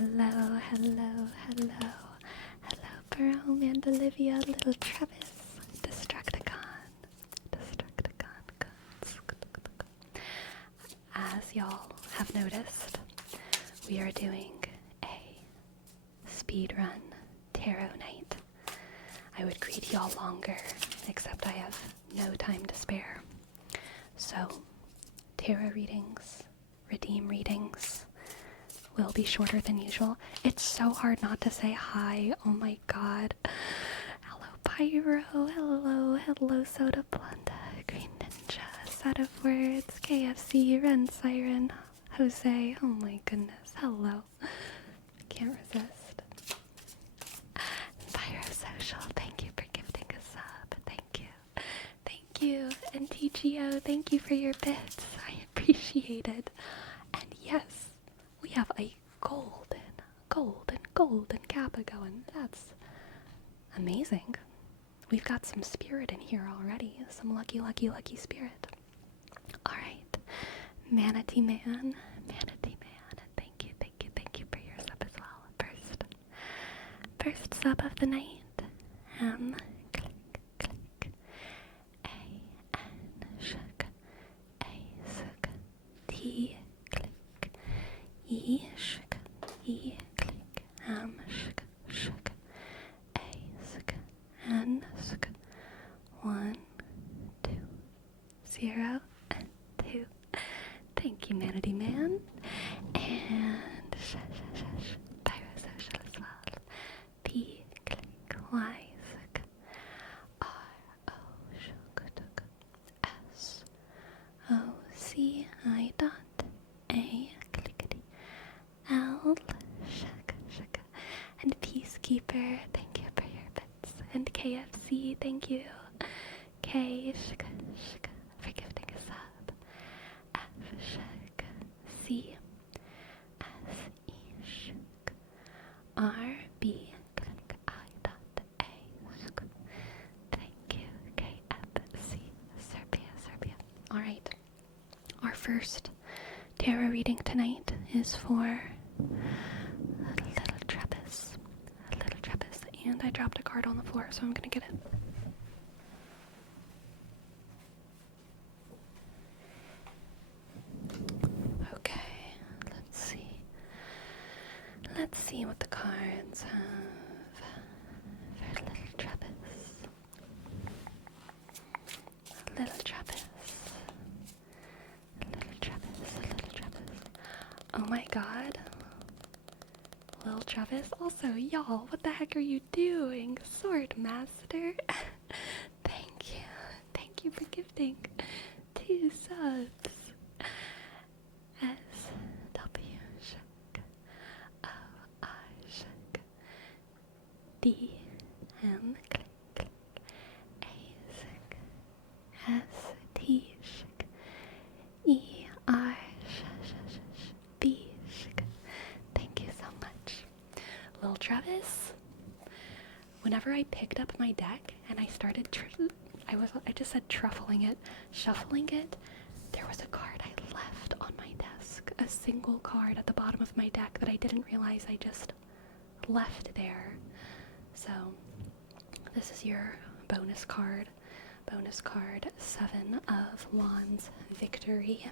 hello, hello, hello. Hello, Jerome and Olivia, little Travis. Destructicon. As y'all have noticed, we are doing a speedrun tarot night. I would greet y'all longer, except I have no time to spare. So, tarot readings, redeem readings will be shorter than usual. It's so hard not to say hi. Oh my god. Hello, Pyro. Hello, Soda Blonda. Green Ninja. Set of Words. KFC. Ren Siren. Jose. Oh my goodness. Hello. Can't resist. Pyro Social. Thank you for gifting a sub. Thank you. Thank you. And TGO. Thank you for your bits. I appreciate it. And yes, we have a golden kappa going. That's amazing. We've got some spirit in here already. Some lucky spirit. Alright. Manatee Man. Thank you for your sub as well. First sub of the night. Click. A-N, shook. A-sook. T, click. E, shook. E, click. Shook. A, N, 1, 2, 0, and 2. Thank you, Manatee Man. And Pyro Social as well. P, click. Y, R, O, shook. S, O, C, I, dot. A, clickety. L, shook. And Peacekeeper, thank you for your bits. And KFC, thank you. K, shook, for gifting a sub. F, shook. C, S, E, shook. R, B, click. I, dot. A, shook. Thank you. K, F, C, Serbia. Alright. Our first tarot reading tonight is for Little Travis. And I dropped a card on the floor, so I'm gonna get it. Okay, let's see what the cards have for Little Travis. Oh my god. Lil Travis, also, y'all, what the heck are you doing? Sword Master. Thank you for gifting 2 subs. S, W, shook. O, I, shook. D, M, click. A, shook. S, T, shook. E, R, B, shook. Thank you so much. Lil Travis, whenever I picked up my deck and I started, I just said shuffling it, there was a card I left on my desk, a single card at the bottom of my deck that I didn't realize I just left there. So, this is your bonus card, 7 of Wands, Victory.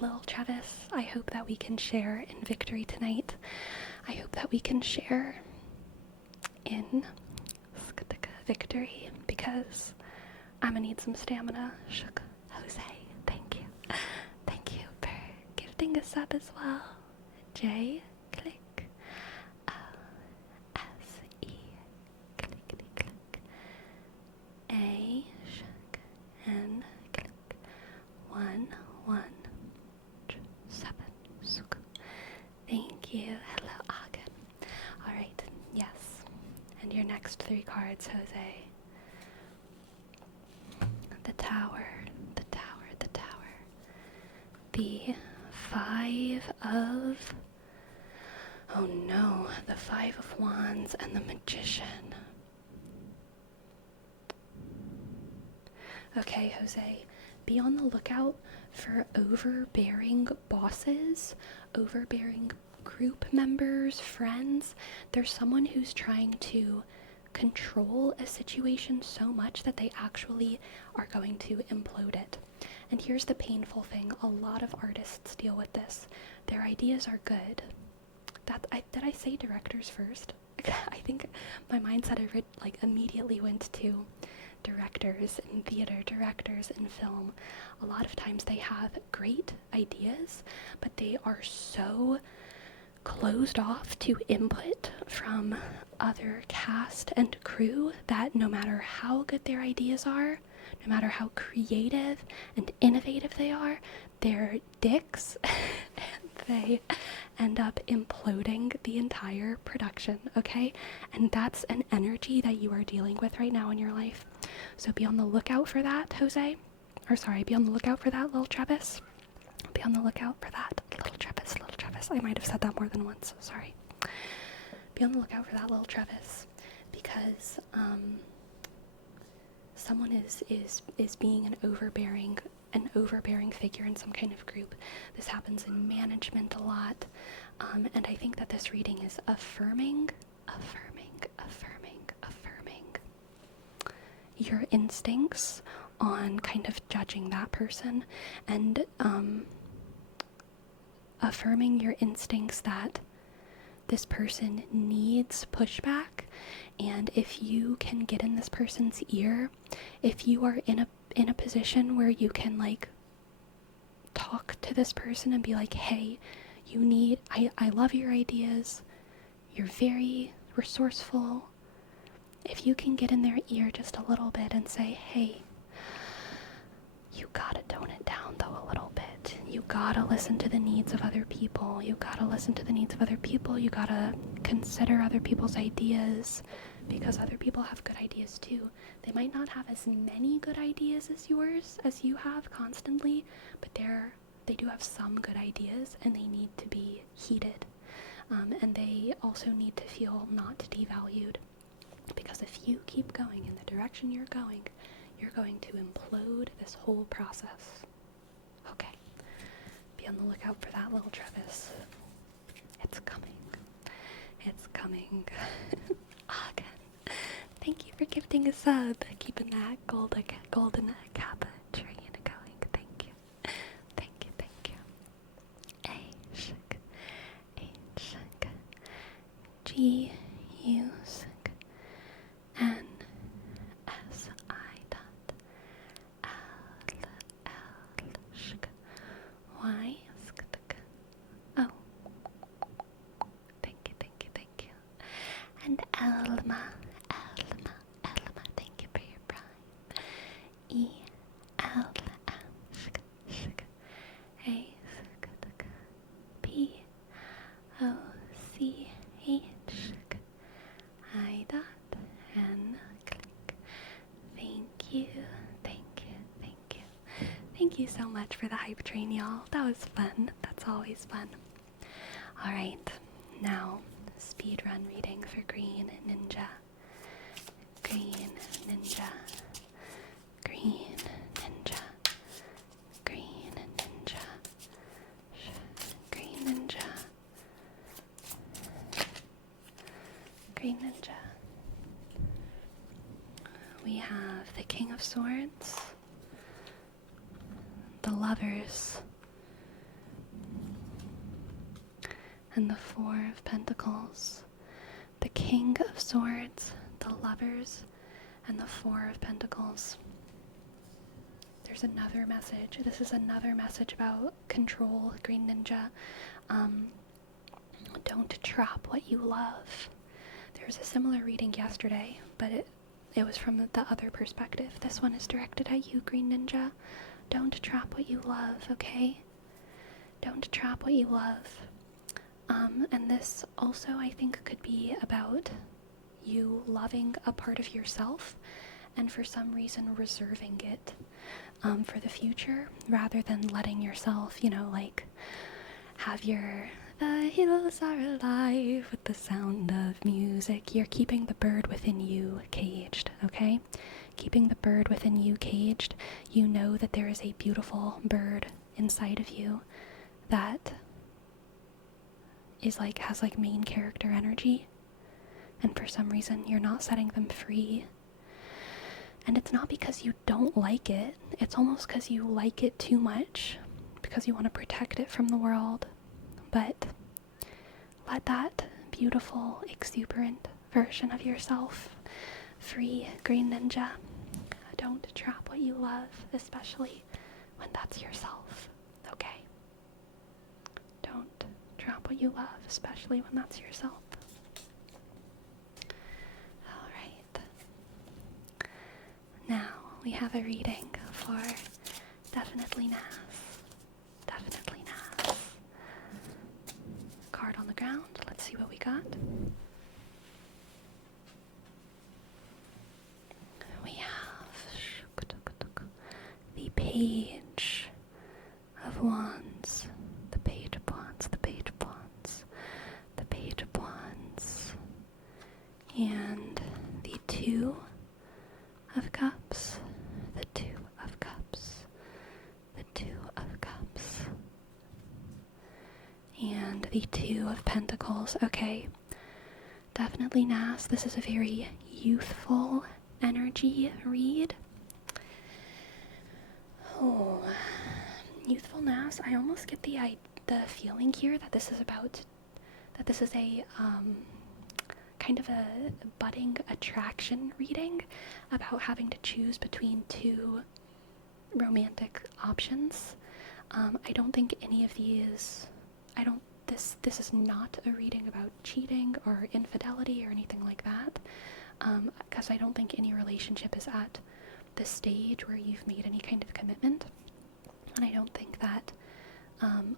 Lil Travis, I hope that we can share in victory tonight. I hope that we can share in victory, because I'm gonna need some stamina. Shook. Jose, thank you for gifting a sub as well. J, click. O, S, E, clickety click. A, shook. N, click. 1, 1, 7, suk. Thank you. Hello, Agan. Alright, yes. And your next 3 cards, Jose. The Tower. The 5 of... Oh no, the 5 of Wands and the Magician. Okay, Jose, be on the lookout for overbearing bosses, overbearing group members, friends. There's someone who's trying to control a situation so much that they actually are going to implode it. And here's the painful thing, a lot of artists deal with this. Their ideas are good. Did I say directors first? I think my mindset immediately went to directors in theater, directors in film. A lot of times they have great ideas, but they are so closed off to input from other cast and crew that no matter how good their ideas are, no matter how creative and innovative they are, they're dicks and they end up imploding the entire production, okay? And that's an energy that you are dealing with right now in your life. So be on the lookout for that, Jose. Be on the lookout for that, little Travis. Be on the lookout for that, little Travis. I might have said that more than once, sorry. Be on the lookout for that, little Travis, because someone is being an overbearing figure in some kind of group. This happens in management a lot, and I think that this reading is affirming your instincts on kind of judging that person, and affirming your instincts that this person needs pushback. And if you can get in this person's ear, if you are in a position where you can like talk to this person and be like, hey, I love your ideas, you're very resourceful. If you can get in their ear just a little bit and say, hey, you gotta tone it down though a little bit. You gotta listen to the needs of other people. You gotta consider other people's ideas, because other people have good ideas too. They might not have as many good ideas as you have constantly, but they do have some good ideas, and they need to be heeded. And they also need to feel not devalued, because if you keep going in the direction you're going to implode this whole process. Okay. Be on the lookout for that, little Travis. It's coming. Again. Thank you for gifting a sub. Keeping that golden kappa train going. Thank you. A-shik. G-U-sik. N. Why? Oh. Thank you. And Elma, thank you for your prime. E, L, A, P, O, C, H, I dot, and click. Thank you. Thank you so much for the hype train, y'all. That was fun. That's always fun. Alright, now speedrun reading for Green Ninja. Green Ninja. We have the King of Swords, the Lovers, and the Four of Pentacles. The King of Swords, the Lovers, and the Four of Pentacles. There's another message. This is another message about control, Green Ninja. Don't trap what you love. There was a similar reading yesterday, but it was from the other perspective. This one is directed at you, Green Ninja. Don't trap what you love, okay? Don't trap what you love. And this also, I think, could be about you loving a part of yourself and for some reason reserving it for the future, rather than letting yourself, have the hills are alive with the sound of music. You're keeping the bird within you caged, okay? Keeping the bird within you caged. You know that there is a beautiful bird inside of you that is like, has like main character energy, and for some reason you're not setting them free. And it's not because you don't like it, it's almost because you like it too much, because you want to protect it from the world. But let that beautiful, exuberant version of yourself free, Green Ninja. Don't trap what you love, especially when that's yourself, okay? Don't trap what you love, especially when that's yourself. Alright. Now we have a reading for Definitely Nas. Definitely Nas. Card on the ground. Let's see what we got. We have the Page of Wands. The Page of Wands. The Page of Wands. The Page of Wands. And the Two of Cups. The Two of Cups. The Two of Cups. And the Two of Pentacles. Okay. Definitely Nas. This is a very youthful energy read. Oh, youthful Nas. I almost get the feeling here that this is a kind of a budding attraction reading about having to choose between two romantic options. I don't think any of these, this is not a reading about cheating or infidelity or anything like that, because I don't think any relationship is at the stage where you've made any kind of commitment, and I don't think that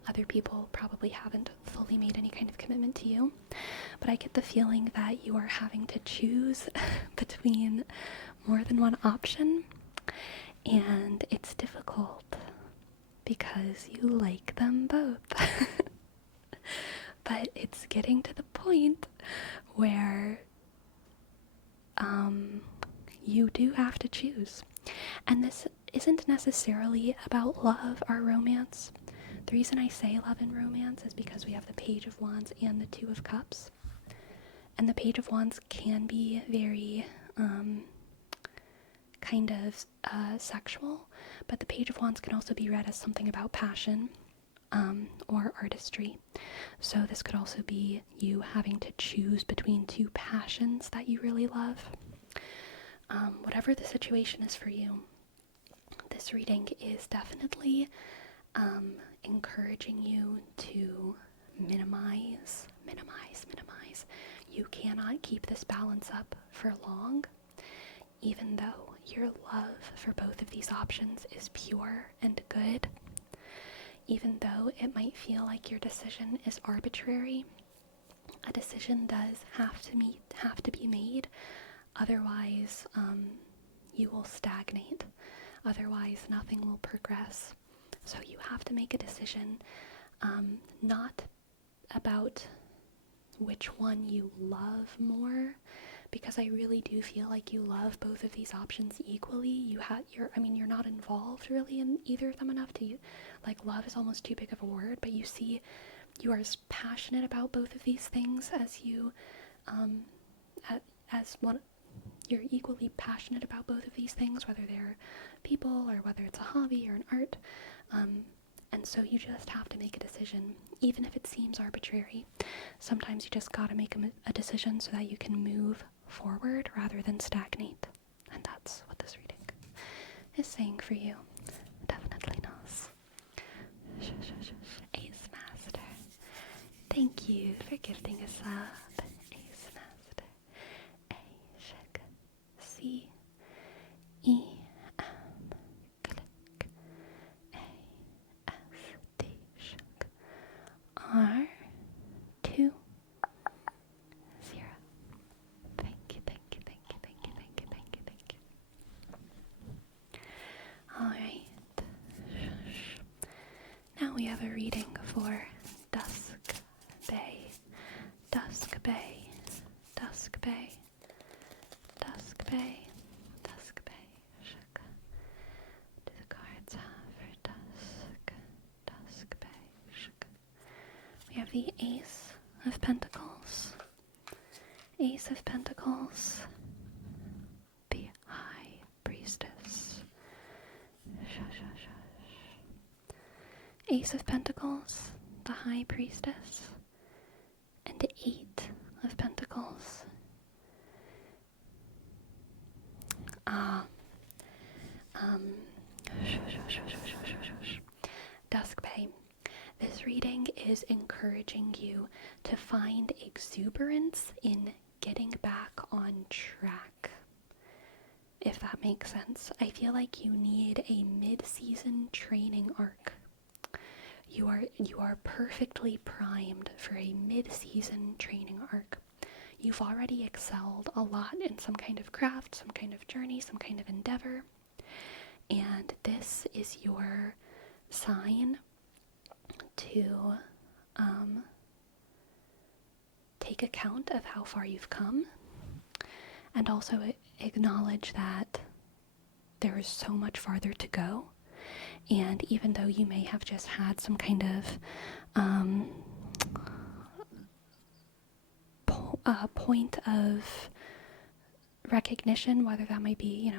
other people probably haven't fully made any kind of commitment to you, but I get the feeling that you are having to choose between more than one option, and it's difficult because you like them both. But it's getting to the point where you do have to choose. And this isn't necessarily about love or romance. The reason I say love and romance is because we have the Page of Wands and the Two of Cups. And the Page of Wands can be very kind of sexual, but the Page of Wands can also be read as something about passion or artistry. So this could also be you having to choose between two passions that you really love. Whatever the situation is for you, this reading is definitely encouraging you to minimize. You cannot keep this balance up for long, even though your love for both of these options is pure and good. Even though it might feel like your decision is arbitrary, a decision does have to be made. Otherwise, you will stagnate. Otherwise, nothing will progress. So you have to make a decision, not about which one you love more, because I really do feel like you love both of these options equally. You're not involved really in either of them enough to, like, love is almost too big of a word, but you see, you are as passionate about both of these things as you, you're equally passionate about both of these things, whether they're people or whether it's a hobby or an art, and so you just have to make a decision, even if it seems arbitrary. Sometimes you just gotta make a decision so that you can move forward rather than stagnate, and that's what this reading is saying for you. Definitely knows. Ace Master, thank you for gifting us up. Ace Master. C E M click A S T shook R 2 0. Thank you. Alright. Now we have a reading for Dusk Bay. Dusk Bay. Dusk Bay. Dusk Bay. Dusk Bay. Shook. Do the cards have for Dusk the Ace of Pentacles. Ace of Pentacles. The High Priestess. Shush, shush, shush. Ace of Pentacles. The High Priestess. And the Eight of Pentacles. Dusk Bay. This reading is encouraging you to find exuberance in getting back on track. If that makes sense. I feel like you need a mid-season training arc. You are perfectly primed for a mid-season training arc. You've already excelled a lot in some kind of craft, some kind of journey, some kind of endeavor. And this is your sign to take account of how far you've come, and also acknowledge that there is so much farther to go. And even though you may have just had some kind of point of recognition, whether that might be,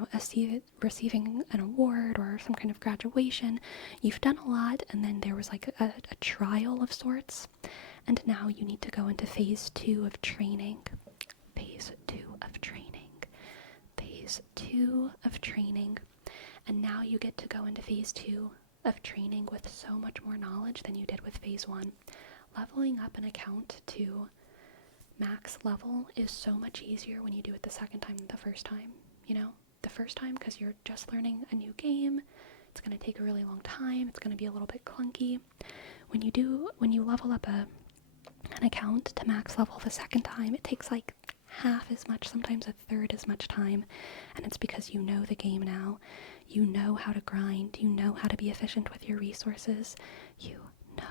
receiving an award or some kind of graduation, you've done a lot, and then there was like a trial of sorts, and now you need to go into phase 2 of training. Phase 2 of training. Phase 2 of training. And now you get to go into phase 2 of training with so much more knowledge than you did with phase 1. Leveling up an account to max level is so much easier when you do it the second time than the first time. The first time, because you're just learning a new game, it's going to take a really long time, it's going to be a little bit clunky. When you level up an account to max level the second time, it takes like half as much, sometimes a third as much time, and it's because you know the game now. You know how to grind, you know how to be efficient with your resources, you know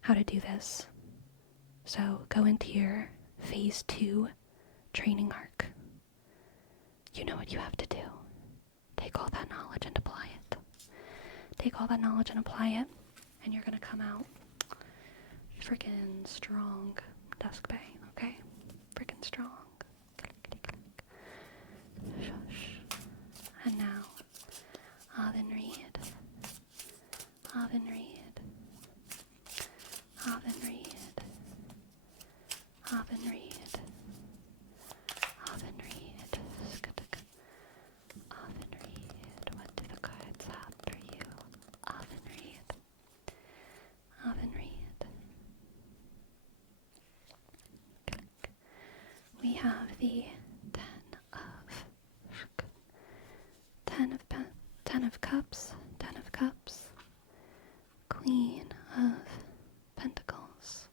how to do this. So go into your phase 2 training arc. You know what you have to do. Take all that knowledge and apply it. Take all that knowledge and apply it, and you're gonna come out freaking strong, Dusk Bay, okay? Freaking strong. Shush. And now, Avon Reed. Avon Reed. Avon Reed. Avon Reed. Avon Reed. Avon Reed. What do the cards have for you? Avon Reed. Avon Reed. We have the Ten of Cups, Queen of Pentacles,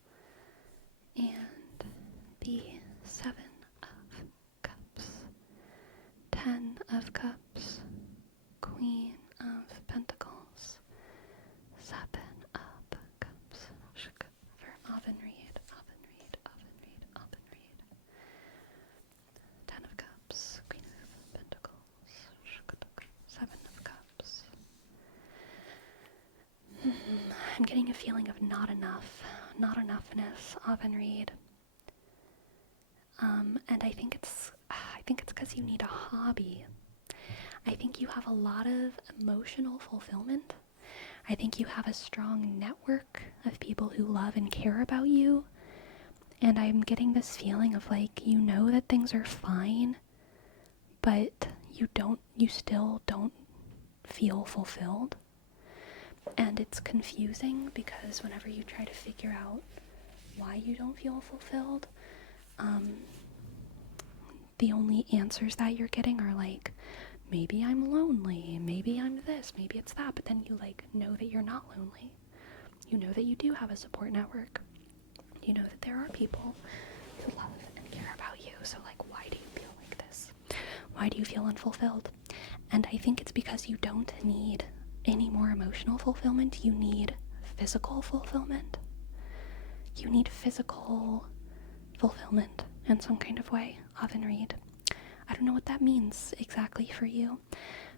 and the 7 of Cups, 10 of Cups, Queen of Pentacles, 7 of Cups, for Avon Reed, Avon Reed, Avon Reed, Avon Reed, 10 of Cups, Queen of Pentacles, 7 of Cups. I'm getting a feeling of not enoughness, Avon Reed. And I think it's because you need a hobby. I think you have a lot of emotional fulfillment. I think you have a strong network of people who love and care about you. And I'm getting this feeling of like, you know that things are fine, but you still don't feel fulfilled. And it's confusing because whenever you try to figure out why you don't feel fulfilled, the only answers that you're getting are like, maybe I'm lonely, maybe I'm this, maybe it's that, but then you like know that you're not lonely. You know that you do have a support network. You know that there are people who love and care about you. So like, why do you feel like this? Why do you feel unfulfilled? And I think it's because you don't need any more emotional fulfillment. You need physical fulfillment. You need physical fulfillment in some kind of way, Avon Reed. I don't know what that means exactly for you,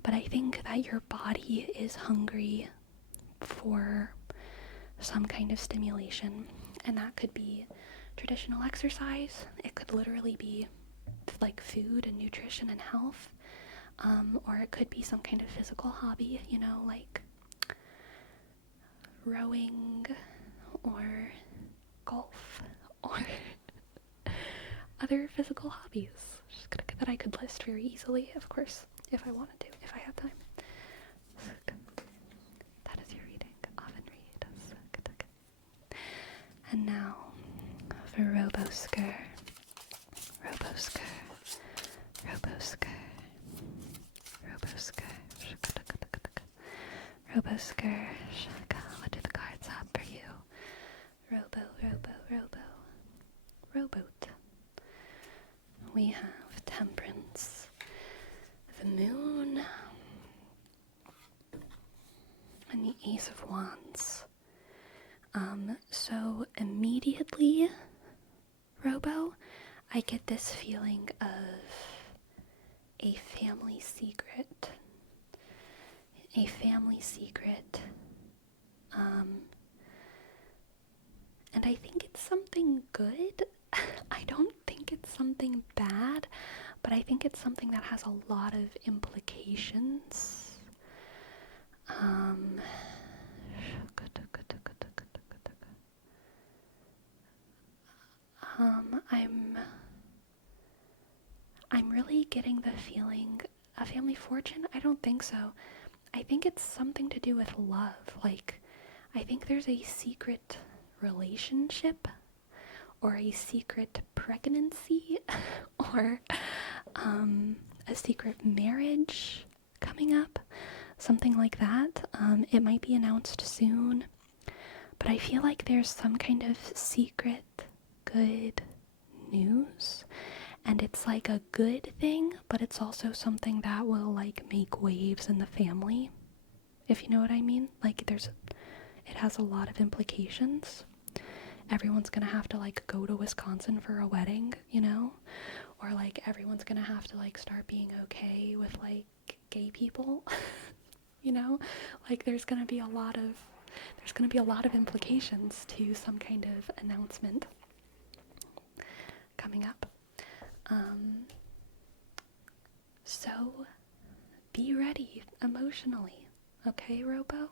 but I think that your body is hungry for some kind of stimulation, and that could be traditional exercise. It could literally be like food and nutrition and health, or it could be some kind of physical hobby, you know, like rowing or golf or other physical hobbies that I could list very easily, of course, if I wanted to, if I had time. That is your reading. Often read. And now for Robosker. Robosker. Robosker. Robosker. Robosker. What do the cards have for you? Rowboat. We have Temperance, the Moon, and the Ace of Wands. So immediately, Robo, I get this feeling of a family secret. A family secret. And I think it's something good. I don't think it's something bad, but I think it's something that has a lot of implications. I'm really getting the feeling a family fortune. I don't think so. I think it's something to do with love. Like, I think there's a secret relationship or a secret pregnancy or a secret marriage coming up, something like that. It might be announced soon, but I feel like there's some kind of secret good news, and it's like a good thing, but it's also something that will like make waves in the family, if you know what I mean. Like it has a lot of implications. Everyone's gonna have to like go to Wisconsin for a wedding, you know? Or like everyone's gonna have to like start being okay with like gay people, you know? Like there's gonna be a lot of implications to some kind of announcement coming up. So be ready emotionally, okay, Robo?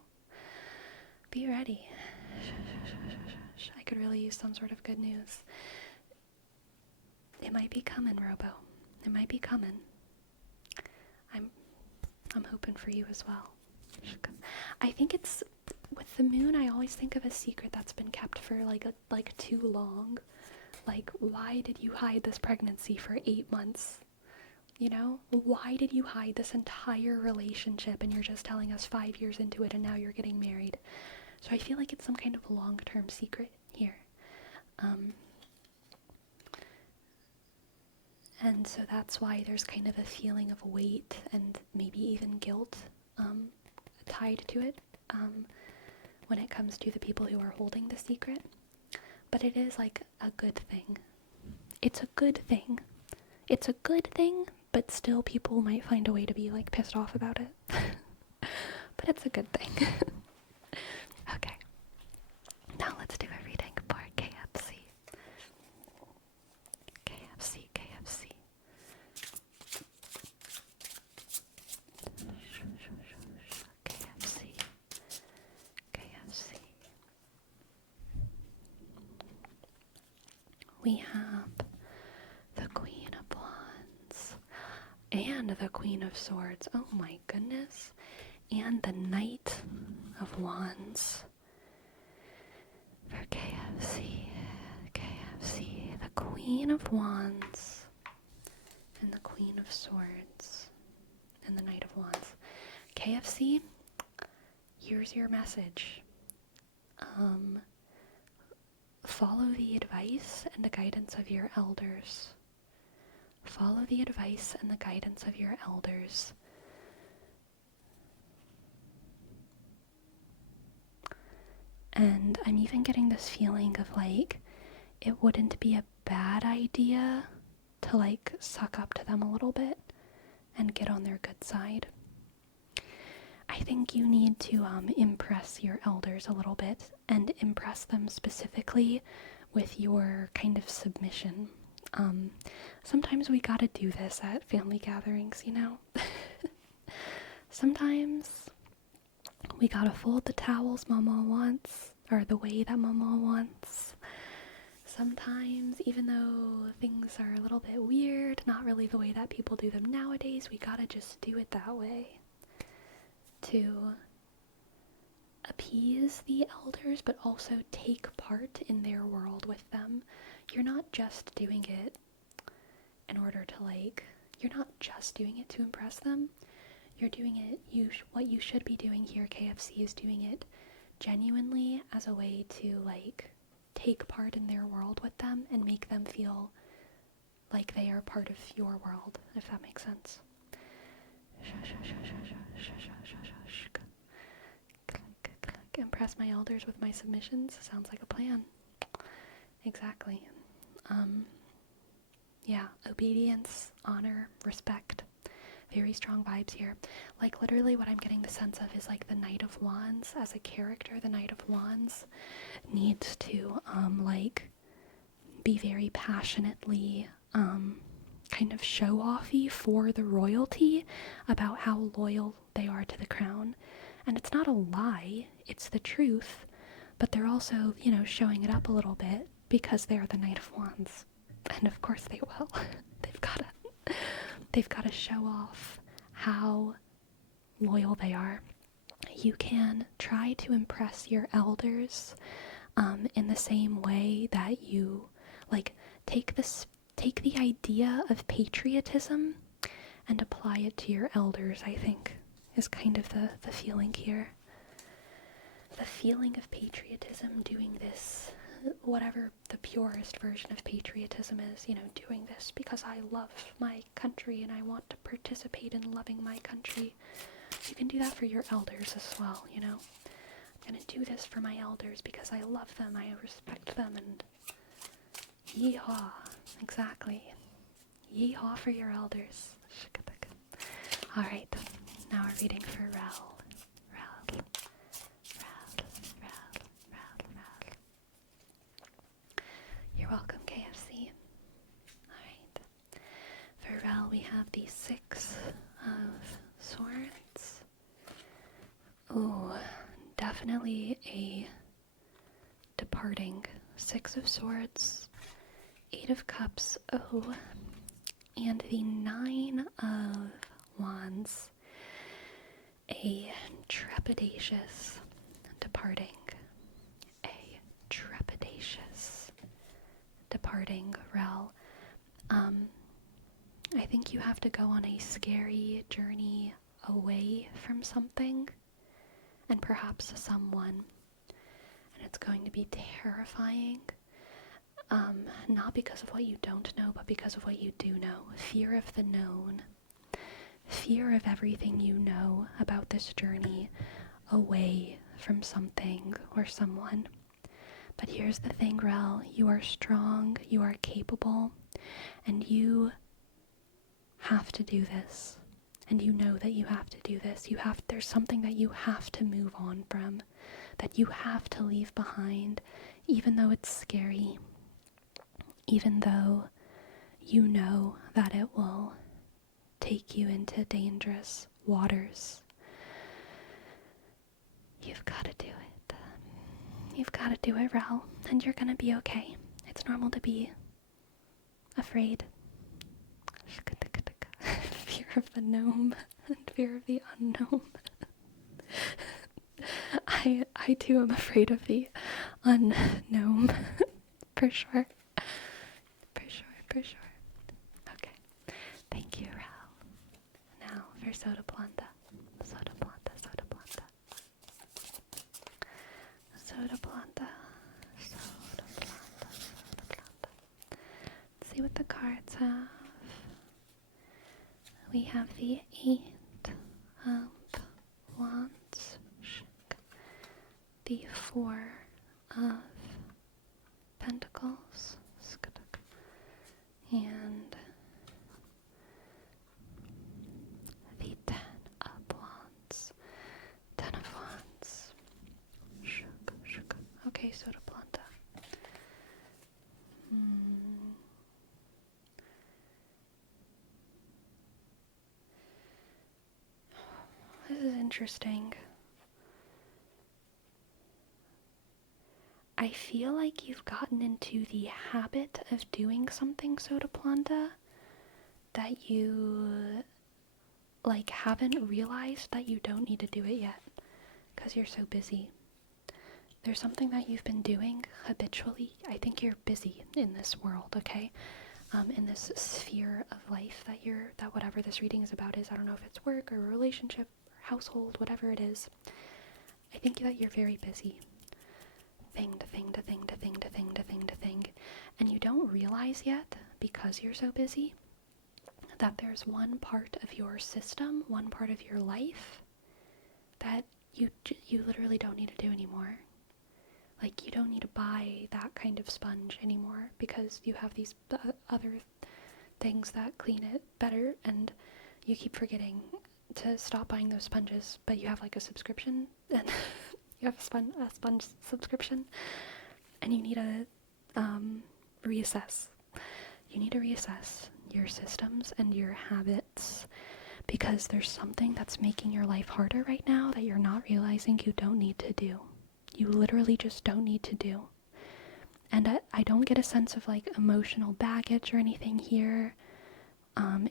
Be ready. I could really use some sort of good news. It might be coming, Robo. It might be coming. I'm hoping for you as well. I think it's with the moon. I always think of a secret that's been kept for like too long. Like, why did you hide this pregnancy for 8 months? You know, why did you hide this entire relationship and you're just telling us 5 years into it and now you're getting married? So I feel like it's some kind of long-term secret here. And so that's why there's kind of a feeling of weight and maybe even guilt tied to it when it comes to the people who are holding the secret. But it is like a good thing. It's a good thing. It's a good thing, but still people might find a way to be like pissed off about it. But it's a good thing. Okay. Now let's do a reading for KFC. KFC. We have the Queen of Wands and the Queen of Swords. Oh my goodness. And the Knight of Wands. For KFC, the Queen of Wands and the Queen of Swords and the Knight of Wands. KFC, here's your message. Follow the advice and the guidance of your elders. Follow the advice and the guidance of your elders. And I'm even getting this feeling of like, it wouldn't be a bad idea to like suck up to them a little bit and get on their good side. I think you need to impress your elders a little bit and impress them specifically with your kind of submission. Sometimes we gotta do this at family gatherings, you know? Sometimes we gotta fold the towels Mama wants, or the way that Mama wants. Sometimes, even though things are a little bit weird, not really the way that people do them nowadays, we gotta just do it that way to appease the elders, but also take part in their world with them. You're not just doing it in order to, like, you're not just doing it to impress them. You're doing it, what you should be doing here, KFC, is doing it genuinely as a way to, like, take part in their world with them and make them feel like they are part of your world, if that makes sense. Impress my elders with my submissions. Sounds like a plan. Exactly. Yeah, obedience, honor, respect. Very strong vibes here. Like, literally what I'm getting the sense of is, like, the Knight of Wands as a character. The Knight of Wands needs to, like, be very passionately, kind of show-offy for the royalty about how loyal they are to the crown. And it's not a lie, it's the truth, but they're also, you know, showing it up a little bit because they are the Knight of Wands. And of course they will. They've got to show off how loyal they are. You can try to impress your elders in the same way that you, like, take the idea of patriotism and apply it to your elders, I think, is kind of the feeling here. The feeling of patriotism, doing this, whatever the purest version of patriotism is, you know, doing this because I love my country and I want to participate in loving my country. You can do that for your elders as well, you know. I'm gonna do this for my elders because I love them, I respect them, and yeehaw. Exactly. Yeehaw for your elders. Alright, now we're reading for Rel. You're welcome, KFC. Alright. For Rel, we have the Six of Swords. Ooh, definitely a departing. Six of Swords, Eight of Cups, oh, and the Nine of Wands. A trepidatious departing. A trepidatious departing, Rel. I think you have to go on a scary journey away from something and perhaps someone. And it's going to be terrifying. Not because of what you don't know, but because of what you do know. Fear of the known. Fear of everything you know about this journey away from something or someone. But here's the thing, Rel. You are strong, you are capable, and you have to do this. And you know that you have to do this. There's something that you have to move on from, that you have to leave behind, even though it's scary, even though you know that it will take you into dangerous waters. You've got to do it. You've got to do it, Rel, and you're gonna be okay. It's normal to be afraid. Fear of the gnome and fear of the unknown. I too am afraid of the unknown. For sure. For sure. Okay. Thank you, Rel. Now for Soda Planta. Soda Planta. Let's see what the cards have. We have the Eight of Wands, the Four of Pentacles, and the Ten of Wands. interesting. I feel like you've gotten into the habit of doing something, Soda Planta, that you, like, haven't realized that you don't need to do it yet, because you're so busy. There's something that you've been doing habitually. I think you're busy in this world, okay? In this sphere of life that whatever this reading is about is. I don't know if it's work or a relationship or household, whatever it is. I think that you're very busy. Thing to thing to thing to thing to thing to thing to thing. And you don't realize yet, because you're so busy, that there's one part of your system, one part of your life that you literally don't need to do anymore. Like, you don't need to buy that kind of sponge anymore because you have these other things that clean it better, and you keep forgetting to stop buying those sponges, but you have like a subscription, and you have a sponge subscription, and you need to reassess. You need to reassess your systems and your habits, because there's something that's making your life harder right now that you're not realizing you don't need to do. You literally just don't need to do. And I don't get a sense of like emotional baggage or anything here.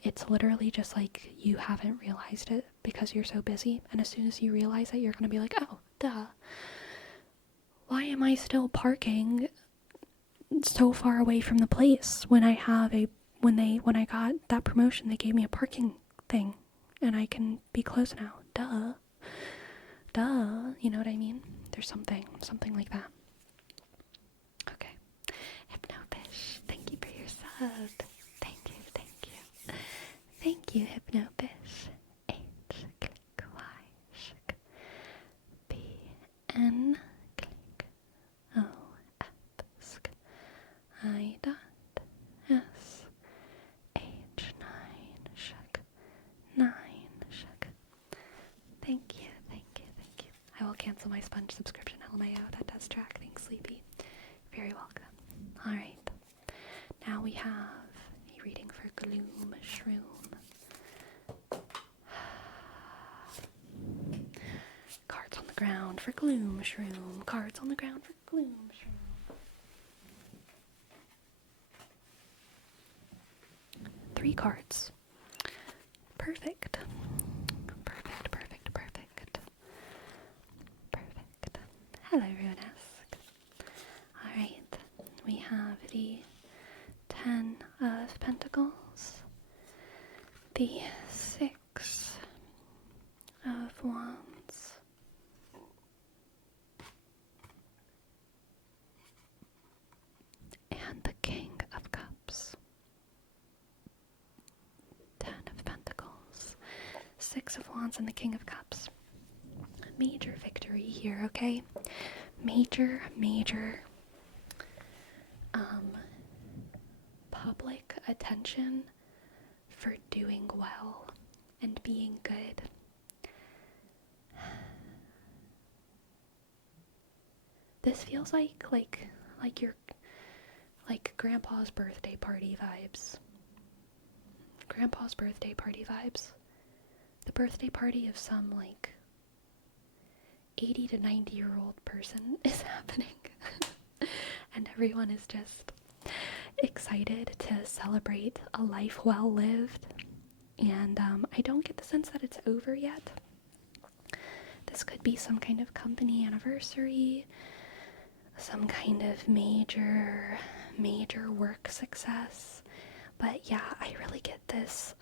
It's literally just like you haven't realized it because you're so busy. And as soon as you realize it, you're going to be like, oh, duh. Why am I still parking so far away from the place when I have when I got that promotion, they gave me a parking thing and I can be close now. Duh. You know what I mean? There's something like that. Okay. Hypnofish, thank you for your sub. Thank you. Thank you, Hypnofish. H, click, Y, sh, B, N, click, O, F, sk, I, dot, S, H, 9, shuk, 9, shuk. Thank you. I will cancel my sponge subscription. LMAO, that does track. Thanks, Sleepy. Very welcome. Alright. Now we have a reading for Gloom Shroom. Cards on the ground for Gloom Shroom. Cards on the ground for Gloom Shroom. 3 cards. Perfect. Hello, Runesque. Alright, we have the 10 of Pentacles, the 6 of Wands, and the King of Cups. 10 of Pentacles, 6 of Wands, and the King of Cups. Major victory here, okay? Major public attention for doing well and being good. This feels like your grandpa's birthday party vibes. Grandpa's birthday party vibes. The birthday party of some 80 to 90-year-old person is happening. And everyone is just excited to celebrate a life well lived. And I don't get the sense that it's over yet. This could be some kind of company anniversary, some kind of major work success. But yeah, I really get this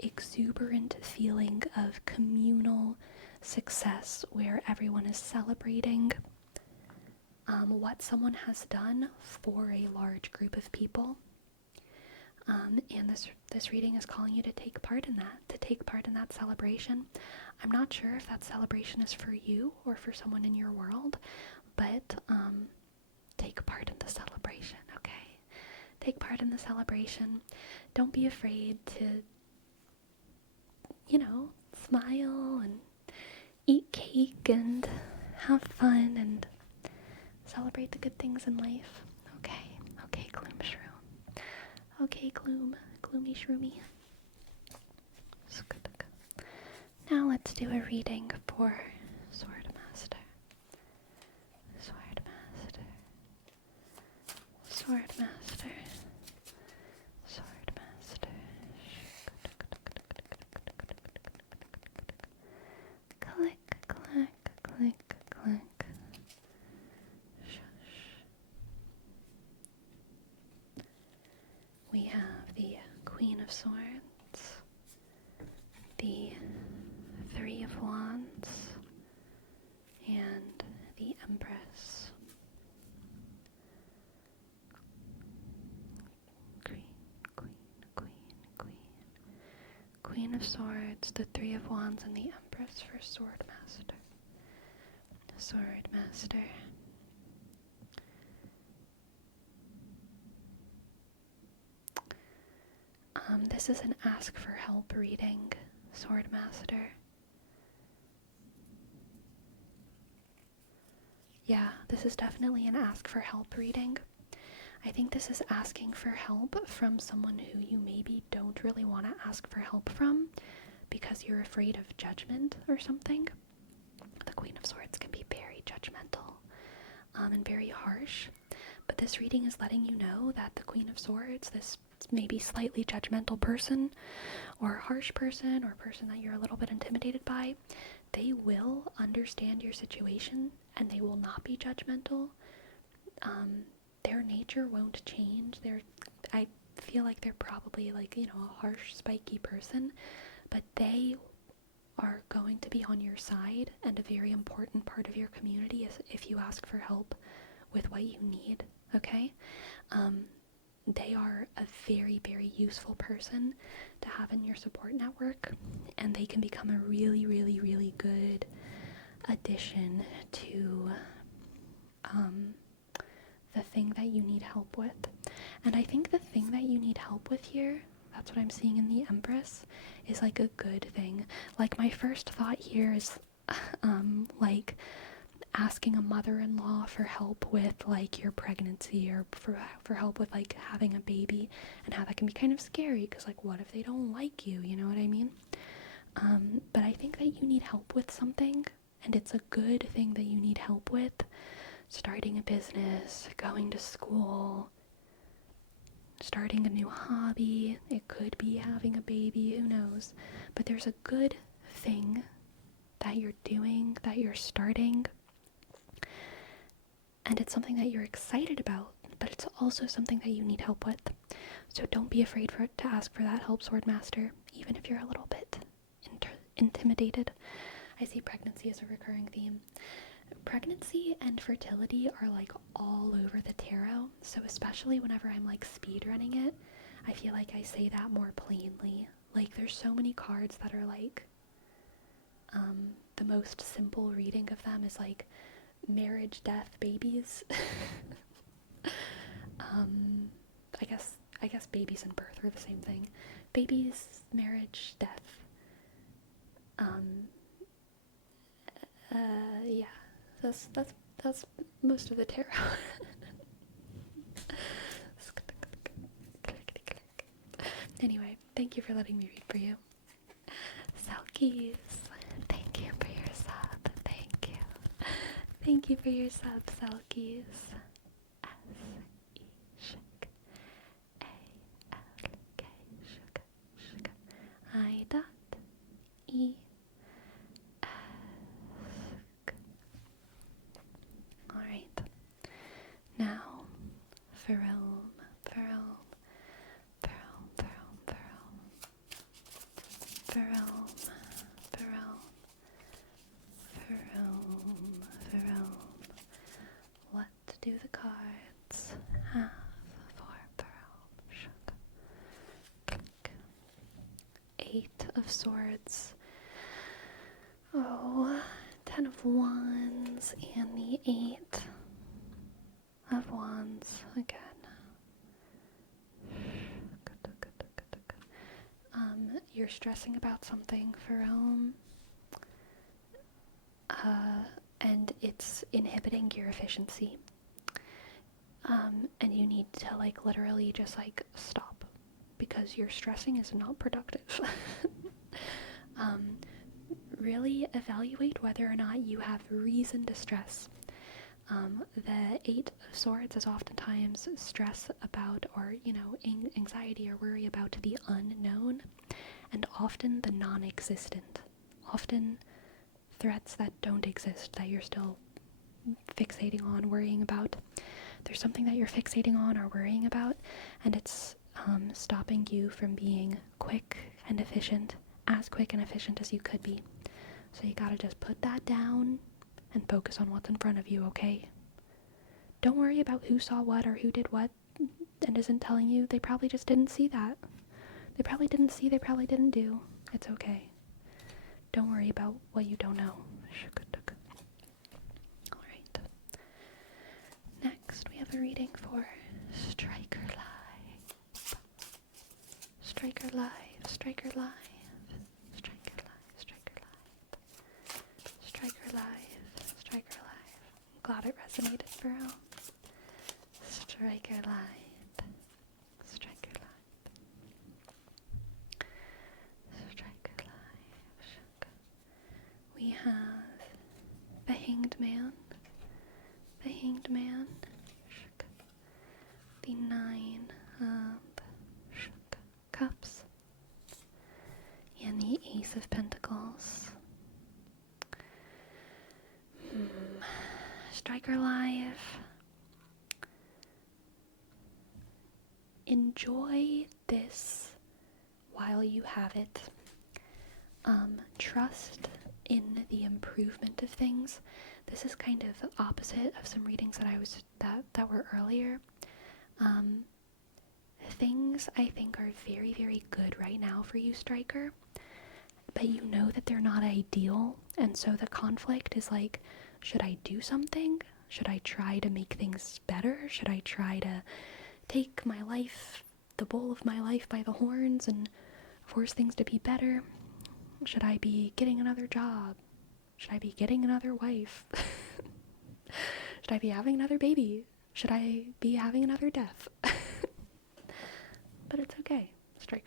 exuberant feeling of communal success where everyone is celebrating what someone has done for a large group of people. And this reading is calling you to take part in that celebration. I'm not sure if that celebration is for you or for someone in your world, but take part in the celebration, okay? Take part in the celebration. Don't be afraid to, smile and eat cake and have fun and celebrate the good things in life. Okay, Gloom Shroom. Okay, Gloomy Shroomy. Now Let's do a reading for Swordmaster. Swordmaster. Swordmaster. Swordmaster. Click, clack, click, clack. Shush. We have the Queen of Swords, the Three of Wands, and the Empress. Queen, Queen, Queen, Queen. Queen of Swords, the Three of Wands, and the Empress for Swordmaster. Swordmaster. This is an ask for help reading, Swordmaster. Yeah, this is definitely an ask for help reading. I think this is asking for help from someone who you maybe don't really want to ask for help from because you're afraid of judgment or something. The Queen of Swords can be very judgmental and very harsh, but this reading is letting you know that the Queen of Swords, this maybe slightly judgmental person or harsh person or person that you're a little bit intimidated by, they will understand your situation and they will not be judgmental. Their nature won't change. I feel like they're probably like, a harsh, spiky person, but they are going to be on your side, and a very important part of your community is if you ask for help with what you need, okay? They are a very, very useful person to have in your support network, and they can become a really, really, really good addition to the thing that you need help with. And I think the thing that you need help with here, that's what I'm seeing in the Empress, is like a good thing. Like, my first thought here is like asking a mother-in-law for help with like your pregnancy, or for help with like having a baby, and how that can be kind of scary because like, what if they don't like you, you know what I mean? But I think that you need help with something, and it's a good thing that you need help with. Starting a business, going to school, starting a new hobby. It could be having a baby, who knows? But there's a good thing that you're doing, that you're starting, and it's something that you're excited about, but it's also something that you need help with. So don't be afraid to ask for that help, Swordmaster, even if you're a little bit intimidated. I see pregnancy as a recurring theme. Pregnancy and fertility are like all over the tarot, so especially whenever I'm like speedrunning it, I feel like I say that more plainly. Like, there's so many cards that are like, the most simple reading of them is like marriage, death, babies. I guess babies and birth are the same thing. Babies, marriage, death. Yeah. That's most of the tarot. Anyway, thank you for letting me read for you. Selkies, thank you for your sub. Thank you. Thank you for your sub, Selkies. S-E shook. A-L-K shook. Shook. I dot E. Alright, now, for Rome, for Rome, for Rome, for Rome, for Rome, for Rome, for Rome, for Rome. What do the cards have for Rome? Shook. Click. 8 of Swords. Oh, 10 of Wands and the 8 of Wands again. You're stressing about something, Ferome, and it's inhibiting your efficiency. And you need to like literally just like stop, because your stressing is not productive. really evaluate whether or not you have reason to stress. The Eight of Swords is oftentimes stress about, or, anxiety or worry about the unknown, and often the non-existent. Often threats that don't exist, that you're still fixating on, worrying about. There's something that you're fixating on or worrying about, and it's stopping you from being quick and efficient, as quick and efficient as you could be. So you gotta just put that down and focus on what's in front of you, okay? Don't worry about who saw what or who did what and isn't telling you. They probably just didn't see that. They probably didn't see, they probably didn't do. It's okay. Don't worry about what you don't know. Alright. Next, we have a reading for Striker Live. Striker Live, Striker Live. Striker Live, Striker Live. Striker Live, Striker Live. I'm glad it resonated, bro. Striker Live. Striker Live. Striker Live. We have the Hanged Man. The Hanged Man. The Nine of Cups. And the Ace of Pentacles. Striker Live. Enjoy this while you have it. Trust in the improvement of things. This is kind of the opposite of some readings that were earlier. Things I think are very, very good right now for you, Striker, but you know that they're not ideal, and so the conflict is like, should I do something? Should I try to make things better? Should I try to take my life, the bull of my life, by the horns and force things to be better? Should I be getting another job? Should I be getting another wife? Should I be having another baby? Should I be having another death? But it's okay, Striker.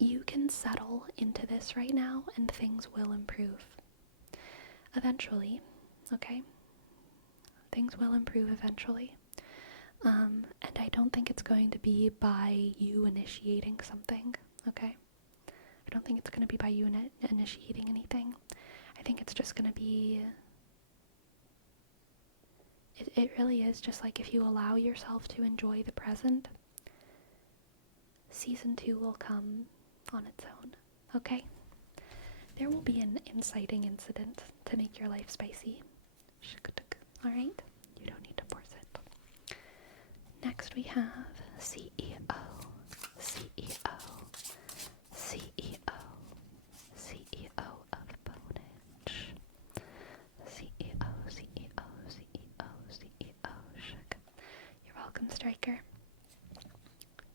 You can settle into this right now and things will improve. Eventually, okay? Things will improve eventually. And I don't think it's going to be by you initiating something, okay? I don't think it's going to be by you initiating anything. I think it's just going to be... It really is just like, if you allow yourself to enjoy the present, season 2 will come on its own, okay? There will be an inciting incident to make your life spicy. Alright? You don't need to force it. Next we have CEO. CEO. CEO. CEO of Bonage. CEO, CEO, CEO, CEO. You're welcome, Striker.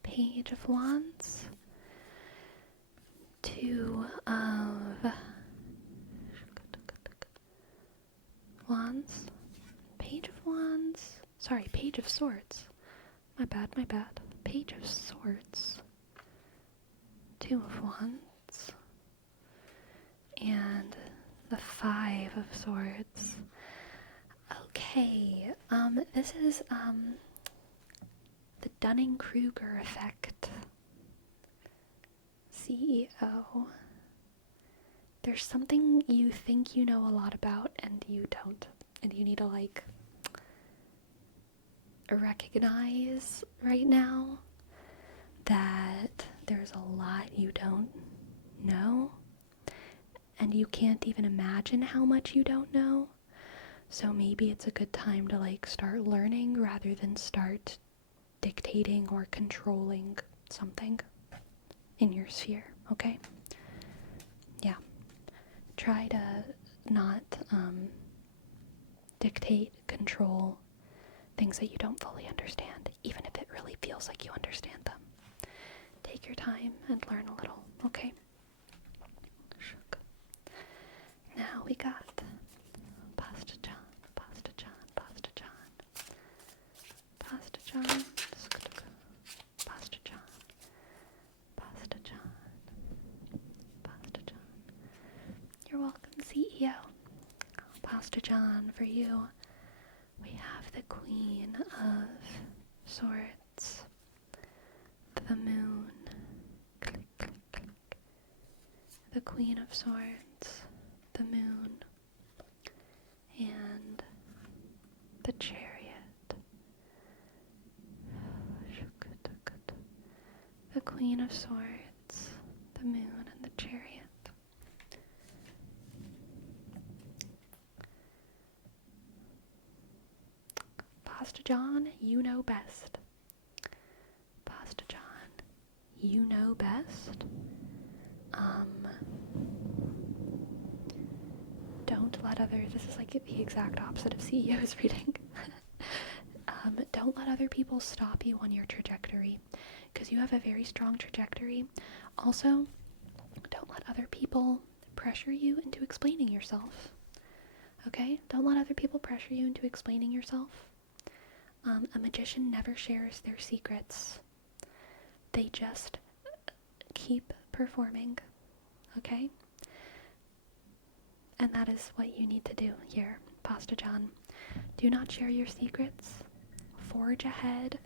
Page of Wands. Two of Wands. Page of Wands. Sorry, Page of Swords. My bad. Page of Swords. Two of Wands. And the Five of Swords. Okay, this is, the Dunning-Kruger effect. CEO. There's something you think you know a lot about and you don't. And you need to, like, recognize right now that there's a lot you don't know. And you can't even imagine how much you don't know. So maybe it's a good time to, like, start learning rather than start dictating or controlling something in your sphere, okay? Yeah. Try to not dictate, control things that you don't fully understand, even if it really feels like you understand them. Take your time and learn a little, okay? Now we got Pasta John. John, for you, we have the Queen of Swords, the Moon, click, click, click, the Queen of Swords, the Moon, and the Chariot. The Queen of Swords, the Moon, and the Chariot. Pasta John, you know best. Pasta John, you know best. Don't let others, this is like the exact opposite of CEO's reading. Don't let other people stop you on your trajectory, because you have a very strong trajectory. Also, don't let other people pressure you into explaining yourself. Okay? Don't let other people pressure you into explaining yourself. A magician never shares their secrets. They just keep performing. Okay? And that is what you need to do here, Pasta John. Do not share your secrets. Forge ahead.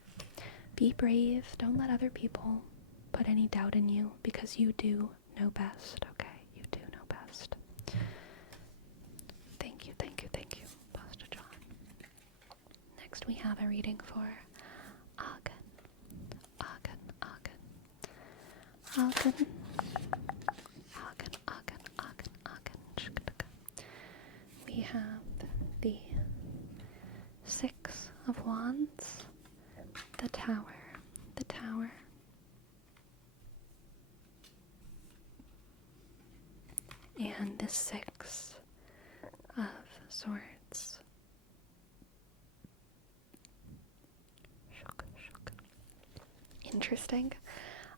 Be brave. Don't let other people put any doubt in you, because you do know best, okay? You do know best. Thank you, thank you, thank you, Pasta John. Next we have a reading for Agen. Agen, Agen. Agen. Agen, Agen, Agen, Agen. We have the Six of Wands, the Tower, and the Six of Swords. Interesting.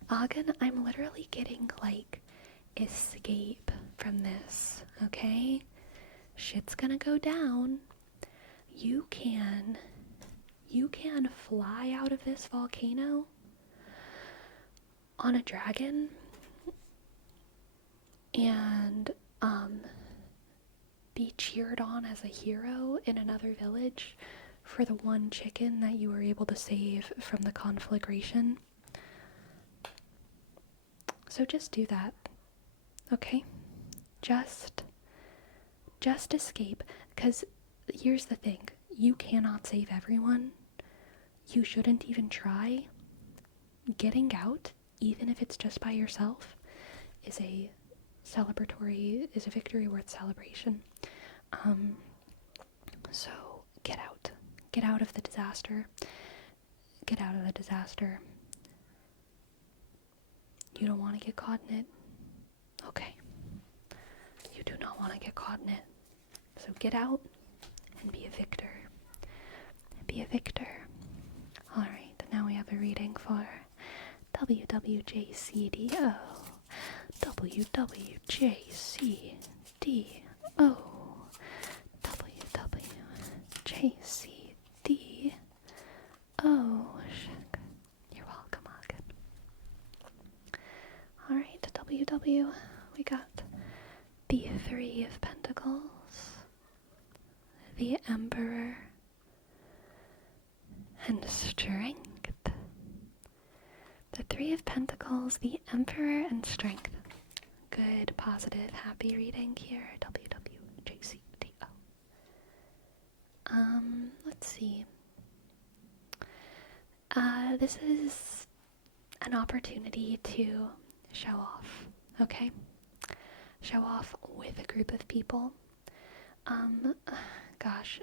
Agen, I'm literally getting like escape from this, okay? Shit's gonna go down. You can fly out of this volcano on a dragon and be cheered on as a hero in another village for the one chicken that you were able to save from the conflagration. So just do that, okay? Just escape, because here's the thing. You cannot save everyone. You shouldn't even try. Getting out, even if it's just by yourself, is a victory worth celebration. So get out. Get out of the disaster. Get out of the disaster. You don't want to get caught in it? Okay. You do not want to get caught in it. So get out and be a victor. Be a victor. Alright, now we have a reading for WWJCDO. WWJCDO. WWJCDO. Check. You're welcome, Agen. Alright, WW, we got the Three of Pentacles, the Emperor, and Strength. The Three of Pentacles, the Emperor, and Strength. Good, positive, happy reading here, WWJCDO. Let's see. This is an opportunity to show off, okay? Show off with a group of people. Gosh,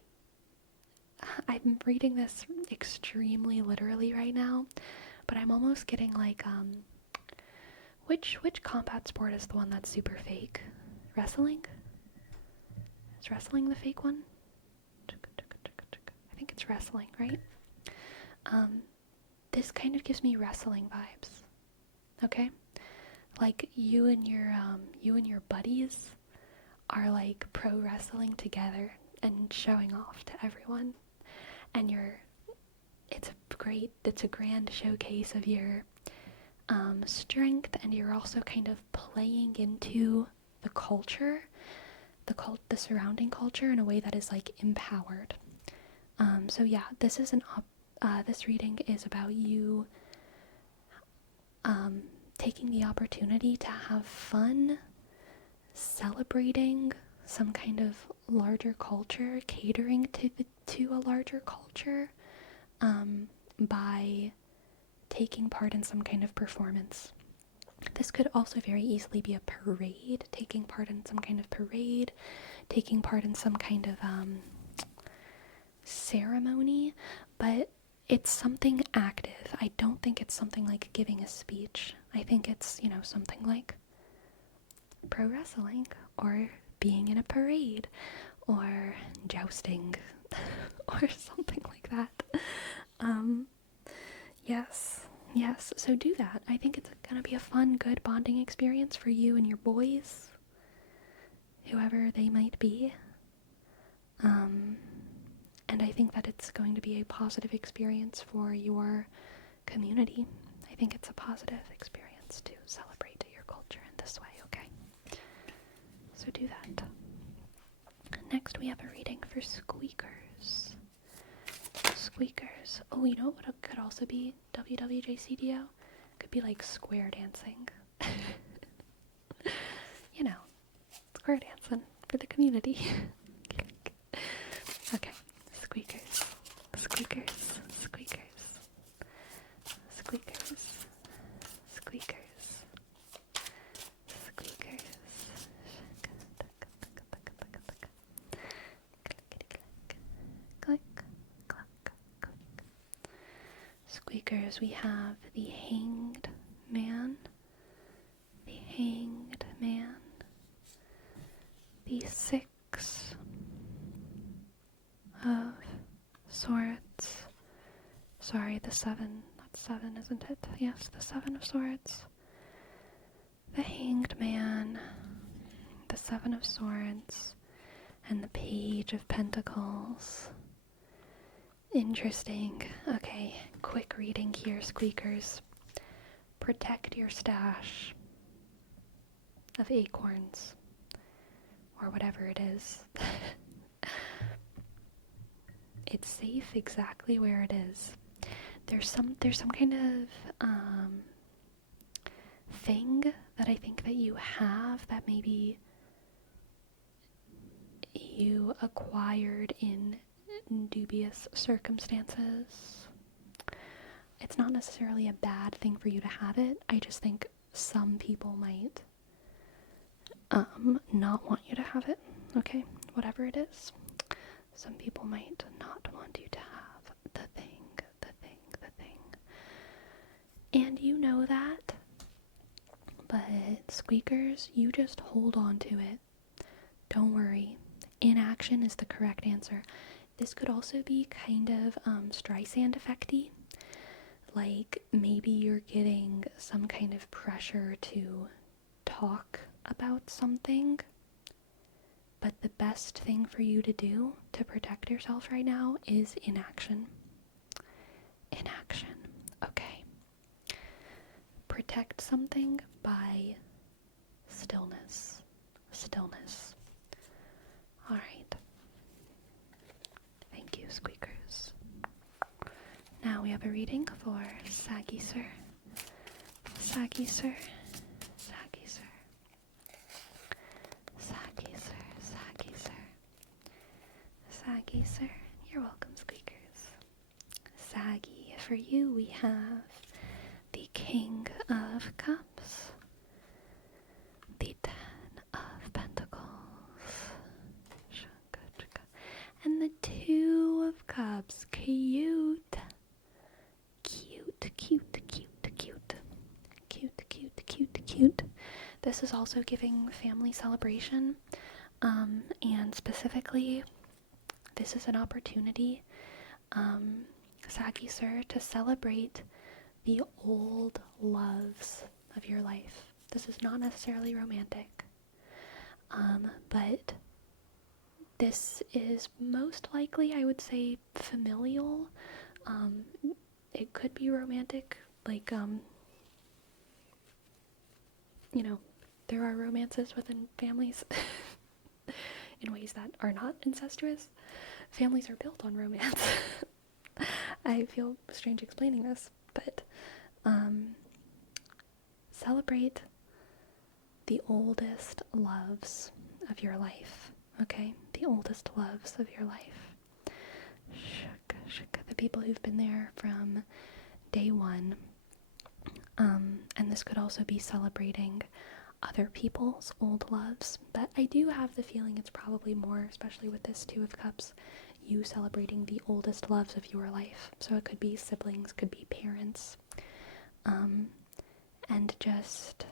I'm reading this extremely literally right now, but I'm almost getting like, which combat sport is the one that's super fake? Wrestling? Is wrestling the fake one? I think it's wrestling, right? This kind of gives me wrestling vibes. Okay? Like you and your buddies are like pro wrestling together and showing off to everyone. And it's a grand showcase of your strength, and you're also kind of playing into the culture the surrounding culture in a way that is like empowered. So yeah, this reading is about you taking the opportunity to have fun, celebrating some kind of larger culture, catering to a larger culture, by taking part in some kind of performance. This could also very easily be a parade, taking part in some kind of parade, taking part in some kind of ceremony, but it's something active. I don't think it's something like giving a speech. I think it's, something like pro wrestling, or being in a parade, or jousting, or something like that. Yes, so do that. I think it's gonna be a fun, good bonding experience for you and your boys, whoever they might be. And I think that it's going to be a positive experience for your community. I think it's a positive experience to celebrate your culture in this way, okay? So do that. Next, we have a reading for squeakers. Squeakers. Oh, you know what could also be WWJCDO? Could be like square dancing. Square dancing for the community. Okay, squeakers. Squeakers. Squeakers. Squeakers. Squeakers. Squeakers. Click, clack, click. Squeakers, we have the Hanged Man, the Hanged Man, the Six of Swords. Sorry, the Seven. That's seven, isn't it? Yes, the Seven of Swords. The Hanged Man, the Seven of Swords, and the Page of Pentacles. Interesting. Okay, quick reading here, squeakers. Protect your stash of acorns, or whatever it is. It's safe exactly where it is. There's some kind of thing that I think that you have that maybe you acquired in dubious circumstances. It's not necessarily a bad thing for you to have it. I just think some people might not want you to have it. Okay, whatever it is. Some people might not want you to have the thing. And you know that. But squeakers, you just hold on to it. Don't worry. Inaction is the correct answer. This could also be kind of Streisand effecty. Like maybe you're getting some kind of pressure to talk about something, but the best thing for you to do to protect yourself right now is inaction. Inaction. Okay. Protect something by stillness. Stillness. Alright. Thank you, squeakers. Now we have a reading for Saggy Sir. Saggy Sir. Saggy Sir. Saggy Sir. Saggy Sir. Saggy Sir. You're welcome, squeakers. Saggy, for you we have the King of Cups, the Ten of Pentacles, and the Two of Cups. Cute. This is also giving family celebration, and specifically, this is an opportunity, Saggy Sir, to celebrate the old loves of your life. This is not necessarily romantic, but this is most likely, I would say, familial. It could be romantic, like, there are romances within families. in ways that are not incestuous. Families are built on romance. I feel strange explaining this, but celebrate the oldest loves of your life, okay? The oldest loves of your life. The people who've been there from day one. And this could also be celebrating other people's old loves, but I do have the feeling it's probably more, especially with this Two of Cups, you celebrating the oldest loves of your life. So it could be siblings, could be parents, and just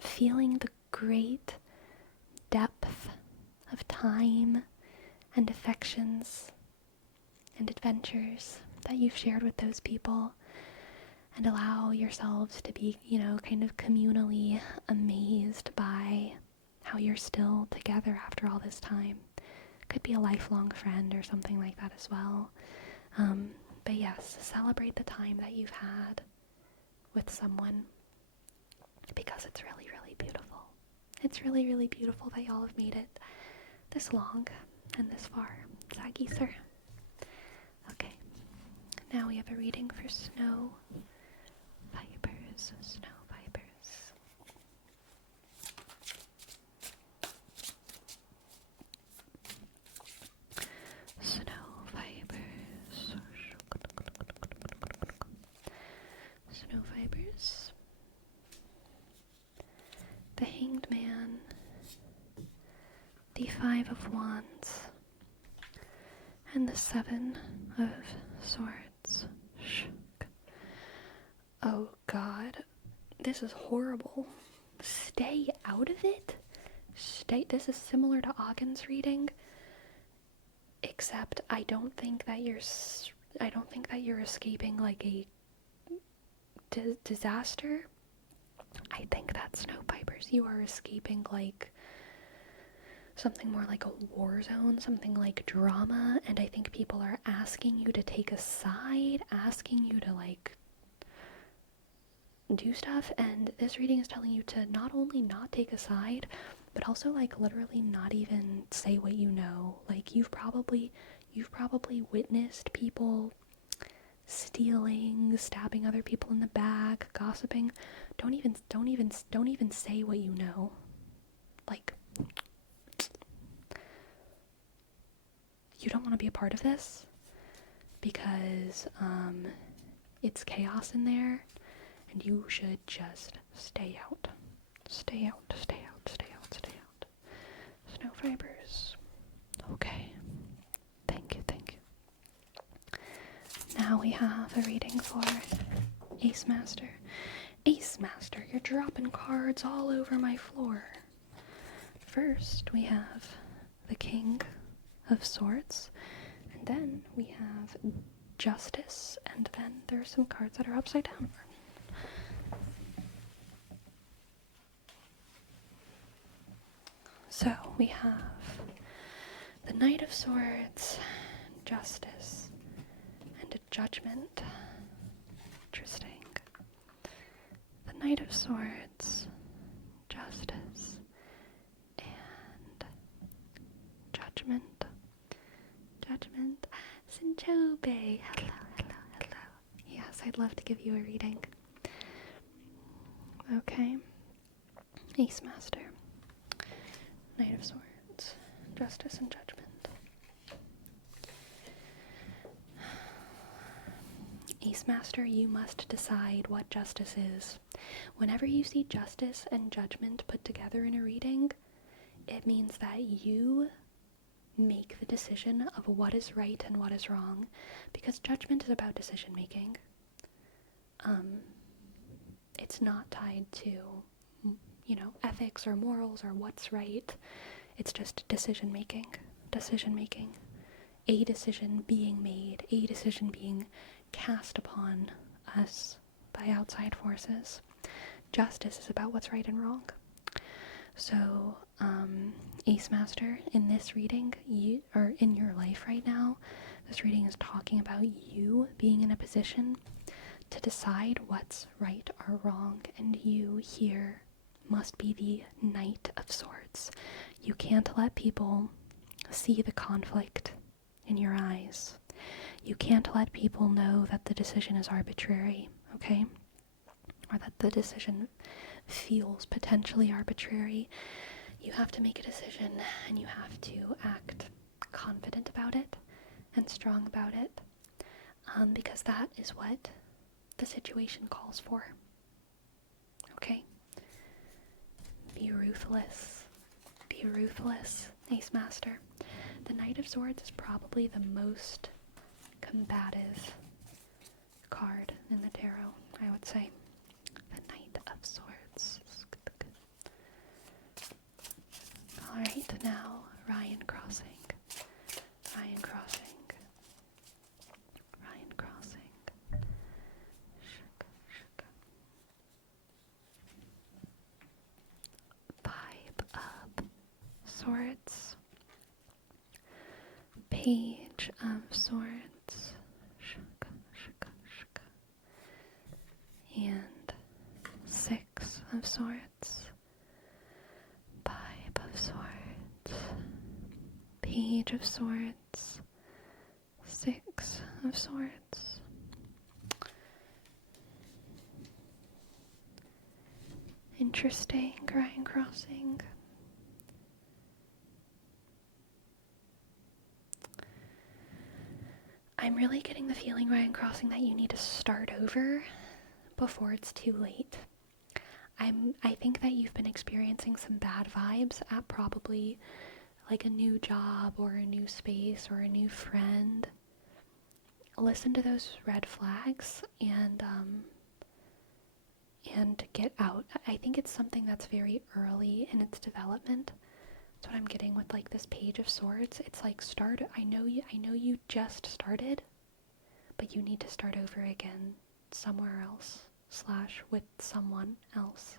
feeling the great depth of time and affections and adventures that you've shared with those people, and allow yourselves to be, kind of communally amazed by how you're still together after all this time. Could be a lifelong friend or something like that as well. But yes, celebrate the time that you've had with someone, because it's really, really beautiful. It's really, really beautiful that y'all have made it this long and this far. Saggy, sir. Okay, now we have a reading for snow vipers. Snow vipers. Snow vipers. Snow vipers. The Hanged Man. The Five of Wands. And the Seven of Swords. Oh God, this is horrible. Stay out of it. This is similar to Ogden's reading, except I don't think that you're escaping like a disaster. I think that Snow Pipers, you are escaping like something more like a war zone, something like drama, and I think people are asking you to take a side, asking you to like do stuff, and this reading is telling you to not only not take a side, but also like literally not even say what you know. Like you've probably witnessed people stealing, stabbing other people in the back, gossiping. Don't even say what you know. Like, you don't want to be a part of this, because it's chaos in there, and you should just stay out. Stay out, stay out, stay out, stay out. Snow fibers. Okay. Thank you, thank you. Now we have a reading for Ace Master. Ace Master, you're dropping cards all over my floor. First, we have the King of Swords, and then we have Justice, and then there are some cards that are upside down. So we have the Knight of Swords, Justice, and a Judgment. Interesting. The Knight of Swords, Justice, and Judgment. Judgment. Sinchobe. Hello, hello, hello. Yes, I'd love to give you a reading. Okay. Ace Master. Knight of Swords, Justice and Judgment. Ace Master, you must decide what justice is. Whenever you see justice and judgment put together in a reading, it means that you make the decision of what is right and what is wrong, because judgment is about decision making. It's not tied to ethics or morals or what's right. It's just decision making. A decision being made, a decision being cast upon us by outside forces. Justice is about what's right and wrong. So, Ace Master, in this reading, in your life right now, this reading is talking about you being in a position to decide what's right or wrong, and you here must be the Knight of Swords. You can't let people see the conflict in your eyes. You can't let people know that the decision is arbitrary, okay? Or that the decision feels potentially arbitrary. You have to make a decision and you have to act confident about it and strong about it, because that is what the situation calls for. Okay? Be ruthless. Be ruthless, Ace Master. The Knight of Swords is probably the most combative card in the tarot, I would say. The Knight of Swords. Alright, now Ryan Crossing. Ryan Crossing. Ryan Crossing. Five of Swords. Page of Swords. And Six of Swords. Five of Swords. Page of Swords. Six of Swords. Interesting, Ryan Crossing. I'm really getting the feeling, Ryan Crossing, that you need to start over before it's too late. I think that you've been experiencing some bad vibes at probably like a new job or a new space or a new friend. Listen to those red flags and get out. I think it's something that's very early in its development. That's what I'm getting with like this Page of Swords. It's like I know you just started, but you need to start over again somewhere else / with someone else.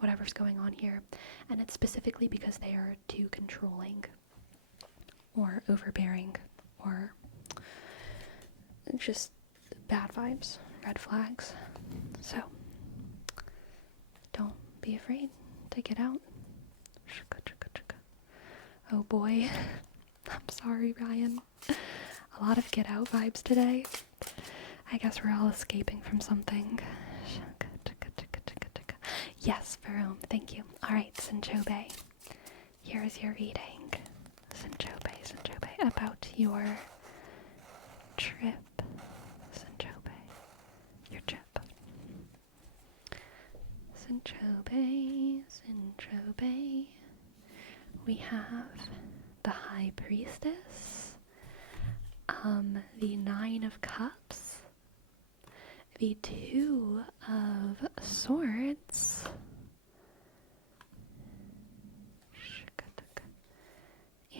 Whatever's going on here. And it's specifically because they are too controlling or overbearing or just bad vibes, red flags. So don't be afraid to get out. Oh boy. I'm sorry, Ryan. A lot of get out vibes today. I guess we're all escaping from something. Yes, Varome, thank you. Alright, Sinchobe. Here is your reading. Sinchobe, about your trip. Sinchobe, your trip. Sinchobe. We have the High Priestess, the Nine of Cups, the Two of Swords,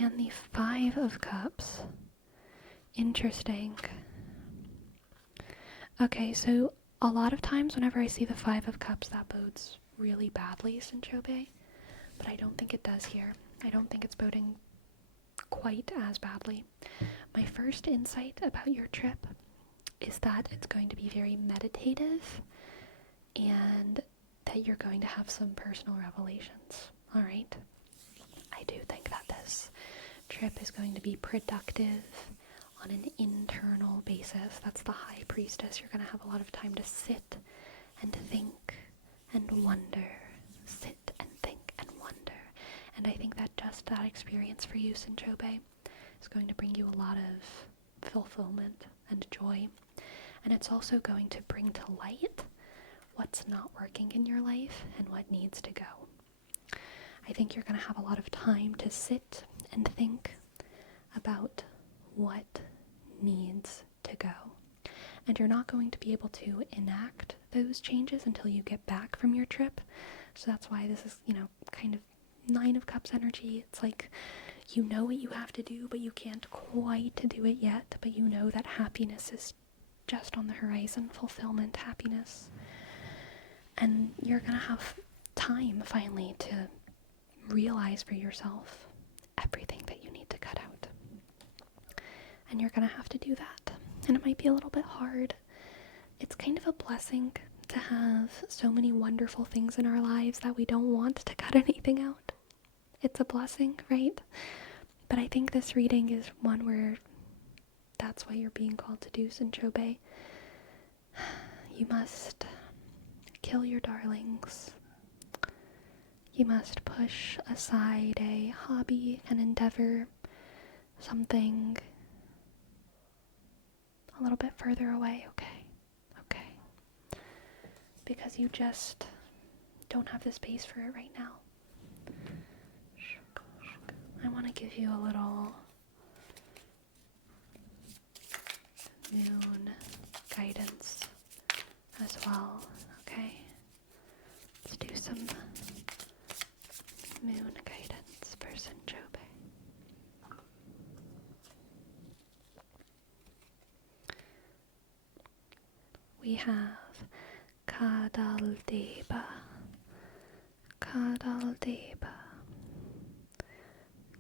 and the Five of Cups. Interesting. Okay, so a lot of times whenever I see the Five of Cups, that bodes really badly, Sinchobe, but I don't think it does here. I don't think it's boding quite as badly. My first insight about your trip is that it's going to be very meditative and that you're going to have some personal revelations. Alright? I do think that this trip is going to be productive on an internal basis. That's the High Priestess. You're going to have a lot of time to sit and think and wonder. Sit and think and wonder. And I think that just that experience for you, Sinchobe, is going to bring you a lot of fulfillment and joy. And it's also going to bring to light what's not working in your life and what needs to go. I think you're going to have a lot of time to sit and think about what needs to go. And you're not going to be able to enact those changes until you get back from your trip. So that's why this is, kind of Nine of Cups energy. It's like you know what you have to do, but you can't quite do it yet. But you know that happiness is just on the horizon. Fulfillment, happiness. And you're going to have time finally to realize for yourself everything that you need to cut out. And you're going to have to do that. And it might be a little bit hard. It's kind of a blessing to have so many wonderful things in our lives that we don't want to cut anything out. It's a blessing, right? But I think this reading is one where that's what you're being called to do, Sanchobe. You must kill your darlings. You must push aside a hobby, an endeavor, something a little bit further away, okay? Because you just don't have the space for it right now. I want to give you a little moon guidance as well, okay? Let's do some moon guidance for Sanchobe. We have Kadaldeba, Kadaldeba,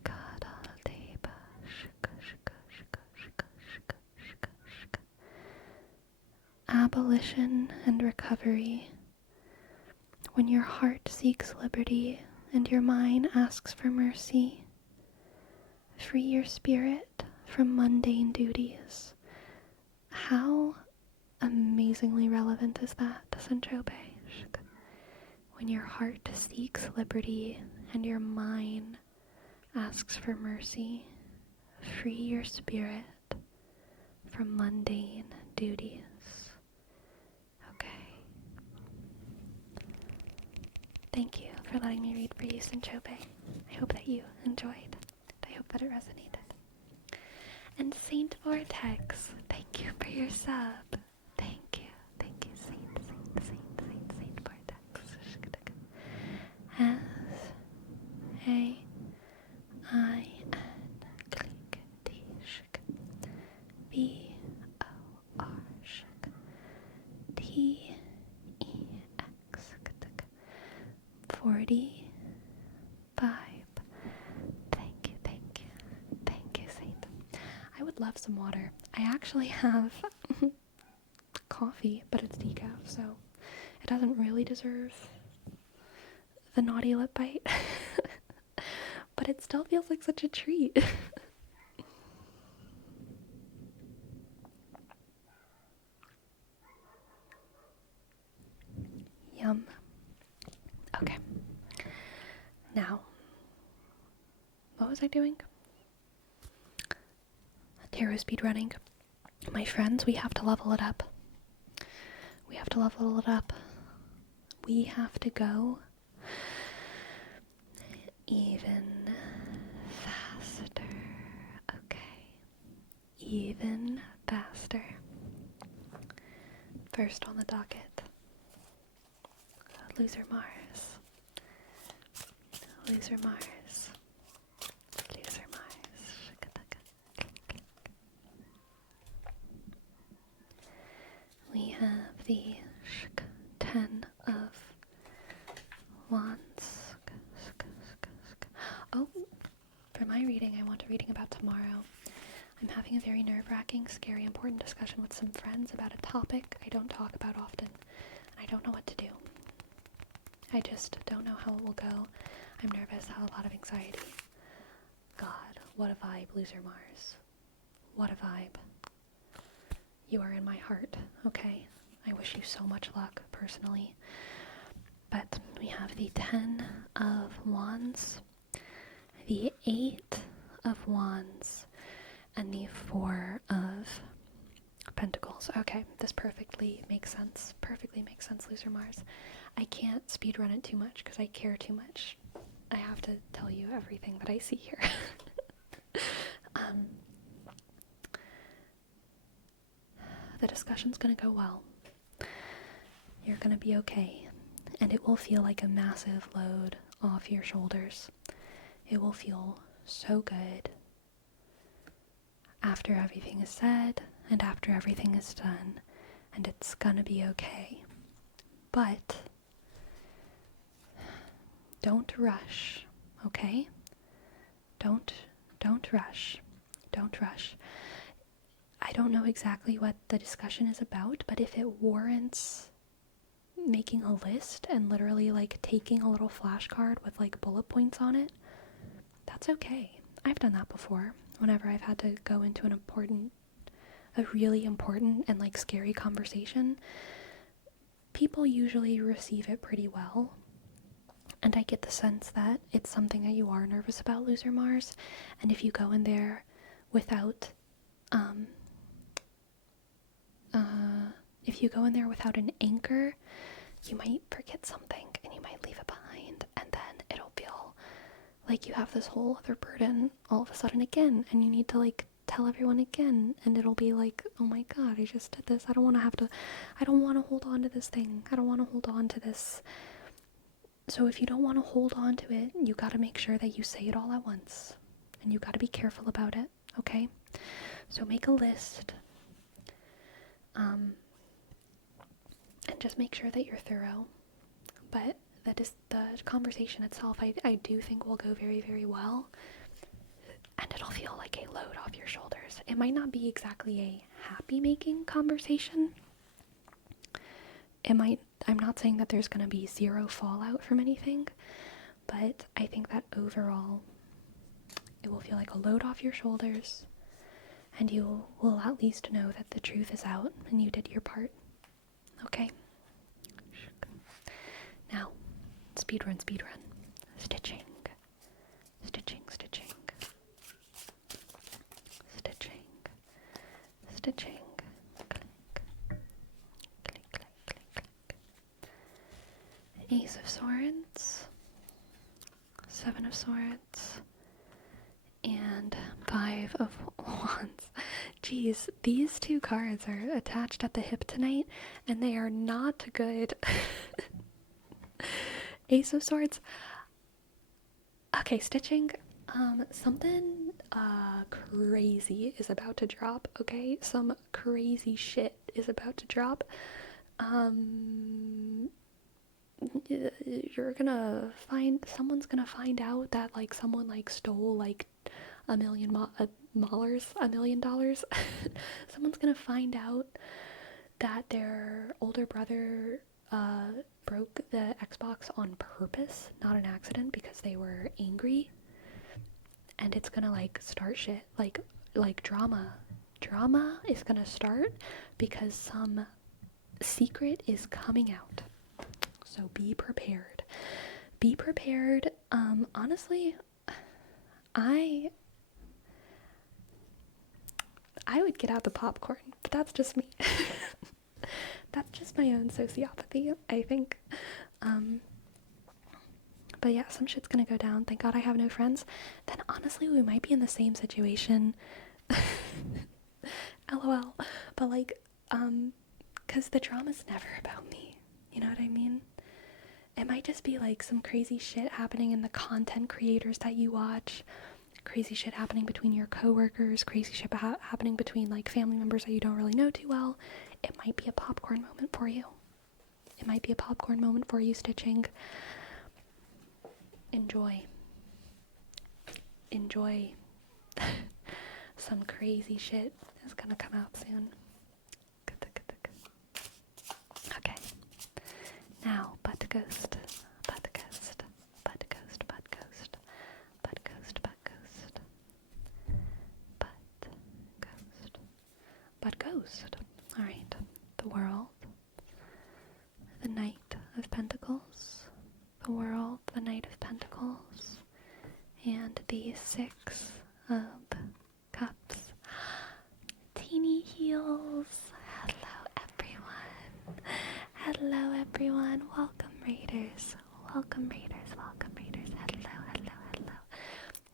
Kadaldeba, shika, shika, shika, shika, shika, shika, shika. Abolition and recovery. When your heart seeks liberty and your mind asks for mercy, free your spirit from mundane duties. How amazingly relevant is that, Sanchobe? When your heart seeks liberty and your mind asks for mercy, free your spirit from mundane duties. Okay. Thank you for letting me read for you, Sanchobe. I hope that you enjoyed. I hope that it resonated. And Saint Vortex, thank you for your sub. Thank you, Saint Vortex. SAINTVortex. 45. Thank you, Saint. I would love some water. I actually have coffee, but it's decaf, so it doesn't really deserve the naughty lip bite. But it still feels like such a treat. Yum. Okay. Now, what was I doing? Tarot speedrunning. My friends, we have to level it up. We have to level it up. We have to go even faster. Okay. Even faster. First on the docket, Loser Mars. Loser Mars. Loser Mars. We have the 10 of Wands. Oh, for my reading, I want a reading about tomorrow. I'm having a very nerve-wracking, scary, important discussion with some friends about a topic I don't talk about often, and I don't know what to do. I just don't know how it will go. I'm nervous, I have a lot of anxiety. God, what a vibe, Loser Mars. What a vibe. You are in my heart, okay? I wish you so much luck, personally. But we have the 10 of Wands, the 8 of Wands, and the 4 of Pentacles. Okay, this perfectly makes sense. Perfectly makes sense, Loser Mars. I can't speedrun it too much because I care too much. I have to tell you everything that I see here. The discussion's gonna go well. You're gonna be okay. And it will feel like a massive load off your shoulders. It will feel so good after everything is said and after everything is done, and it's gonna be okay. But don't rush, okay? Don't rush. Don't rush. I don't know exactly what the discussion is about, but if it warrants making a list and literally like taking a little flashcard with like bullet points on it, that's okay. I've done that before whenever I've had to go into a really important and like scary conversation. People usually receive it pretty well, and I get the sense that it's something that you are nervous about, Loser Mars, and if you go in there without an anchor, you might forget something and you might leave it behind, and then it'll feel like you have this whole other burden all of a sudden again, and you need to like tell everyone again, and it'll be like, oh my god, I just did this. I don't want to hold on to this thing. I don't want to hold on to this. So if you don't want to hold on to it, you got to make sure that you say it all at once, and you got to be careful about it, okay? So make a list, and just make sure that you're thorough. But that is the conversation itself. I do think will go very, very well, and it'll feel like a load off your shoulders. It might not be exactly a happy-making conversation. I'm not saying that there's going to be zero fallout from anything, but I think that overall it will feel like a load off your shoulders, and you will at least know that the truth is out and you did your part. Okay? Now, speedrun. Stitching. Ace of Swords, Seven of Swords, and Five of Wands. Jeez, these two cards are attached at the hip tonight, and they are not good. Ace of Swords. Okay, stitching. Something crazy is about to drop, okay? Some crazy shit is about to drop. Someone's gonna find out that like someone like stole like $1 million. Someone's gonna find out that their older brother broke the Xbox on purpose, not an accident, because they were angry, and it's gonna like start shit like drama is gonna start because some secret is coming out. So be prepared. Honestly, I would get out the popcorn, but that's just me. That's just my own sociopathy, I think. But yeah, some shit's gonna go down. Thank God I have no friends. Then honestly, we might be in the same situation. LOL. But like, cause the drama's never about me. You know what I mean? It might just be like some crazy shit happening in the content creators that you watch, crazy shit happening between your coworkers, crazy shit happening between like family members that you don't really know too well. It might be a popcorn moment for you. Stitching. Enjoy. Some crazy shit is gonna come out soon. Okay. Now, butt ghost. Alright. The world. The Knight of Pentacles. The world, the Knight of Pentacles. And the Six of Cups. Teeny heels. Hello everyone. Welcome raiders. Hello.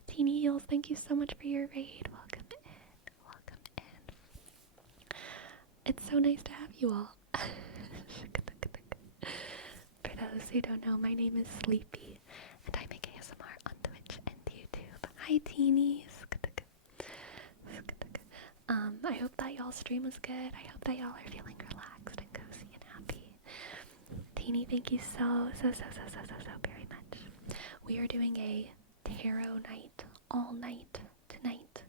Teeny heels, thank you so much for your raid. Welcome in. It's so nice to have you all. For those who don't know, my name is Sleepy, and I make ASMR on Twitch and YouTube. Hi teenies. I hope that y'all's stream was good. I hope that y'all are feeling relaxed and cozy and happy. Teeny, thank you so very much. We are doing a tarot night all night tonight.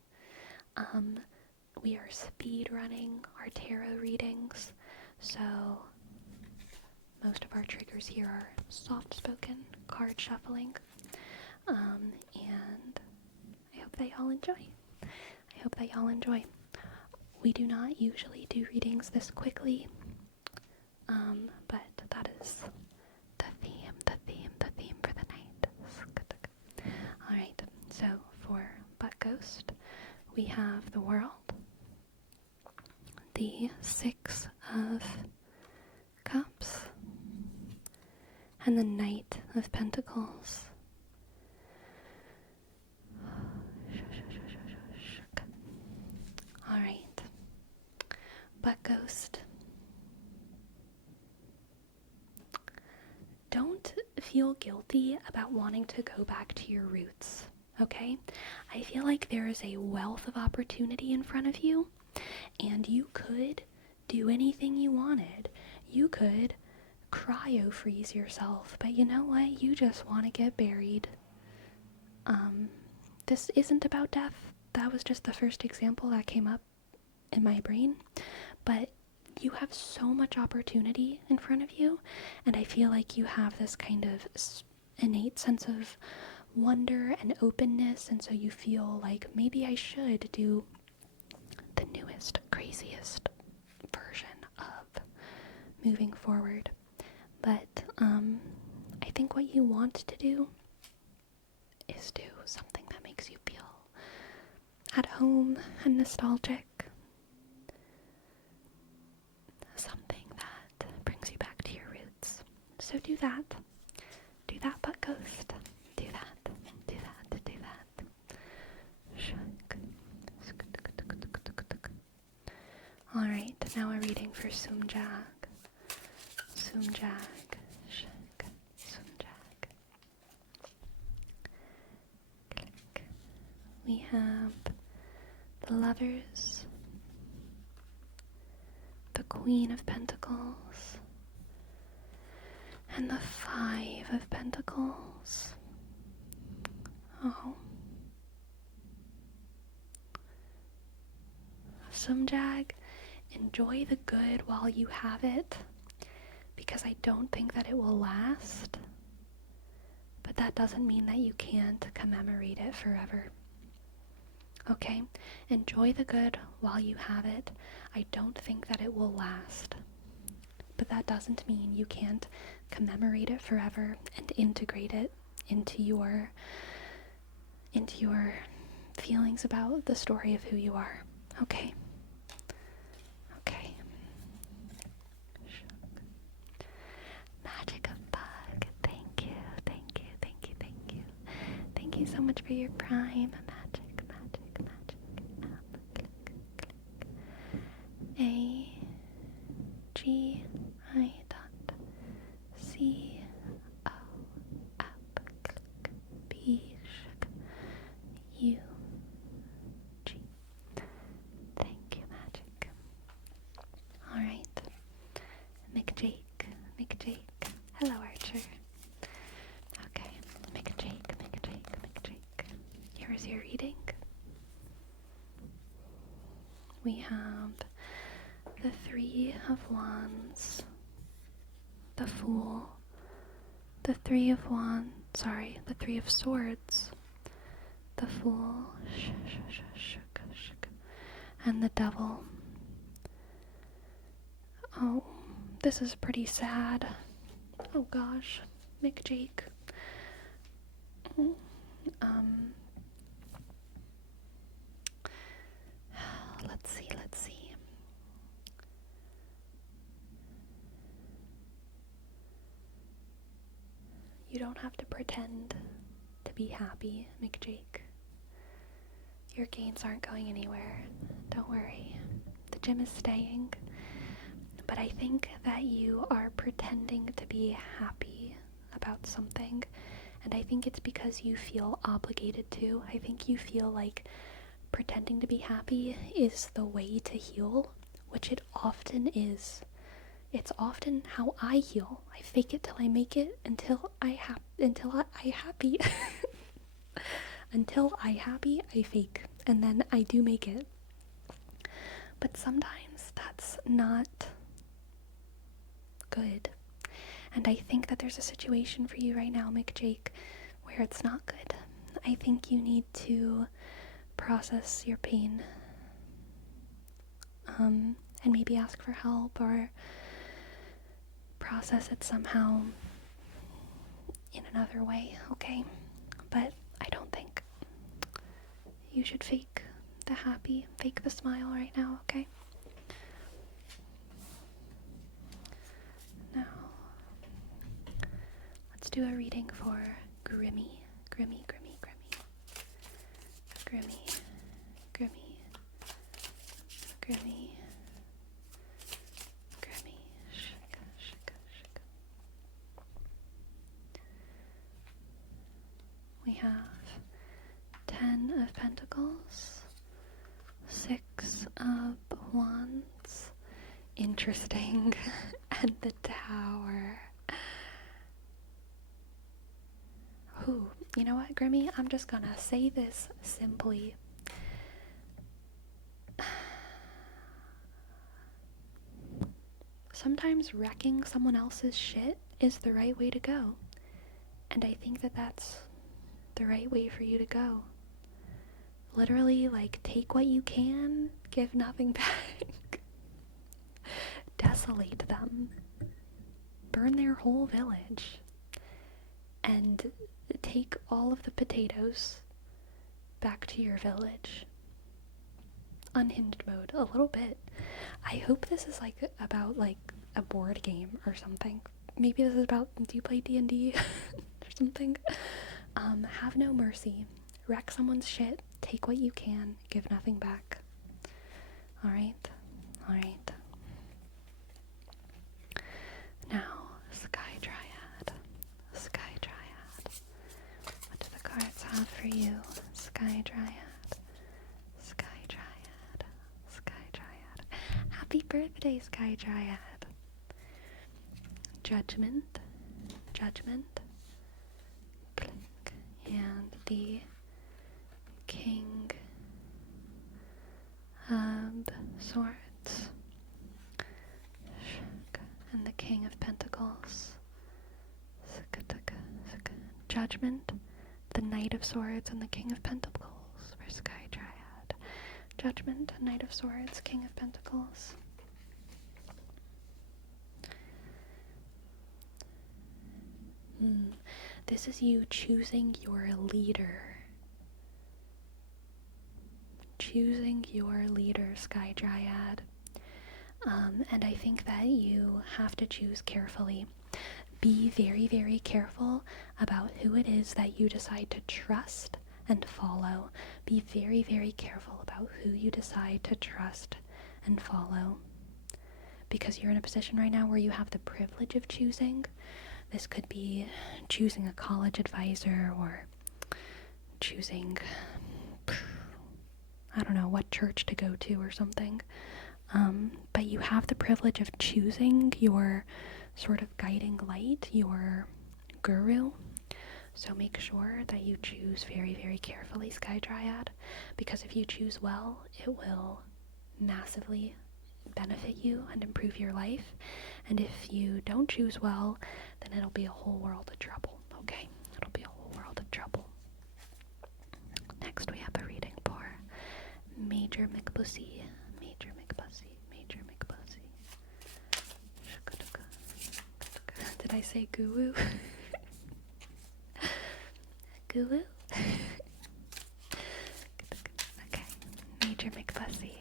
We are speed running our tarot readings, so most of our triggers here are soft-spoken card shuffling, and I hope that y'all enjoy. We do not usually do readings this quickly, but that is the theme for the night. Alright, so for Butt Ghost, we have the World, the Six of Cups, and the Knight of Pentacles. Alright, Butt Ghost. Don't feel guilty about wanting to go back to your roots, okay? I feel like there is a wealth of opportunity in front of you, and you could do anything you wanted. You could cryo-freeze yourself, but you know what? You just want to get buried. This isn't about death. That was just the first example that came up in my brain, but you have so much opportunity in front of you, and I feel like you have this kind of innate sense of wonder and openness, and so you feel like maybe I should do the newest, craziest version of moving forward. But I think what you want to do is do something that makes you feel at home and nostalgic. Something that brings you back to your roots. So do that. Do that, Butt Ghost. Do that. Do that. Do that. Alright, now we're reading for Sumjag. Sumjag. Sumjag. Click. We have the Lovers, the Queen of Pentacles, and the Five of Pentacles. Oh. Sumjag, enjoy the good while you have it, because I don't think that it will last, but that doesn't mean that you can't commemorate it forever. Okay? Enjoy the good while you have it. I don't think that it will last, but that doesn't mean you can't commemorate it forever and integrate it into your feelings about the story of who you are. Okay? Okay. Magic of Bug. Thank you. Thank you so much for your prime. Magic. AGI.CO app click B U G. Thank you, Magic. Alright. McJake. Hello, Archer. Okay. McJake. Here's your reading. We have the Three of Wands, the Fool, the Three of Swords, the Fool, and the Devil. Oh, this is pretty sad. Oh gosh, McJake. Let's see. You don't have to pretend to be happy, McJake. Your gains aren't going anywhere. Don't worry. The gym is staying. But I think that you are pretending to be happy about something. And I think it's because you feel obligated to. I think you feel like pretending to be happy is the way to heal, which it often is. It's often how I heal. I fake it till I make it until I happy. Until I happy, I fake, and then I do make it. But sometimes that's not good. And I think that there's a situation for you right now, McJake, where it's not good. I think you need to process your pain, and maybe ask for help or process it somehow in another way, okay? But I don't think you should fake the smile right now, okay? Now, let's do a reading for Grimmy. Grimmy. We have 10 of Pentacles, 6 of Wands, interesting, and the Tower. Ooh, you know what, Grimmy? I'm just gonna say this simply. Sometimes wrecking someone else's shit is the right way to go. And I think that that's the right way for you to go. Literally, like, take what you can, give nothing back. Desolate them. Burn their whole village. And take all of the potatoes back to your village. Unhinged mode, a little bit. I hope this is like about like a board game or something. Maybe this is about, do you play D&D or something? Have no mercy. Wreck someone's shit. Take what you can. Give nothing back. Alright? Alright. Now, Sky Dryad. Sky Dryad. What do the cards have for you? Sky Dryad. Sky Dryad. Sky Dryad. Happy birthday, Sky Dryad. Judgment. Click. And the King of Swords. And the King of Pentacles. Judgment, the Knight of Swords, and the King of Pentacles for Sky Dryad. Judgment, Knight of Swords, King of Pentacles. This is you choosing your leader. Choosing your leader, Sky Dryad. And I think that you have to choose carefully. Be very, very careful about who it is that you decide to trust and follow. Be very, very careful about who you decide to trust and follow. Because you're in a position right now where you have the privilege of choosing. This could be choosing a college advisor or choosing, I don't know, what church to go to or something. But you have the privilege of choosing your sort of guiding light, your guru. So make sure that you choose very, very carefully, Sky Dryad, because if you choose well, it will massively benefit you and improve your life. And if you don't choose well, then it'll be a whole world of trouble, okay? It'll be a whole world of trouble. Next we have a reading for Major McBussy. Did I say goo-woo? Goo-woo? Okay, Major McBussy.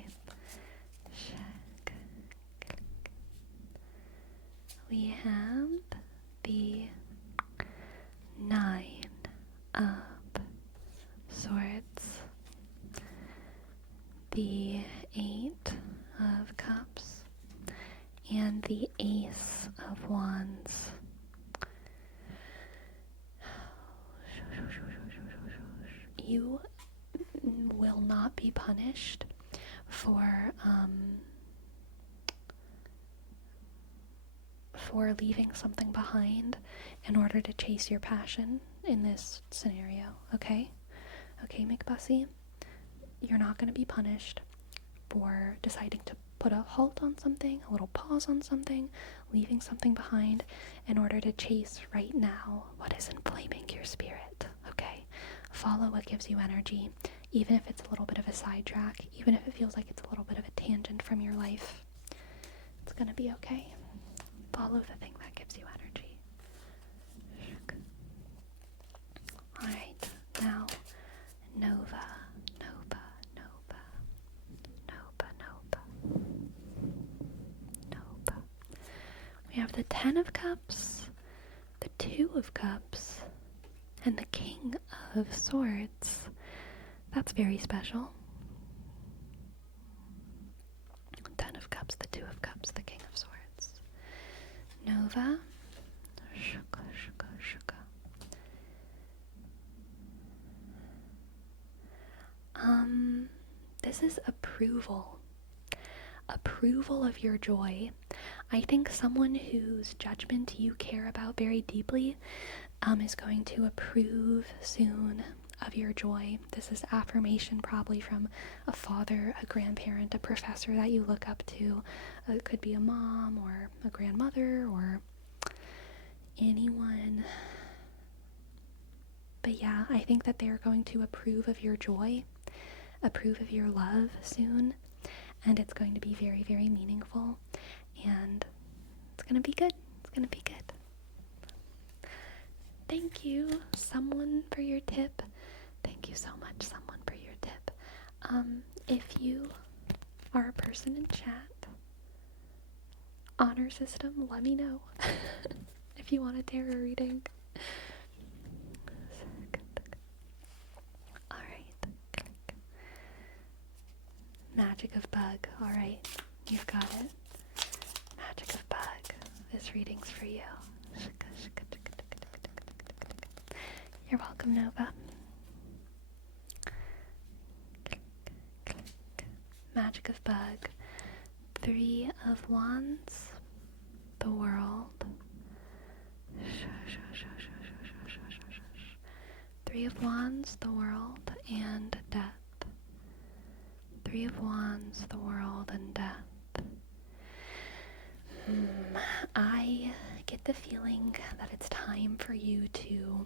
We have the 9 of Swords, the 8 of Cups, and the Ace of Wands. You will not be punished for leaving something behind in order to chase your passion in this scenario, okay? Okay, McBussy? You're not going to be punished. for deciding to put a halt on something, a little pause on something, leaving something behind in order to chase right now what is inflaming your spirit, okay? Follow what gives you energy, even if it's a little bit of a sidetrack, even if it feels like it's a little bit of a tangent from your life. It's gonna be okay. Follow the thing that gives you energy. Alright, now Nova, Nova, Nova, Nova, Nova, Nova. We have the Ten of Cups, the Two of Cups, and the King of Swords. That's very special. Ten of Cups, the Two of Cups, the King of Swords. Nova. Shuka, shuka, shuka. This is approval. Approval of your joy. I think someone whose judgment you care about very deeply is going to approve soon of your joy. This is affirmation probably from a father, a grandparent, a professor that you look up to. It could be a mom or a grandmother or anyone. But yeah, I think that they're going to approve of your joy, approve of your love soon, and it's going to be very, very meaningful, and it's going to be good. It's going to be good. Thank you, someone, for your tip. Thank you so much, someone, for your tip. If you are a person in chat, honor system, let me know if you want a tarot reading. Alright. Magic of Bug. Alright, you've got it. Magic of Bug. This reading's for you. You're welcome, Nova. Magic of Bug. Three of Wands. The World. Three of Wands, the World, and Death. Three of Wands, the World, and Death. I get the feeling that it's time for you to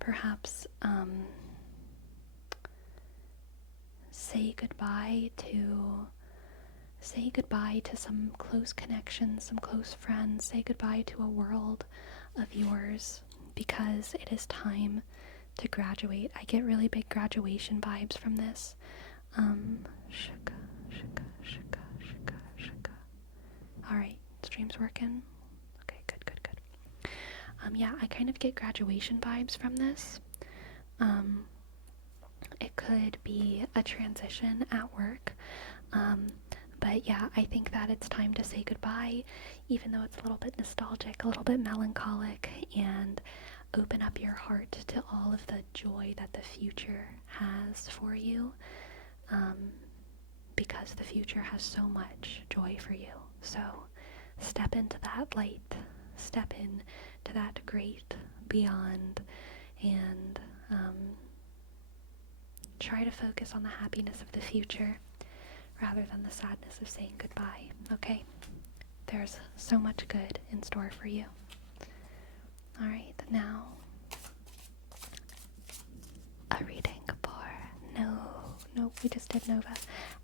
perhaps say goodbye to some close connections, some close friends. Say goodbye to a world of yours, because it is time to graduate. I get really big graduation vibes from this. Shika, shika, shika, shika, shika. Alright, stream's working. Okay, good, good, good. Yeah, I kind of get graduation vibes from this. It could be a transition at work. But yeah, I think that it's time to say goodbye, even though it's a little bit nostalgic, a little bit melancholic, and open up your heart to all of the joy that the future has for you, because the future has so much joy for you. So step into that light, step into that great beyond, and try to focus on the happiness of the future rather than the sadness of saying goodbye, okay? There's so much good in store for you. Alright, now a reading for no, we just did Nova.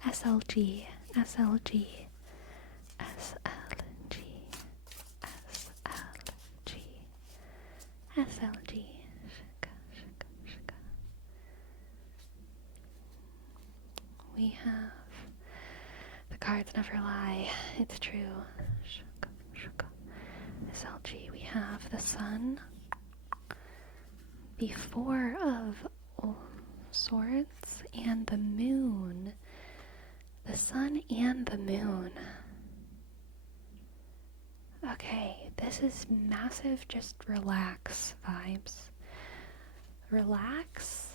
SLG, SLG, SLG, SLG, SLG. Shika, shika, shika. We have the cards never lie. It's true. Shika, shika. SLG, we have the Sun, the Four of Swords, and the Moon. The Sun and the Moon. Okay, this is massive just relax vibes. Relax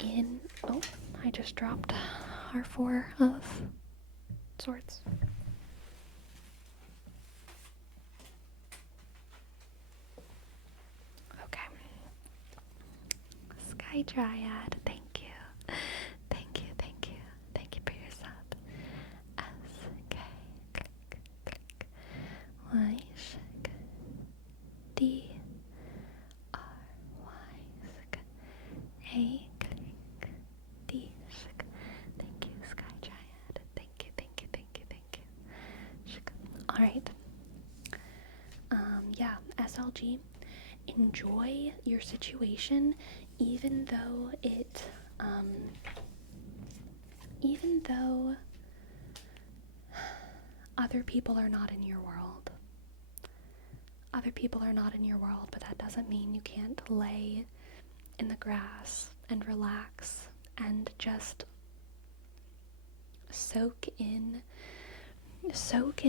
in... Oh, I just dropped our Four of Swords. Okay. Sky Dryad, thank you. Thank you, thank you. Thank you for your sub. D. Thank you, Sky Giant. Thank you, thank you, thank you, thank you. Alright. Yeah, SLG. Enjoy your situation, even though other people are not in your world. Other people are not in your world, but that doesn't mean you can't lay in the grass and relax and just soak in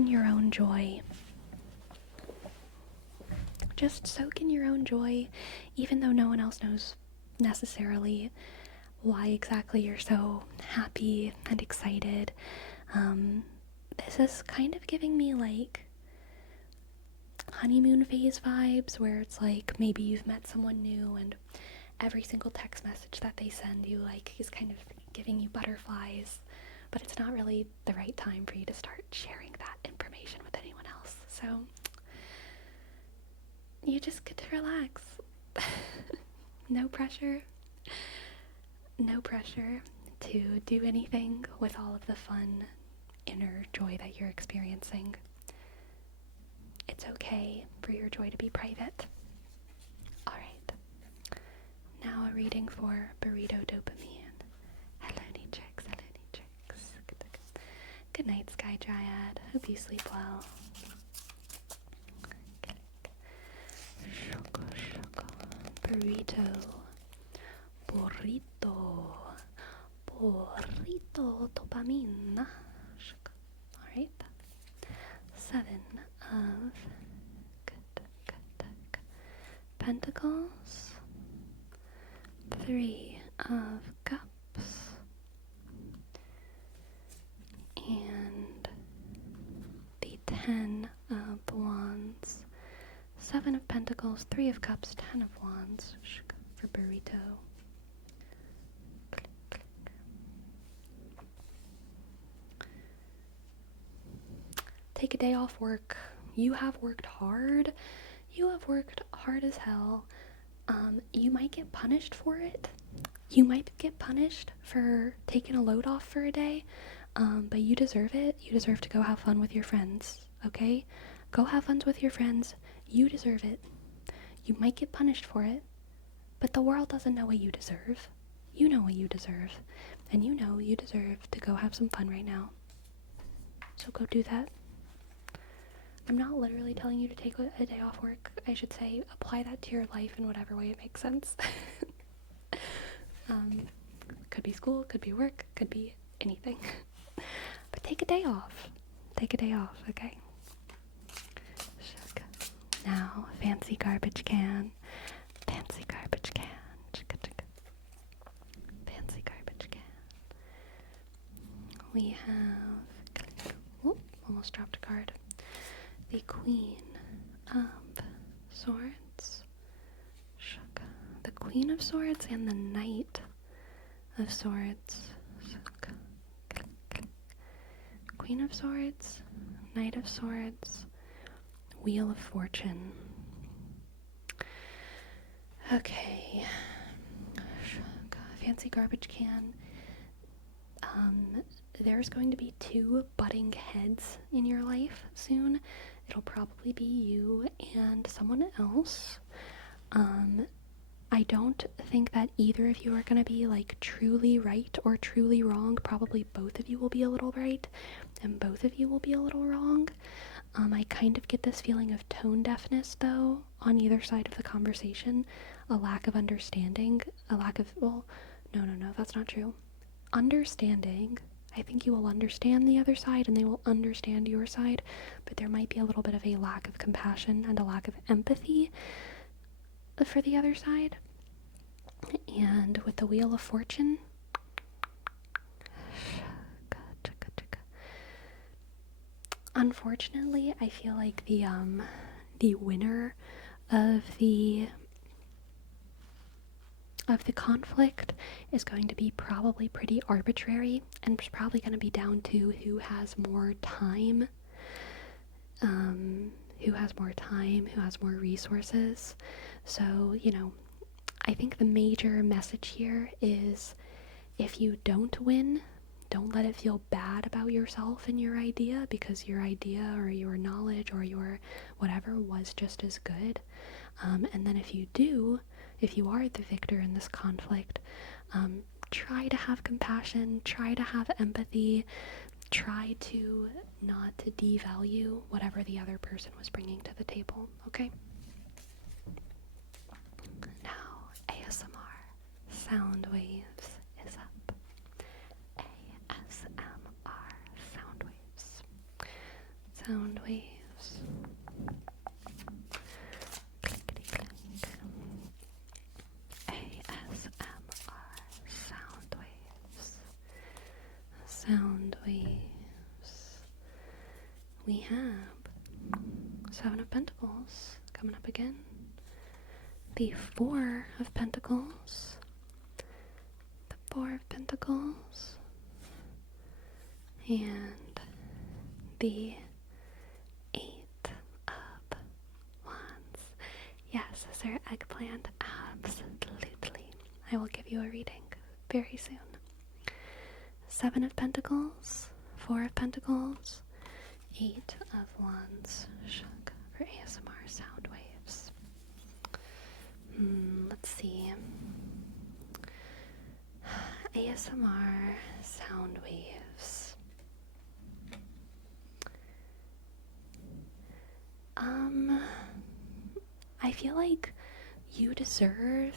your own joy. Just soak in your own joy, even though no one else knows necessarily why exactly you're so happy and excited. This is kind of giving me like honeymoon phase vibes, where it's like maybe you've met someone new and every single text message that they send you like is kind of giving you butterflies, but it's not really the right time for you to start sharing that information with anyone else. So you just get to relax. No pressure to do anything with all of the fun inner joy that you're experiencing. It's okay for your joy to be private. Alright. Now a reading for Burrito Dopamine. Hello, Neetrix. Hello, Neetrix. Good night, Sky Dryad. Hope you sleep well. Burrito. Burrito dopamine. Alright. 7 of Pentacles. 3 of Cups. And the 10 of Wands. 7 of Pentacles, 3 of Cups, 10 of Wands for Burrito. Take a day off work. You have worked hard. You have worked hard as hell. You might get punished for it. You might get punished for taking a load off for a day, but you deserve it. You deserve to go have fun with your friends, okay? Go have fun with your friends. You deserve it. You might get punished for it, but the world doesn't know what you deserve. You know what you deserve, and you know you deserve to go have some fun right now. So go do that. I'm not literally telling you to take a day off work. I should say apply that to your life in whatever way it makes sense. Could be school, could be work, could be anything. But take a day off. Take a day off, okay? Now, fancy garbage can. Fancy garbage can. Fancy garbage can. We have... Whoop, almost dropped a card. The Queen of Swords. The Queen of Swords and the Knight of Swords. Queen of Swords, Knight of Swords, Wheel of Fortune. Okay. Fancy garbage can. There's going to be 2 butting heads in your life soon. It'll probably be you and someone else. I don't think that either of you are going to be like truly right or truly wrong. Probably both of you will be a little right and both of you will be a little wrong. I kind of get this feeling of tone deafness though on either side of the conversation. A lack of understanding, a lack of, well, no, that's not true. Understanding. I think you will understand the other side and they will understand your side, but there might be a little bit of a lack of compassion and a lack of empathy for the other side. And with the Wheel of Fortune, unfortunately, I feel like the winner of the conflict is going to be probably pretty arbitrary, and it's probably going to be down to who has more time, who has more time, who has more resources. So, I think the major message here is if you don't win, don't let it feel bad about yourself and your idea, because your idea or your knowledge or your whatever was just as good. And then if you are the victor in this conflict, try to have compassion, try to have empathy, try to not to devalue whatever the other person was bringing to the table, okay? Now, ASMR sound waves is up. ASMR sound waves. Sound waves. Clickety click. ASMR sound waves. Sound waves. We have 7 of Pentacles coming up again. The 4 of Pentacles. The 4 of Pentacles. And the 8 of Wands. Yes, Sir Eggplant, absolutely. I will give you a reading very soon. 7 of Pentacles, 4 of Pentacles, 8 of Wands. Shook for ASMR sound waves. Let's see. ASMR sound waves. I feel like you deserve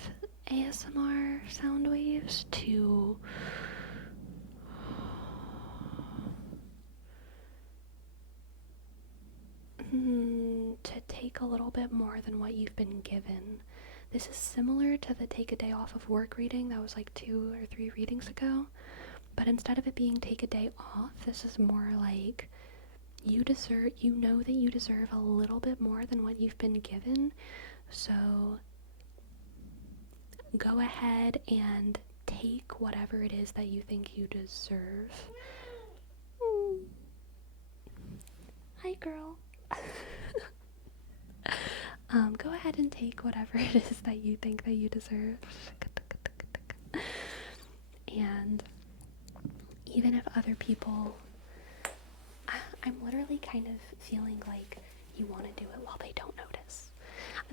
ASMR sound waves to take a little bit more than what you've been given. This is similar to the take a day off of work reading that was like 2 or 3 readings ago, but instead of it being take a day off, this is more like you know that you deserve a little bit more than what you've been given, so go ahead and take whatever it is that you think you deserve. Hi, girl. Go ahead and take whatever it is that you think that you deserve. And even if other people, I'm literally kind of feeling like you want to do it while they don't notice.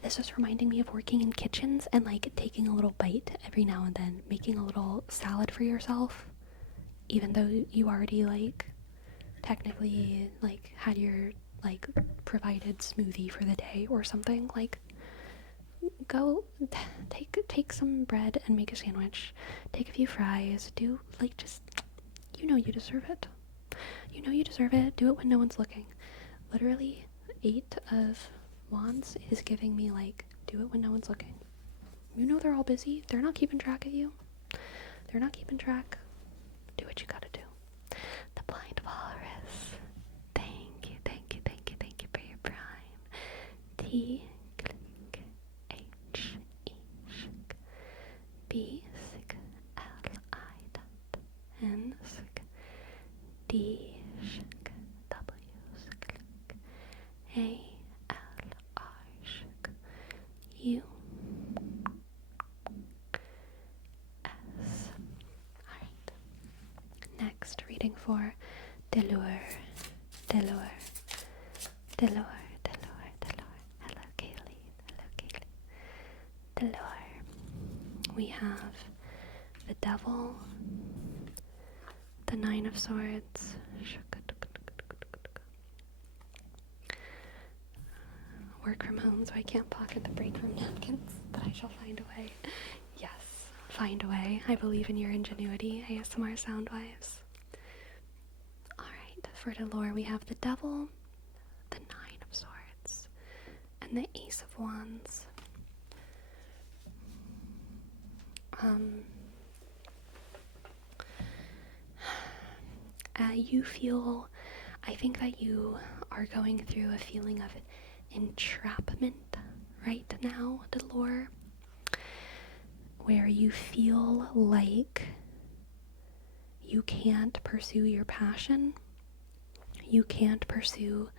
This is reminding me of working in kitchens and like taking a little bite every now and then, making a little salad for yourself, even though you already like technically like had your like provided smoothie for the day or something. Like, go take some bread and make a sandwich, take a few fries, do like just, you deserve it. You deserve it. Do it when no one's looking. Literally 8 of Wands is giving me like, do it when no one's looking. They're all busy. They're not keeping track of you. They're not keeping track. Do what you gotta do. The Blind Walrus. Thank you for your prime. T click H E shk B sick L I dot N sick D shk W sick A L I shk U S. Alright. Next, reading for Delure. Hello, Kaylee. Delure. We have the Devil, the 9 of Swords. Work from home, so I can't pocket the break room napkins, but I shall find a way. Yes, find a way. I believe in your ingenuity, ASMR Soundwives. Alright, for Delore we have the Devil, the 9 of Swords, and the Ace of Wands. I think that you are going through a feeling of entrapment right now, Delore, where you feel like you can't pursue your passion, you can't pursue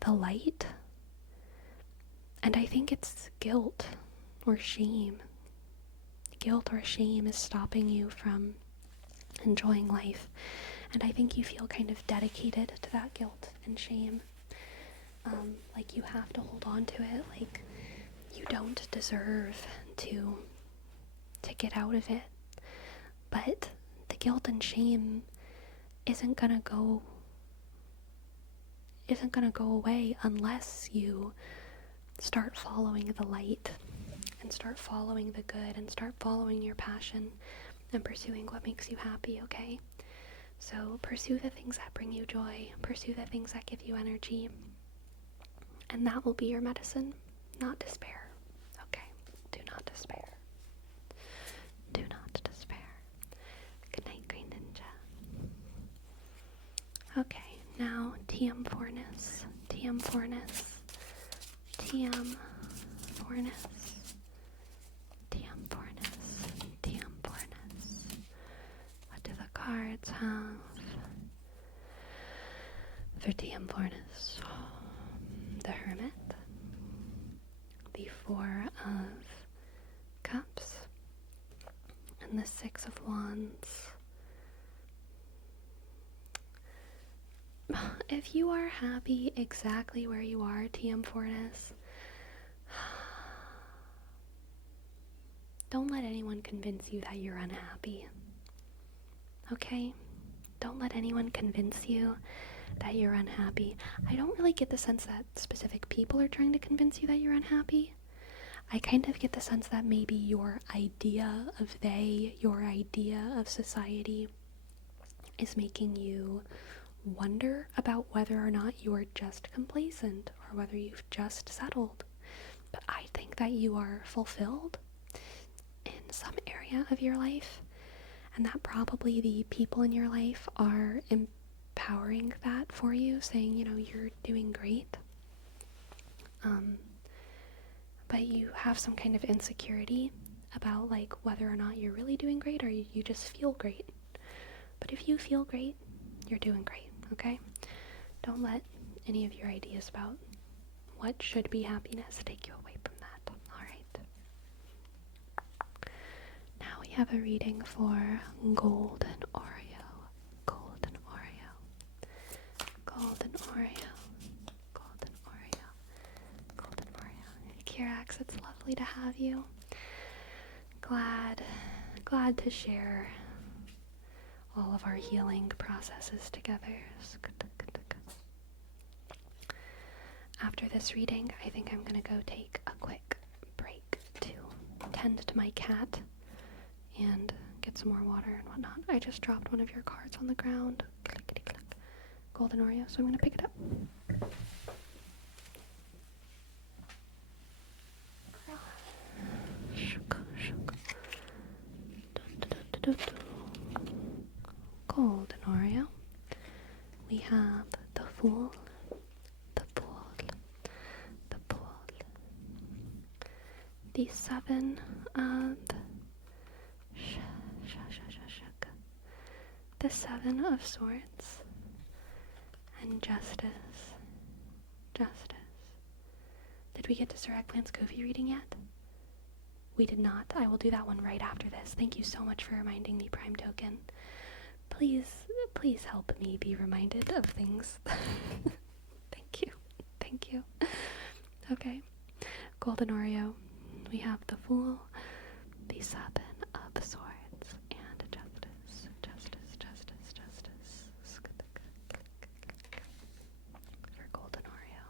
the light, And I think it's guilt or shame. Guilt or shame is stopping you from enjoying life. And I think you feel kind of dedicated to that guilt and shame. Like you have to hold on to it. Like you don't deserve to get out of it. But the guilt and shame isn't gonna go away unless you start following the light and start following the good and start following your passion and pursuing what makes you happy, okay? So pursue the things that bring you joy, pursue the things that give you energy, and that will be your medicine, not despair, okay? Do not despair. Do not despair. Good night, Green Ninja. Okay, now TM4ness, TM4ness, TM4ness, TM4ness, TM4ness. What do the cards have for TM4ness? The Hermit, the Four of Cups, and the Six of Wands. If you are happy exactly where you are, TM4ness, don't let anyone convince you that you're unhappy. Okay? Don't let anyone convince you that you're unhappy. I don't really get the sense that specific people are trying to convince you that you're unhappy. I kind of get the sense that maybe your idea of your idea of society is making you wonder about whether or not you're just complacent or whether you've just settled. But I think that you are fulfilled in some area of your life, and that probably the people in your life are empowering that for you, saying, you're doing great. But you have some kind of insecurity about like whether or not you're really doing great or you just feel great. But if you feel great, you're doing great, okay? Don't let any of your ideas about what should be happiness take you away from that, alright? Now we have a reading for Golden Oreo. Golden Oreo. Golden Oreo. Golden Oreo. Golden Oreo. Kirax, it's lovely to have you. Glad to share all of our healing processes together. After this reading, I think I'm gonna go take a quick break to tend to my cat and get some more water and whatnot. I just dropped one of your cards on the ground. Clickety click. Golden Oreo, so I'm gonna pick it up. Golden Oreo. We have the Fool, the Fool, the Fool, the Seven of the Seven of Swords, and Justice. Justice. Did we get to Sir Eggplant's Kofi reading yet? We did not. I will do that one right after this. Thank you so much for reminding me, Prime Token. Please help me be reminded of things. Thank you. Okay. Golden Oreo. We have the Fool, the Seven of Swords, and Justice. Justice. For Golden Oreo.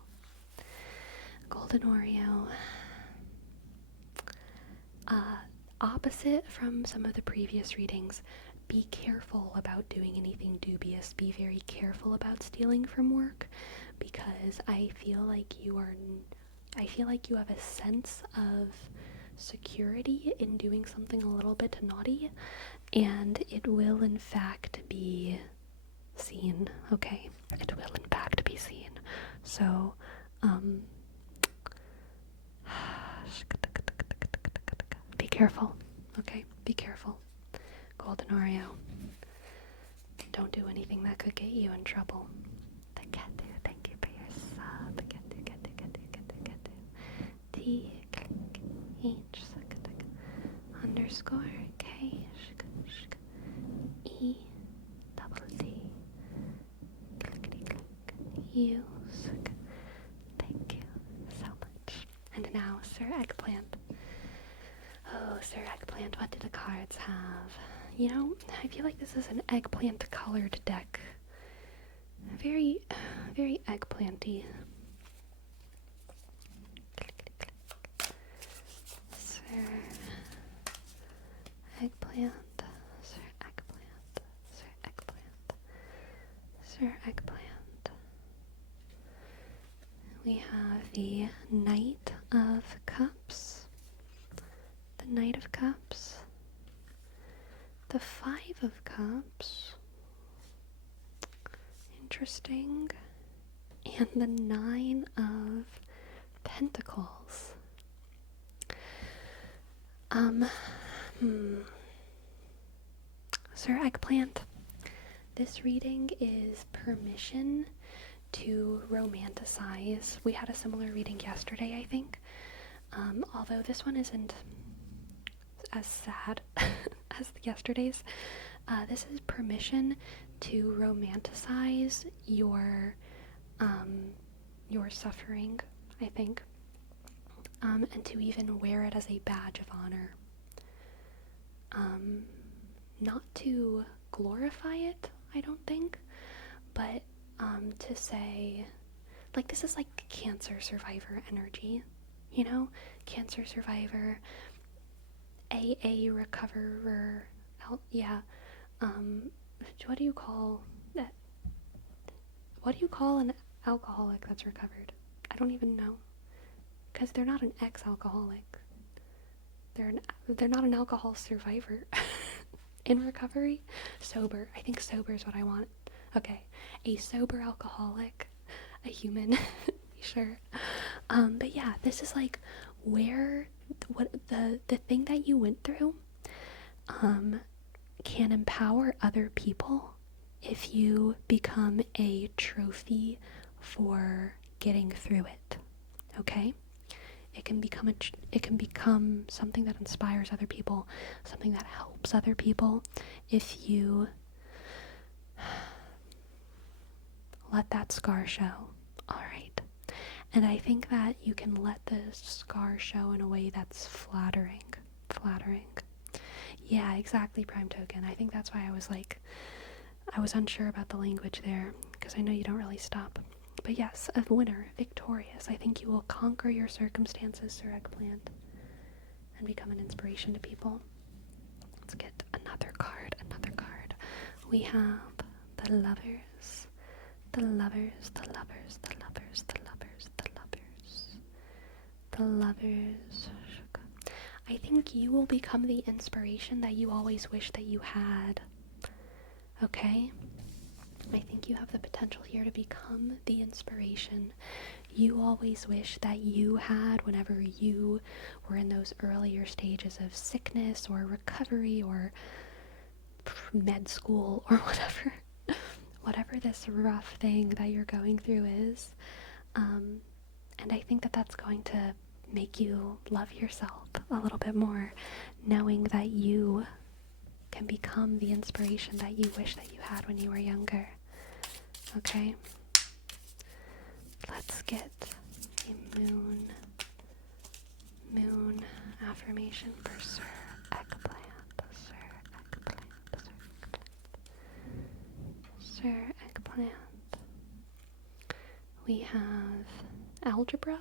Golden Oreo. Opposite from some of the previous readings, be careful about doing anything dubious. Be very careful about stealing from work, because I feel like you have a sense of security in doing something a little bit naughty, and it will in fact be seen, okay? It will in fact be seen. So, be careful, okay? Be careful. Golden Oreo. Don't do anything that could get you in trouble. The Ketu, thank you for your sub. Ketu. T H underscore K E double T U. Thank you so much. And now, Sir Eggplant. Oh, Sir Eggplant, what do the cards have? You know, I feel like this is an eggplant colored deck. Very, very eggplanty. Sir Eggplant, Sir Eggplant, Sir Eggplant, Sir Eggplant. We have the Knight of Cups, the Knight of Cups, the Five of Cups, interesting, and the Nine of Pentacles. Sir Eggplant, this reading is permission to romanticize. We had a similar reading yesterday, I think. Although this one isn't as sad as yesterday's. This is permission to romanticize your suffering, I think. And to even wear it as a badge of honor. Not to glorify it, I don't think, but to say, like, this is like cancer survivor energy, you know? Cancer survivor, AA recoverer, yeah. What do you call that? What do you call an alcoholic that's recovered? I don't even know. Because they're not an ex-alcoholic. They're not an alcohol survivor. In recovery? Sober. I think sober is what I want. Okay. A sober alcoholic. A human. Sure. But yeah, this is like where the thing that you went through can empower other people if you become a trophy for getting through it. Okay? It can become something that inspires other people, something that helps other people if you let that scar show. All right. And I think that you can let the scar show in a way that's flattering. Yeah, exactly, Prime Token. I think that's why I was unsure about the language there, because I know you don't really stop. But yes, a winner, victorious. I think you will conquer your circumstances, Sir Eggplant, and become an inspiration to people. Let's get another card. We have the Lovers, the Lovers, the Lovers, the Lovers, the Lovers, the Lovers, the Lovers. I think you will become the inspiration that you always wish that you had. Okay? I think you have the potential here to become the inspiration you always wish that you had whenever you were in those earlier stages of sickness or recovery or med school or whatever this rough thing that you're going through is. And I think that that's going to make you love yourself a little bit more, knowing that you can become the inspiration that you wish that you had when you were younger. Okay? Let's get a moon affirmation for Sir Eggplant. Sir Eggplant. We have algebra?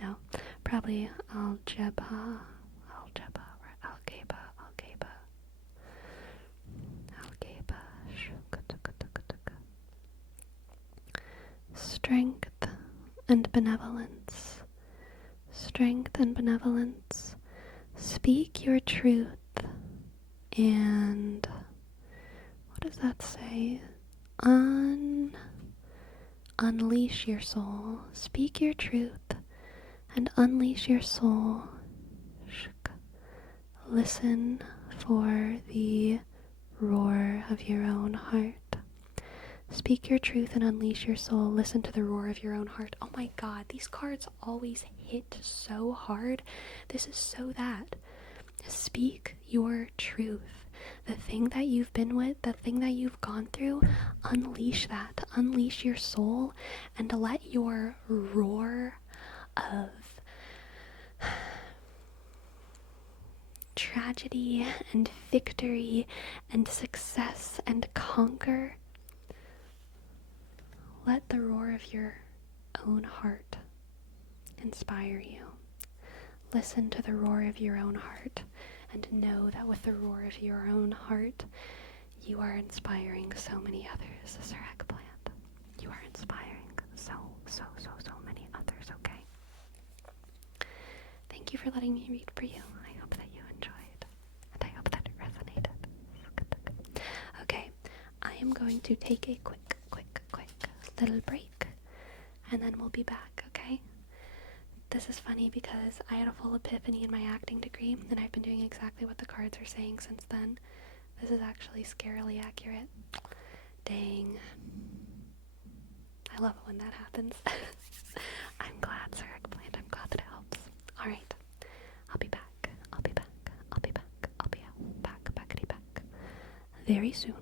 No, probably algebra. Strength and benevolence. Strength and benevolence. Speak your truth. And what does that say? Unleash your soul. Speak your truth and unleash your soul. Listen for the roar of your own heart. Speak your truth and unleash your soul. Listen to the roar of your own heart. Oh my god, these cards always hit so hard. This is so that. Speak your truth. The thing that you've been with, the thing that you've gone through, unleash that. Unleash your soul and let your roar of tragedy and victory and success and conquer. Let the roar of your own heart inspire you. Listen to the roar of your own heart and know that with the roar of your own heart, you are inspiring so many others, Sir Eggplant. You are inspiring so many others, okay? Thank you for letting me read for you. I hope that you enjoyed, and I hope that it resonated. Okay, I am going to take a quick little break, and then we'll be back, okay? This is funny because I had a full epiphany in my acting degree, and I've been doing exactly what the cards are saying since then. This is actually scarily accurate. Dang. I love it when that happens. I'm glad, Sir Eggplant. I'm glad that it helps. Alright. I'll be back. I'll be back. Very soon.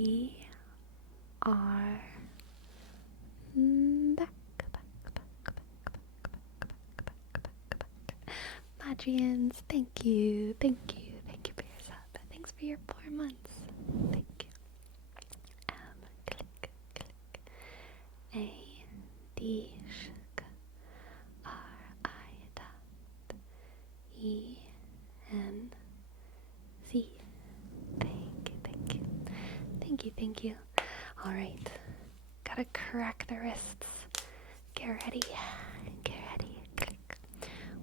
We are back. Madrians, thank you for your sub. Thanks for your 4 months. Thank you. Click. A D sh k R I dot E N Z. Thank you. All right, gotta crack the wrists. Get ready. Click.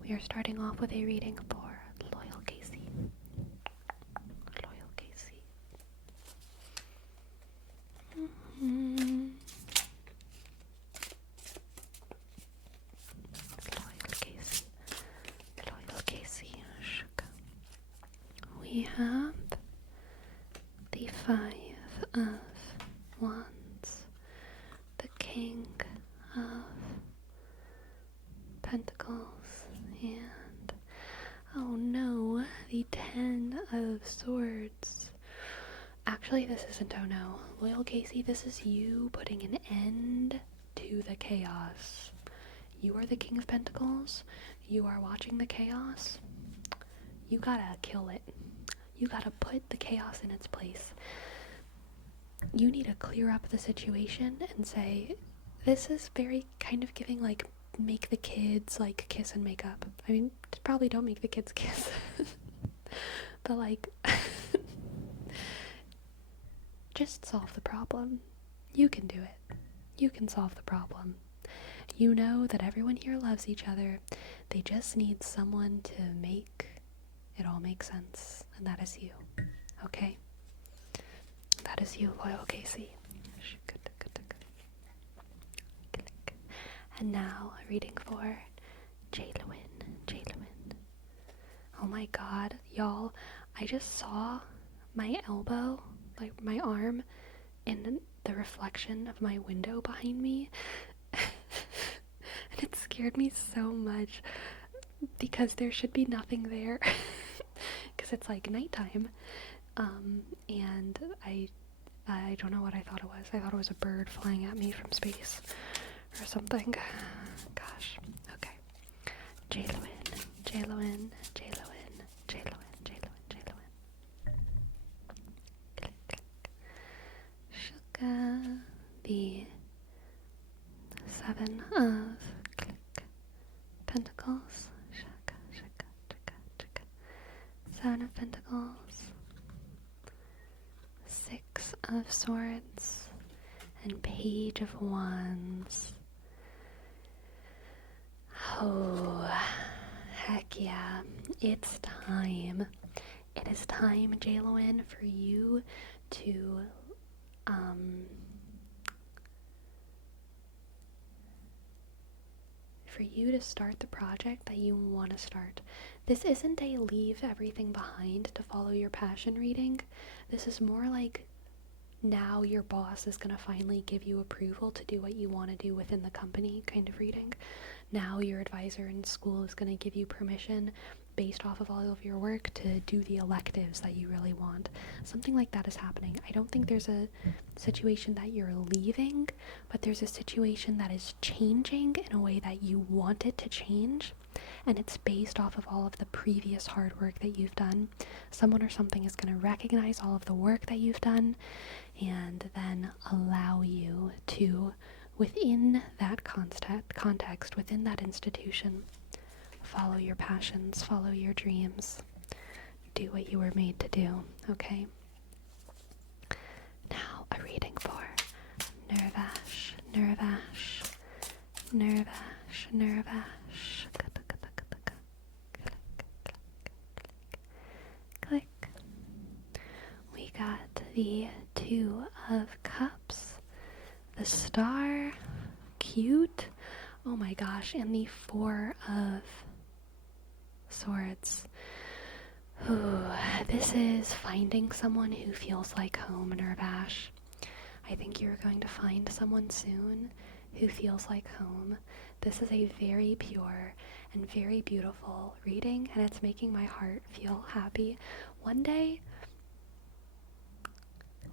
We are starting off with a reading for Loyal Casey. Loyal Casey. We have the 5 of Wands, the King of Pentacles, and oh no, the 10 of Swords. Actually, this isn't oh no. Loyal Casey, this is you putting an end to the chaos. You are the King of Pentacles. You are watching the chaos. You gotta kill it. You gotta put the chaos in its place. You need to clear up the situation and say, this is very kind of giving, like, make the kids, like, kiss and make up. I mean, probably don't make the kids kiss. But, like, just solve the problem. You can do it. You can solve the problem. You know that everyone here loves each other. They just need someone to make it all make sense. And that is you. Okay? That is you, Loyal Casey. And now, a reading for Jaylewin. Oh my god, y'all, I just saw my elbow, like my arm, in the reflection of my window behind me. And it scared me so much because there should be nothing there. Because it's like nighttime. And I don't know what I thought it was. I thought it was a bird flying at me from space or something. Gosh. Okay. Jaylewin. Shuka. The 7 of Pentacles. Shuka. 7 of Pentacles. 6 of Swords. And Page of Wands. Oh, heck yeah. It's time. It is time, Jaylewin, for you to, start the project that you want to start. This isn't a leave everything behind to follow your passion reading. This is more like now your boss is going to finally give you approval to do what you want to do within the company kind of reading. Now your advisor in school is going to give you permission based off of all of your work to do the electives that you really want. Something like that is happening. I don't think there's a situation that you're leaving, but there's a situation that is changing in a way that you want it to change, and it's based off of all of the previous hard work that you've done. Someone or something is going to recognize all of the work that you've done and then allow you to, within that context, within that institution, follow your passions, follow your dreams, do what you were made to do, okay? Now, a reading for Nervash. Click. We got the 2 of Cups, the Star, cute, oh my gosh, and the 4 of Swords. Ooh, this is finding someone who feels like home, Nervash. I think you're going to find someone soon who feels like home. This is a very pure and very beautiful reading, and it's making my heart feel happy. One day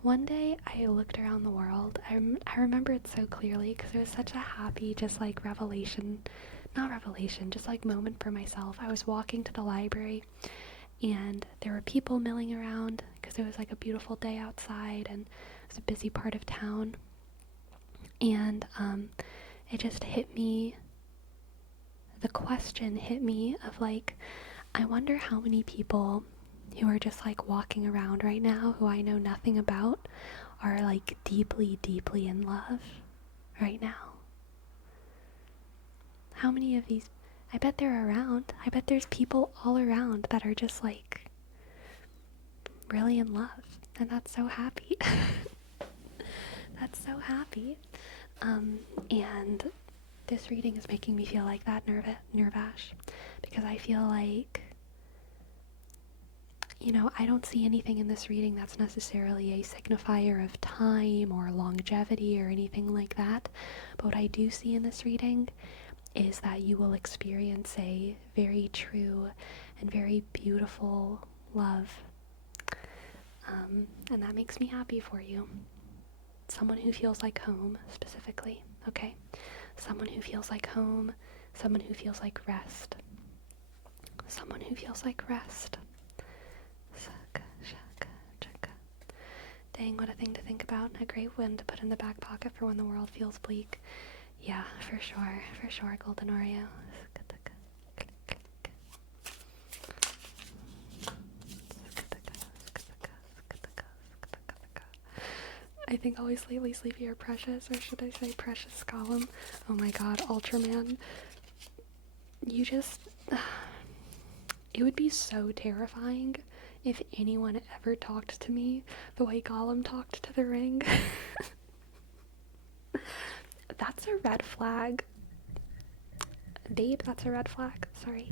one day I looked around the world. I remember it so clearly because it was such a happy, just like revelation, not revelation, just like moment for myself. I was walking to the library and there were people milling around because it was like a beautiful day outside and it was a busy part of town. And it just hit me, the question hit me of like, I wonder how many people who are just like walking around right now who I know nothing about are like deeply, deeply in love right now. How many of these, I bet they're around. I bet there's people all around that are just like really in love. And that's so happy. That's so happy. And this reading is making me feel like that, Nervash, because I feel like, you know, I don't see anything in this reading that's necessarily a signifier of time or longevity or anything like that. But what I do see in this reading is that you will experience a very true and very beautiful love. And that makes me happy for you. Someone who feels like home, specifically, okay? Someone who feels like home, someone who feels like rest. Someone who feels like rest. Dang, what a thing to think about. A great win to put in the back pocket for when the world feels bleak. Yeah, for sure, Golden Oreo. I think always lately sleepy or precious, or should I say precious column. Oh my god, Ultraman. You just... It would be so terrifying if anyone ever talked to me the way Gollum talked to the ring. That's a red flag. Babe, that's a red flag. Sorry.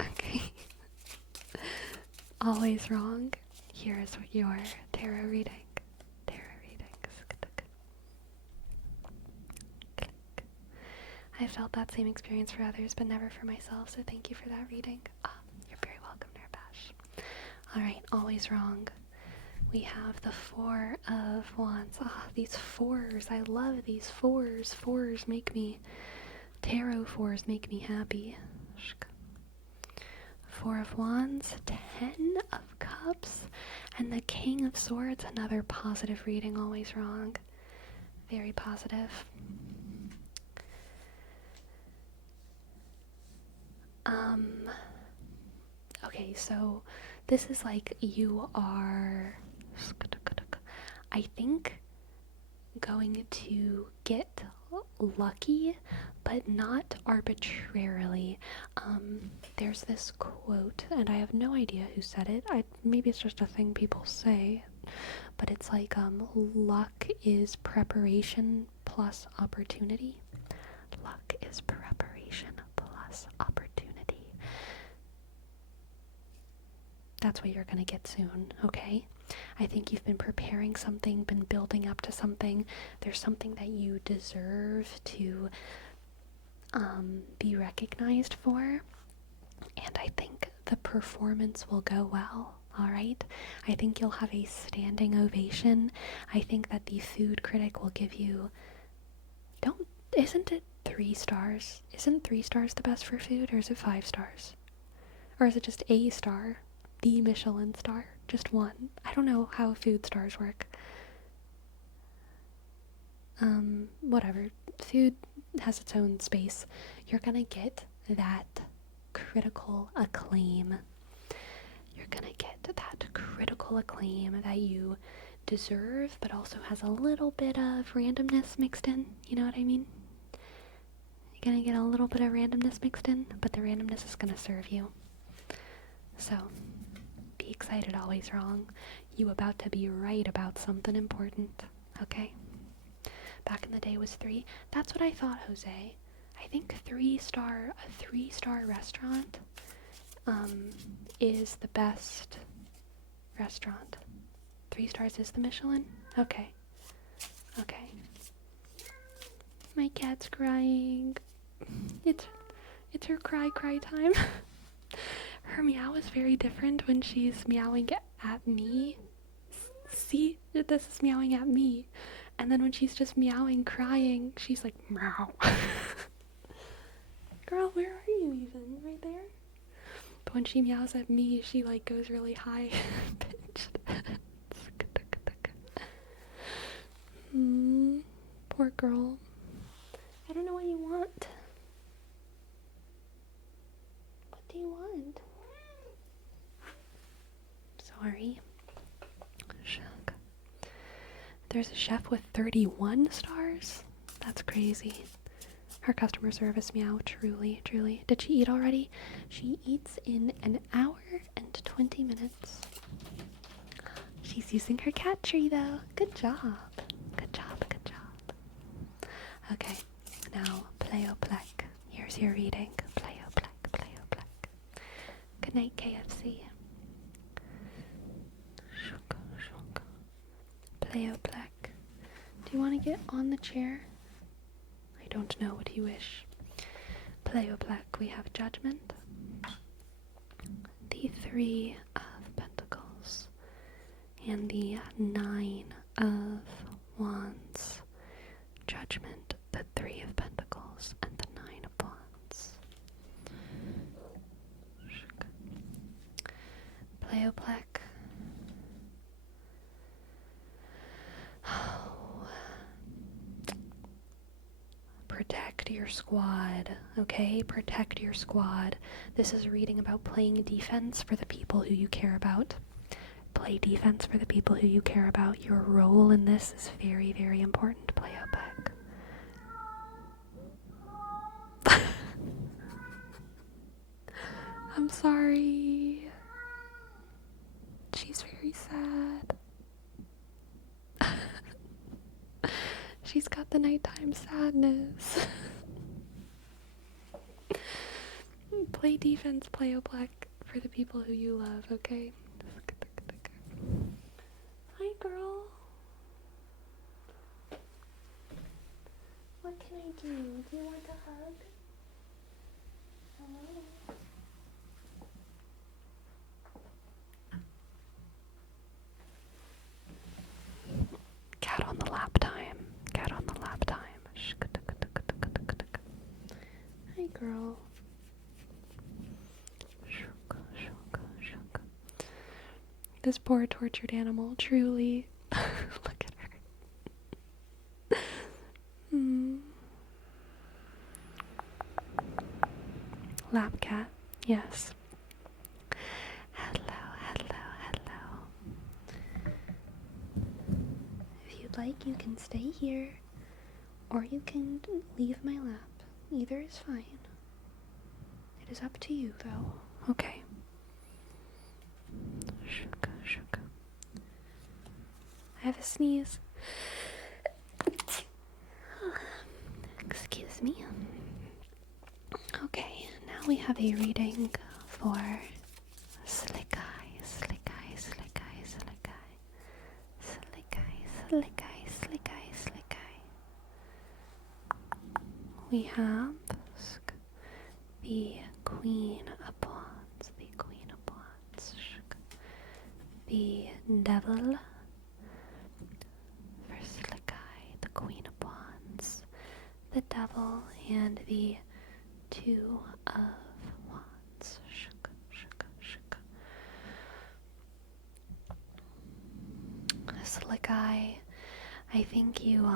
Okay. Always wrong. Here's your tarot reading. I felt that same experience for others, but never for myself, so thank you for that reading. You're very welcome, Nerbash. Alright, always wrong. We have the Four of Wands. These fours. I love these fours. Tarot fours make me happy. Four of Wands, 10 of Cups, and the King of Swords. Another positive reading, always wrong. Very positive. Okay, so this is like you are, I think, going to get lucky, but not arbitrarily. There's this quote, and I have no idea who said it. Maybe it's just a thing people say, but it's like, luck is preparation plus opportunity. Luck is preparation plus opportunity. That's what you're gonna get soon, okay? I think you've been preparing something, been building up to something. There's something that you deserve to be recognized for, and I think the performance will go well, alright? I think you'll have a standing ovation. I think that the food critic will give you... Isn't it 3 stars? Isn't 3 stars the best for food, or is it 5 stars? Or is it just a star? The Michelin star? Just one? I don't know how food stars work. Whatever. Food has its own space. You're gonna get that critical acclaim. You're gonna get that critical acclaim that you deserve, but also has a little bit of randomness mixed in. You know what I mean? You're gonna get a little bit of randomness mixed in, but the randomness is gonna serve you. So, be excited, always wrong. You about to be right about something important, okay? Back in the day was 3. That's what I thought, Jose. I think a 3-star restaurant is the best restaurant. 3 stars is the Michelin? Okay. My cat's crying. It's her cry time. Her meow is very different when she's meowing at me. See, this is meowing at me. And then when she's just meowing, crying, she's like, meow. Girl, where are you even? Right there? But when she meows at me, she like goes really high pitched. Poor girl. I don't know what you want. What do you want? Sorry. Shuck. There's a chef with 31 stars? That's crazy. Her customer service, meow, truly, truly. Did she eat already? She eats in an hour and 20 minutes. She's using her cat tree, though. Good job. Good job, good job. Okay, now, Play-O-Plek. Here's your reading. Play-O-Plek, Play-O-Plek. Good night, KFC. Play-O-Plek. Do you want to get on the chair? I don't know. What do you wish? Play-O-Plek, we have Judgment. The 3 of Pentacles. And the 9 of Wands. Judgment, the 3 of Pentacles, and the 9 of Wands. Play-O-Plek. Protect your squad, okay? Protect your squad. This is a reading about playing defense for the people who you care about. Play defense for the people who you care about. Your role in this is very, very important. Play-O-Plek. I'm sorry. She's very sad. She's got the nighttime sadness. Play defense, Play-O-Plek for the people who you love, okay? Hi, girl. What can I do? Do you want a hug? Hello? Cat on the lap time. Cat on the lap time. Hi, girl. This poor tortured animal, truly. Look at her. Lap cat, yes. Hello, hello, hello. If you'd like, you can stay here, or you can leave my lap. Either is fine. It is up to you, though. Okay. Shuka, shuka. I have a sneeze. Excuse me. Okay, now we have a reading for Slick Eye, Slick Eye, Slick Eye, Slick Eye, Slick Eye, Slick Eye, Slick Eye, Slick Eye. We have the Queen of Wands, the Queen of Wands, the Devil for Slick Eye, the Queen of Wands, the Devil, and the 2 of Wands. Shuka, shuka, shuka. Slick Eye, I think you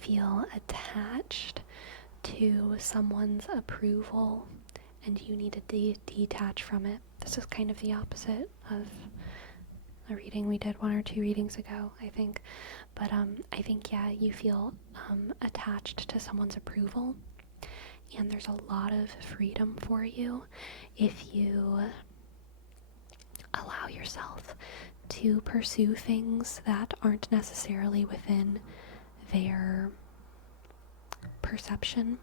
feel attached to someone's approval and you need to detach from it. This is kind of the opposite of a reading we did 1 or 2 readings ago, I think. But I think, yeah, you feel attached to someone's approval. And there's a lot of freedom for you if you allow yourself to pursue things that aren't necessarily within their perception,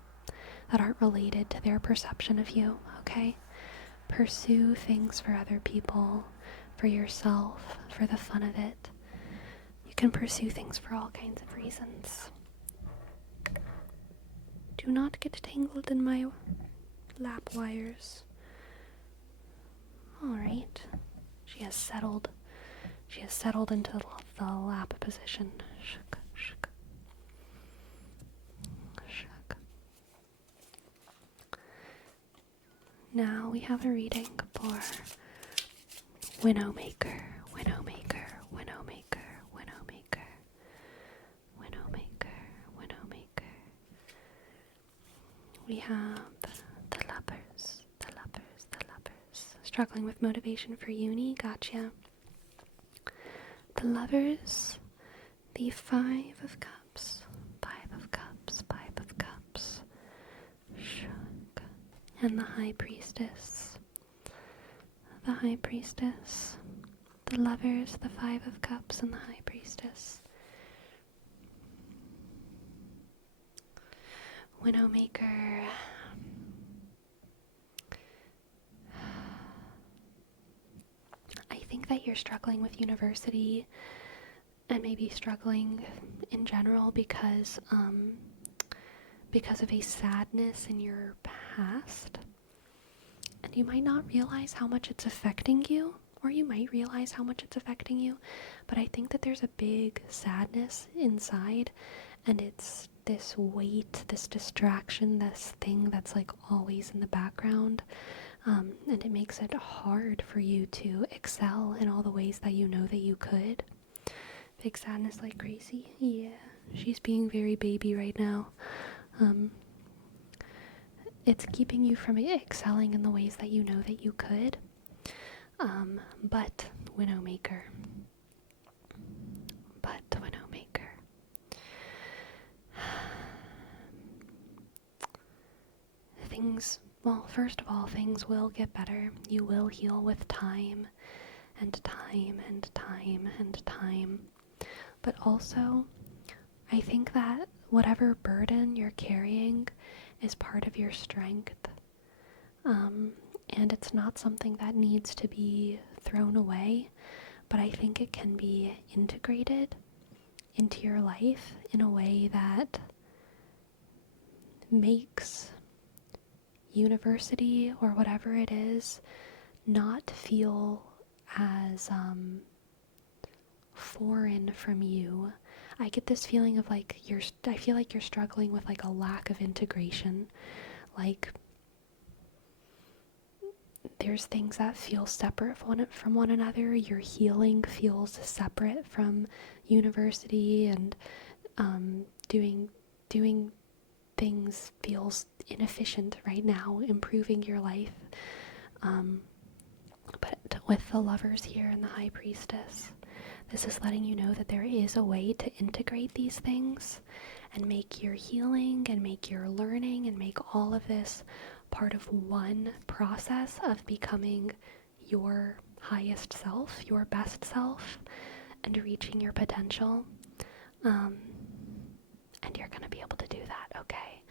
that aren't related to their perception of you, okay? Pursue things for other people, for yourself, for the fun of it. You can pursue things for all kinds of reasons. Do not get tangled in my lap wires. All right. She has settled. She has settled into the lap position. Shuk, shuk, shuk. Now we have a reading for Winnowmaker, Winnowmaker, Winnowmaker, Winnowmaker, Winnowmaker, Winnowmaker. We have the lovers, the lovers, the lovers. Struggling with motivation for uni, gotcha. The lovers, the Five of Cups, Five of Cups, Five of Cups. Shuk. And the High Priestess. The High Priestess, the lovers, the Five of Cups, and the High Priestess. Winnowmaker. I think that you're struggling with university and maybe struggling in general because of a sadness in your past. And you might not realize how much it's affecting you, or you might realize how much it's affecting you, but I think that there's a big sadness inside, and it's this weight, this distraction, this thing that's like always in the background, and it makes it hard for you to excel in all the ways that you know that you could. Big sadness like crazy. Yeah, she's being very baby right now. It's keeping you from excelling in the ways that you know that you could. But Winnowmaker. First of all, things will get better. You will heal with time and time and time and time. But also, I think that whatever burden you're carrying is part of your strength. And it's not something that needs to be thrown away, but I think it can be integrated into your life in a way that makes university or whatever it is not feel as foreign from you. I get this feeling of like I feel like you're struggling with like a lack of integration. Like there's things that feel separate from one another. Your healing feels separate from university, and doing things feels inefficient right now, improving your life. But with the lovers here and the High Priestess, this is letting you know that there is a way to integrate these things and make your healing and make your learning and make all of this part of one process of becoming your highest self, your best self, and reaching your potential. And you're going to be able to do that, okay?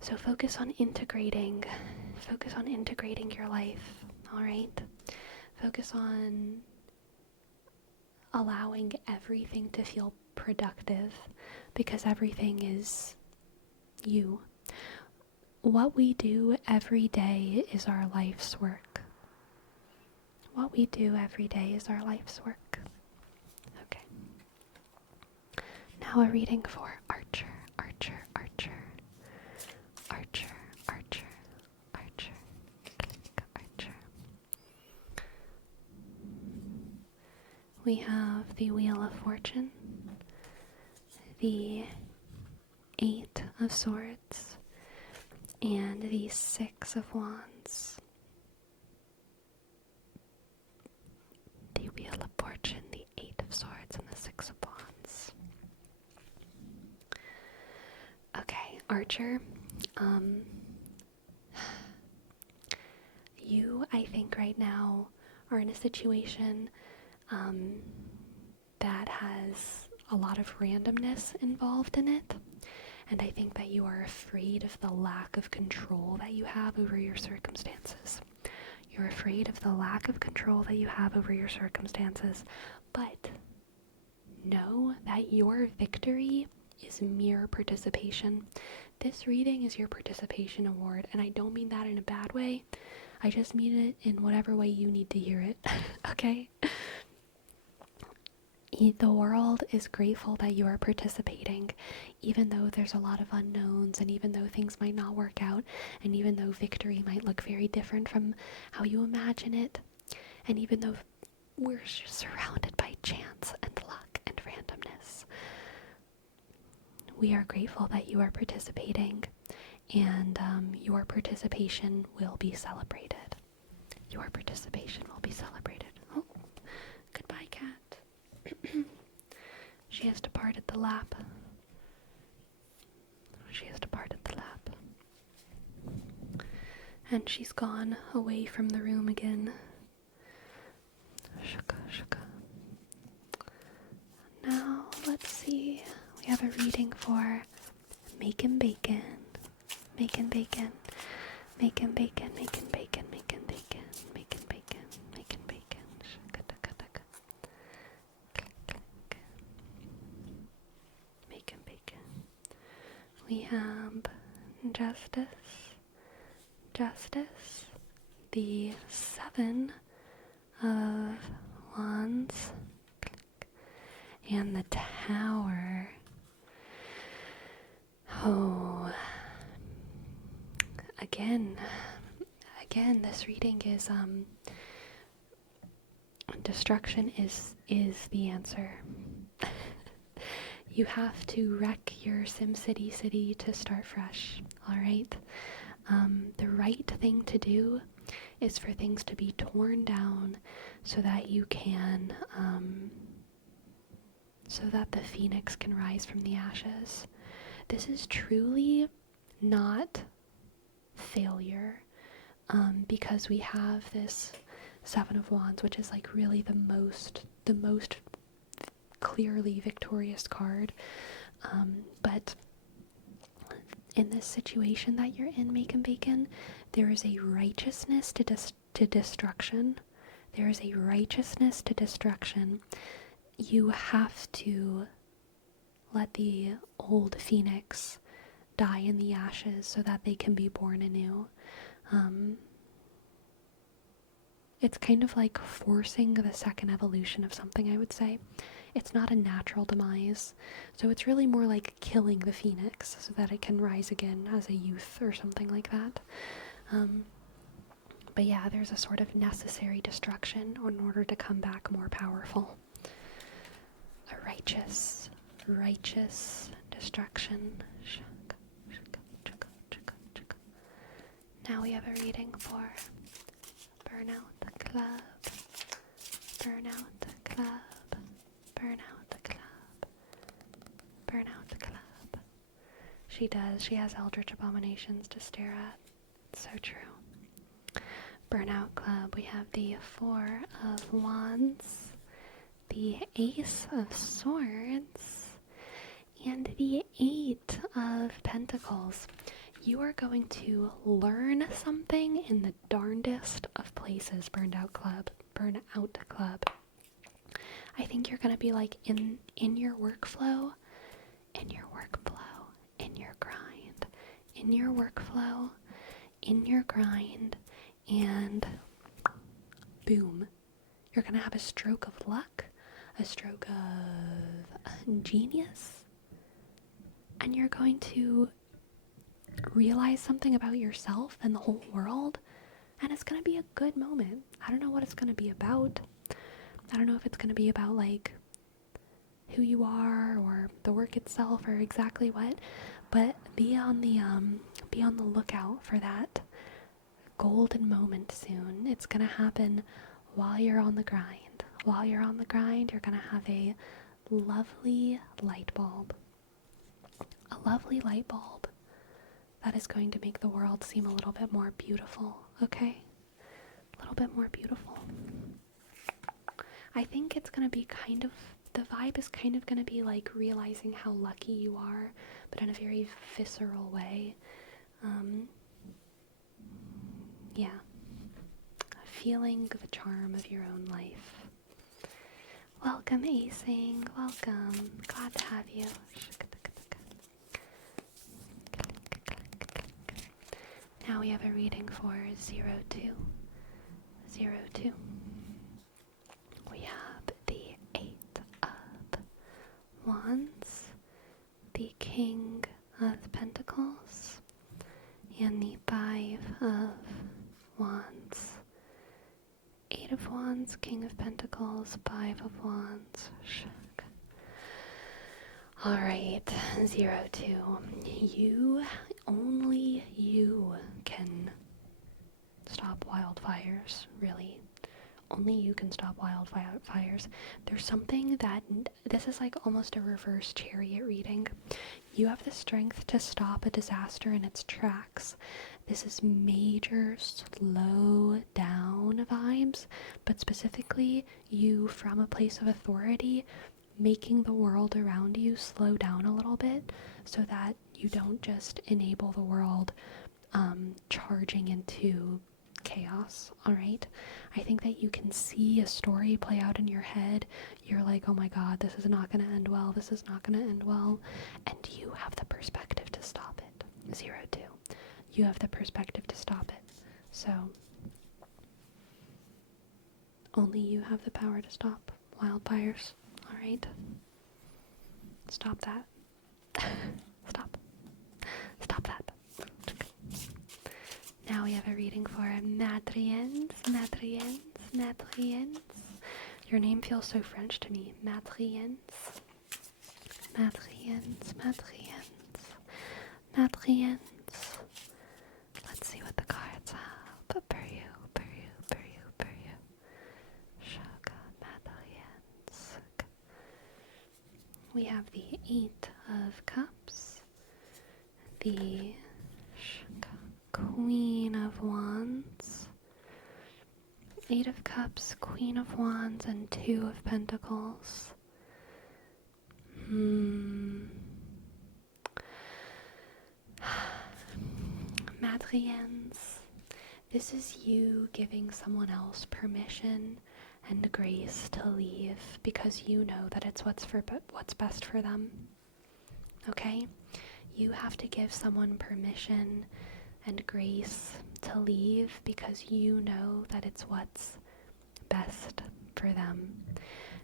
So focus on integrating your life, all right? Focus on allowing everything to feel productive, because everything is you. What we do every day is our life's work. What we do every day is our life's work. Okay. Now a reading for Archer, Archer, Archer, Archer, Archer, Archer, Archer. We have the Wheel of Fortune, the Eight of Swords, and the Six of Wands. The Wheel of Fortune, the Eight of Swords, and the Six of Wands. Okay, Archer, you, I think right now, are in a situation that has a lot of randomness involved in it. And I think that you are afraid of the lack of control that you have over your circumstances. You're afraid of the lack of control that you have over your circumstances. But know that your victory is mere participation. This reading is your participation award, and I don't mean that in a bad way. I just mean it in whatever way you need to hear it. Okay? The world is grateful that you are participating, even though there's a lot of unknowns, and even though things might not work out, and even though victory might look very different from how you imagine it, and even though we're surrounded by chance and luck and randomness. We are grateful that you are participating, and your participation will be celebrated. Your participation will be celebrated. Oh, goodbye, cat. She has departed the lap. She has departed the lap. And she's gone away from the room again. Shuka, shuka. Now, let's see. We have a reading for Makin' Bacon. Makin' Bacon. Makin' Bacon. Makin' Bacon. Makin' Bacon. Makin' Bacon. Makin' Bacon. Shuka, duka, duka. Click, click. Makin' Bacon. We have Justice. Justice. The 7 of Wands. And the Tower. Oh, again, this reading is destruction is the answer. You have to wreck your SimCity city to start fresh. All right. The right thing to do is for things to be torn down so that you can. So that the phoenix can rise from the ashes. This is truly not failure, because we have this 7 of Wands, which is like really the most clearly victorious card. But in this situation that you're in, Makin' Bacon, there is a righteousness to destruction. There is a righteousness to destruction. You have to let the old phoenix die in the ashes so that they can be born anew. It's kind of like forcing the second evolution of something, I would say. It's not a natural demise, so it's really more like killing the phoenix so that it can rise again as a youth or something like that. But yeah, there's a sort of necessary destruction in order to come back more powerful. A righteous destruction. Now we have a reading for Burnout the Club. Burnout the Club. Burnout the Club. Burnout the Club. She does. She has eldritch abominations to stare at. It's so true. Burnout Club. We have the 4 of Wands, the Ace of Swords, and the 8 of Pentacles. You are going to learn something in the darndest of places, Burnout Club. I think you're going to be like in your workflow, in your grind, in your workflow, in your grind, and boom, you're going to have a stroke of luck, a stroke of genius, and you're going to realize something about yourself and the whole world, and it's going to be a good moment. I don't know what it's going to be about. I don't know if it's going to be about like who you are or the work itself or exactly what, but be on the lookout for that golden moment soon. It's going to happen while you're on the grind. While you're on the grind, you're going to have a lovely light bulb. A lovely light bulb that is going to make the world seem a little bit more beautiful, okay? A little bit more beautiful. I think it's going to be the vibe is kind of going to be like realizing how lucky you are, but in a very visceral way. Yeah. Feeling the charm of your own life. Welcome, Acing. Welcome. Glad to have you. Now Now we have a reading for 0202. We have the Eight of Wands, the King of Pentacles, and the Five of Wands. Eight of Wands, King of Pentacles, Five of Wands. Alright, 02. Only you can stop wildfires, really. Only you can stop wildfires. There's something that, this is like almost a reverse chariot reading. You have the strength to stop a disaster in its tracks. This is major slow down vibes, but specifically you from a place of authority, making the world around you slow down a little bit so that you don't just enable the world charging into chaos. All right, I think that you can see a story play out in your head. You're like, oh my god, this is not going to end well, this is not going to end well, and you have the perspective to stop it. 02, you have the perspective to stop it. So only you have the power to stop wildfires. All right, stop that. stop that. Now we have a reading for Matriens. Your name feels so French to me. Matriens. Let's see what the cards have. For you. Sugar Matriens. We have the Eight of Cups. The Queen of Wands, Eight of Cups, Queen of Wands, and Two of Pentacles. Madriens, this is you giving someone else permission and grace to leave because you know that it's what's best for them. Okay? You have to give someone permission and grace to leave because you know that it's what's best for them.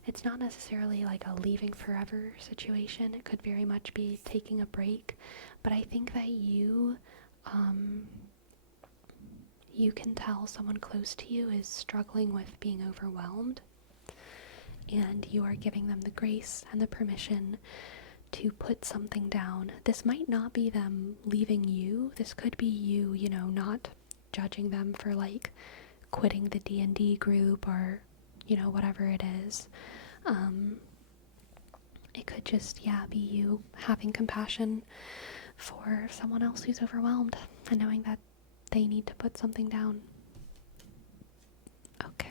It's not necessarily like a leaving forever situation. It could very much be taking a break, but I think that you can tell someone close to you is struggling with being overwhelmed, and you are giving them the grace and the permission to put something down. This might not be them leaving you. This could be you, not judging them for like quitting the D&D group or, whatever it is. It could just, be you having compassion for someone else who's overwhelmed and knowing that they need to put something down. Okay.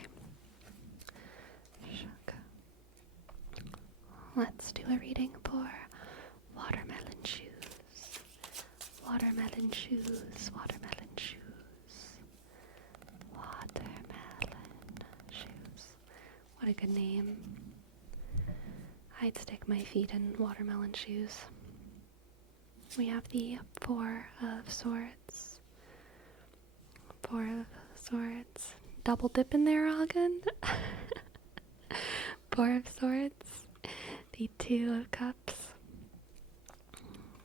Let's do a reading for watermelon shoes. Watermelon shoes. What a good name. I'd stick my feet in watermelon shoes. We have the Four of Swords. Double dip in there, Hagen. Four of Swords. The Two of Cups.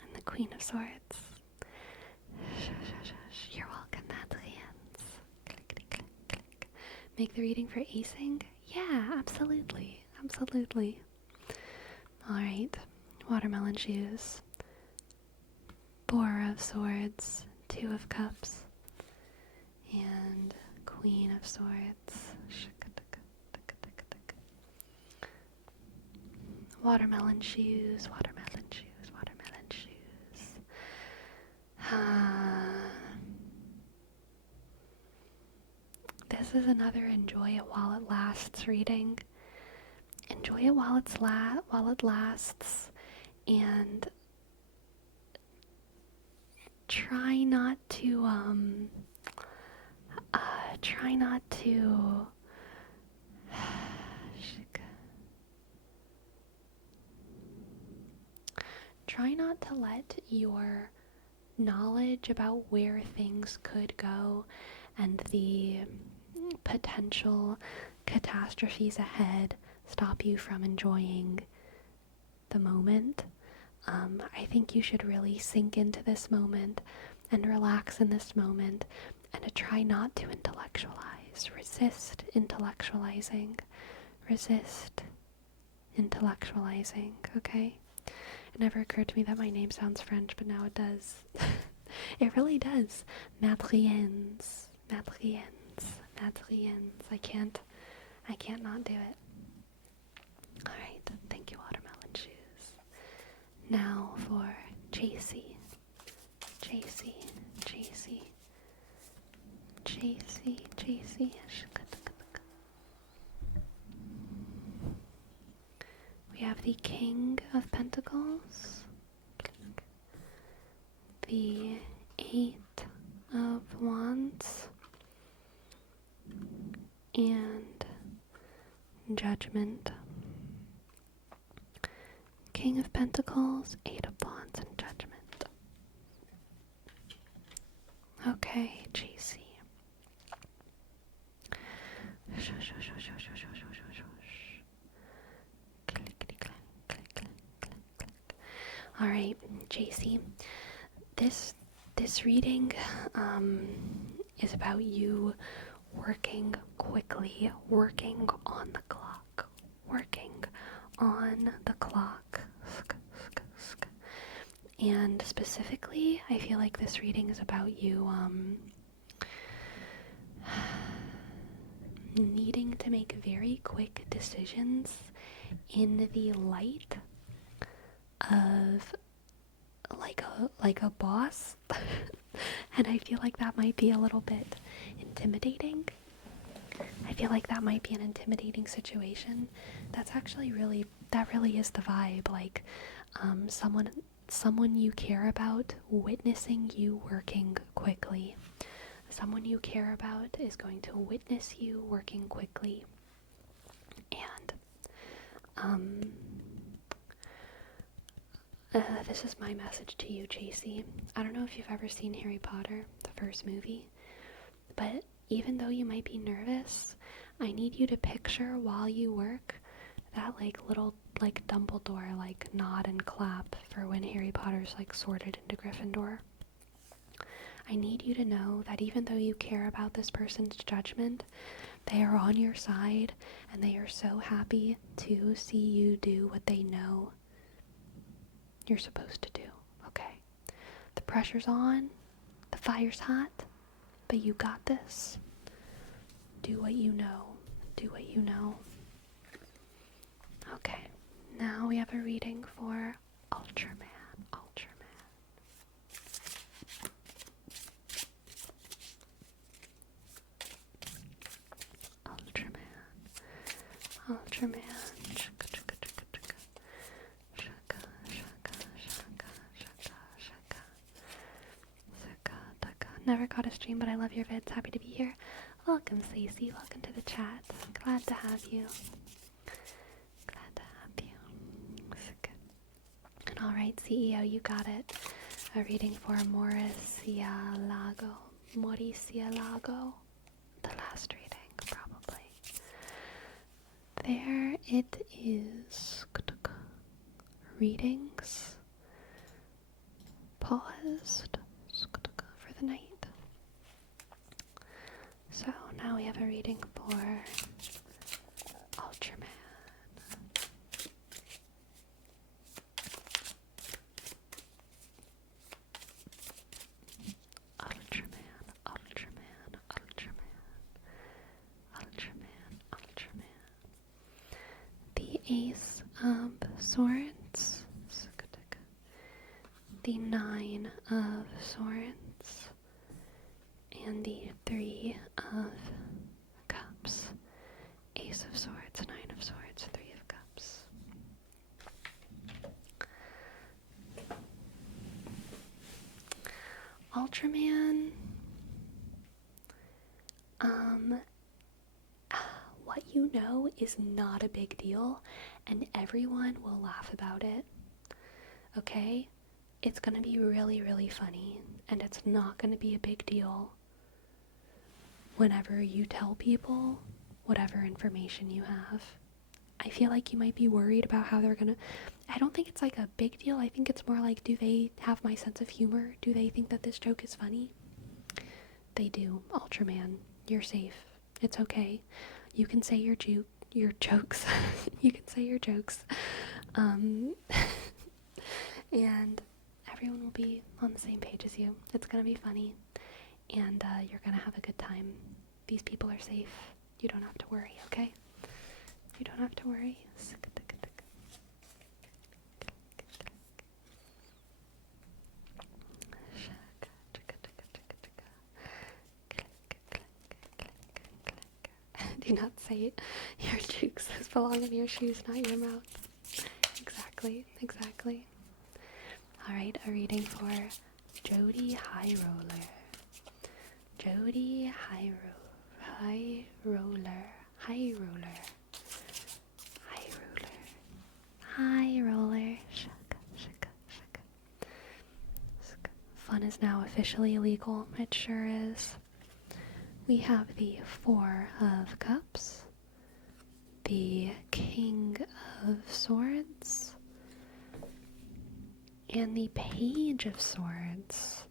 And the Queen of Swords. You're welcome, Madeleines. Clickety click click. Make the reading for acing? Yeah, absolutely. Alright. Watermelon shoes. Four of Swords. Two of Cups. And Queen of Swords. Watermelon shoes. This is another enjoy it while it lasts reading. Enjoy it while it lasts, and try not to let your knowledge about where things could go and the potential catastrophes ahead stop you from enjoying the moment. I think you should really sink into this moment and relax in this moment and to try not to intellectualize. Resist intellectualizing. Resist intellectualizing, okay? It never occurred to me that my name sounds French, but now it does. It really does. Madriens. Madriens. Madriens. I can't not do it. Alright, thank you, Watermelon Shoes. Now for JC. JC. JC. JC. JC. We have the King of Pentacles, the Eight of Wands, and Judgment. King of Pentacles, Eight of Wands, and Judgment. Okay, JC. Alright, JC. This reading is about you working quickly, working on the clock. And specifically, I feel like this reading is about you needing to make very quick decisions in the light of like a boss. And I feel like that might be a little bit intimidating. I feel like that might be an intimidating situation. That's actually really is the vibe. Like someone you care about witnessing you working quickly. Someone you care about is going to witness you working quickly. And this is my message to you, JC. I don't know if you've ever seen Harry Potter, the first movie, but even though you might be nervous, I need you to picture while you work that little Dumbledore nod and clap for when Harry Potter's sorted into Gryffindor. I need you to know that even though you care about this person's judgment, they are on your side and they are so happy to see you do what they know you're supposed to do, okay? The pressure's on, the fire's hot, but you got this. Do what you know. Do what you know. Okay, now we have a reading for Ultraman. Never caught a stream, but I love your vids. Happy to be here. Welcome, Stacey. Welcome to the chat. Glad to have you. And alright, CEO, you got it. A reading for Mauricielago. The last reading, probably. There it is. Readings paused for the night. So now we have a reading for Ultraman. The Ace of Swords, the Nine of Swords, and the Three of Cups. Ace of Swords, Nine of Swords, Three of Cups. Ultraman, what you know is not a big deal, and everyone will laugh about it, okay? it's going to be really, really funny, and it's not going to be a big deal whenever you tell people whatever information you have. I feel like you might be worried about how they're gonna. I don't think it's like a big deal. I think it's more like, do they have my sense of humor? Do they think that this joke is funny? They do. Ultraman, you're safe. It's okay. You can say your jokes. You can say your jokes. And everyone will be on the same page as you. It's gonna be funny, and you're gonna have a good time. These people are safe. You don't have to worry, okay? You don't have to worry. Do not say your jukes belong in your shoes, not your mouth. Exactly, exactly. Alright, a reading for Jody High Roller. Jody High Roller. High Roller. Shaka, shaka, shaka. Fun is now officially illegal. It sure is. We have the Four of Cups, the King of Swords, and the Page of Swords.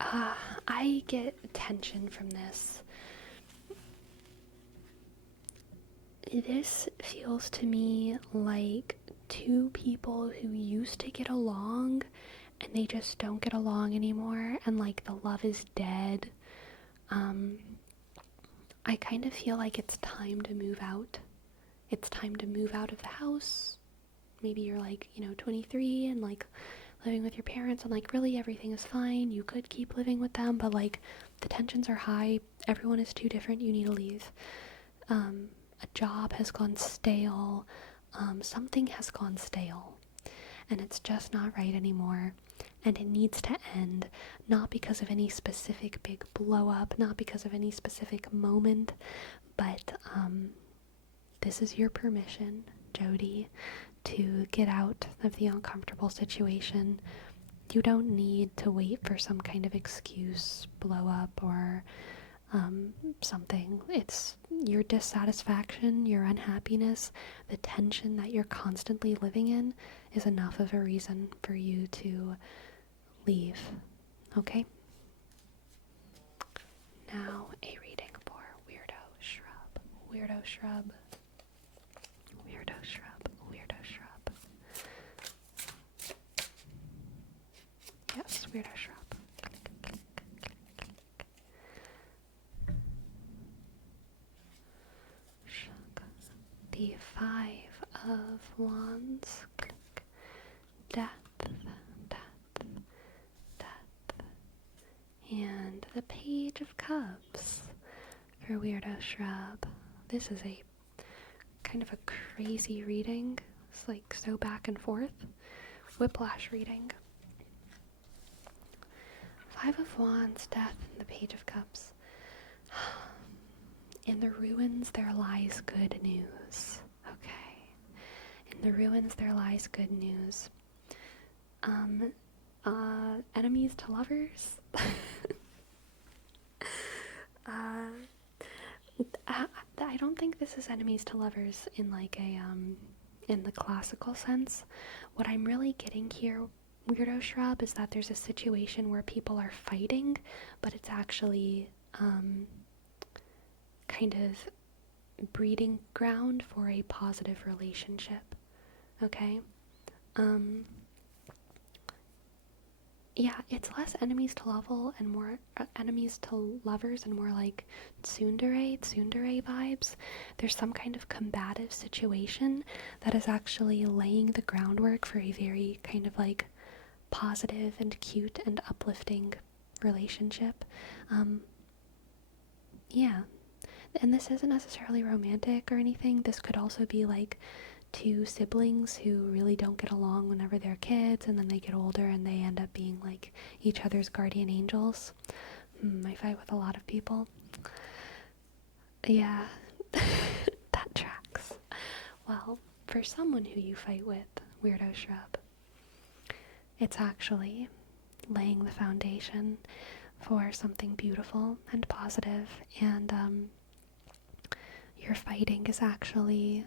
I get tension from this. This feels to me like two people who used to get along and they just don't get along anymore, and like the love is dead. I kind of feel like it's time to move out. It's time to move out of the house. Maybe you're like, 23 and like living with your parents, and like really everything is fine. You could keep living with them, but like the tensions are high. Everyone is too different. You need to leave. A job has gone stale. Something has gone stale, and it's just not right anymore. And it needs to end, not because of any specific big blow up, not because of any specific moment, but this is your permission, Jody, to get out of the uncomfortable situation. You don't need to wait for some kind of excuse, blow up, or something. It's your dissatisfaction, your unhappiness, the tension that you're constantly living in is enough of a reason for you to leave. Okay? Now a reading for Weirdo Shrub. Weirdo Shrub. Weirdo Shrub. Weirdo Shrub. Yes, Weirdo Shrub. The Five of Wands. Death. And the Page of Cups for Weirdo Shrub. This is a kind of a crazy reading. It's like so back and forth. Whiplash reading. Five of Wands, Death, and the Page of Cups. In the ruins there lies good news. Okay. In the ruins there lies good news. Enemies to lovers. I don't think this is enemies to lovers in like a in the classical sense. What I'm really getting here, Weirdo Shrub, is that there's a situation where people are fighting, but it's actually kind of breeding ground for a positive relationship. Okay? Yeah, it's less enemies to level and more enemies to lovers and more like tsundere vibes. There's some kind of combative situation that is actually laying the groundwork for a very kind of like positive and cute and uplifting relationship. Yeah. And this isn't necessarily romantic or anything. This could also be like two siblings who really don't get along whenever they're kids, and then they get older and they end up being like each other's guardian angels. I fight with a lot of people. Yeah, that tracks. Well, for someone who you fight with, Weirdo Shrub, it's actually laying the foundation for something beautiful and positive, and your fighting is actually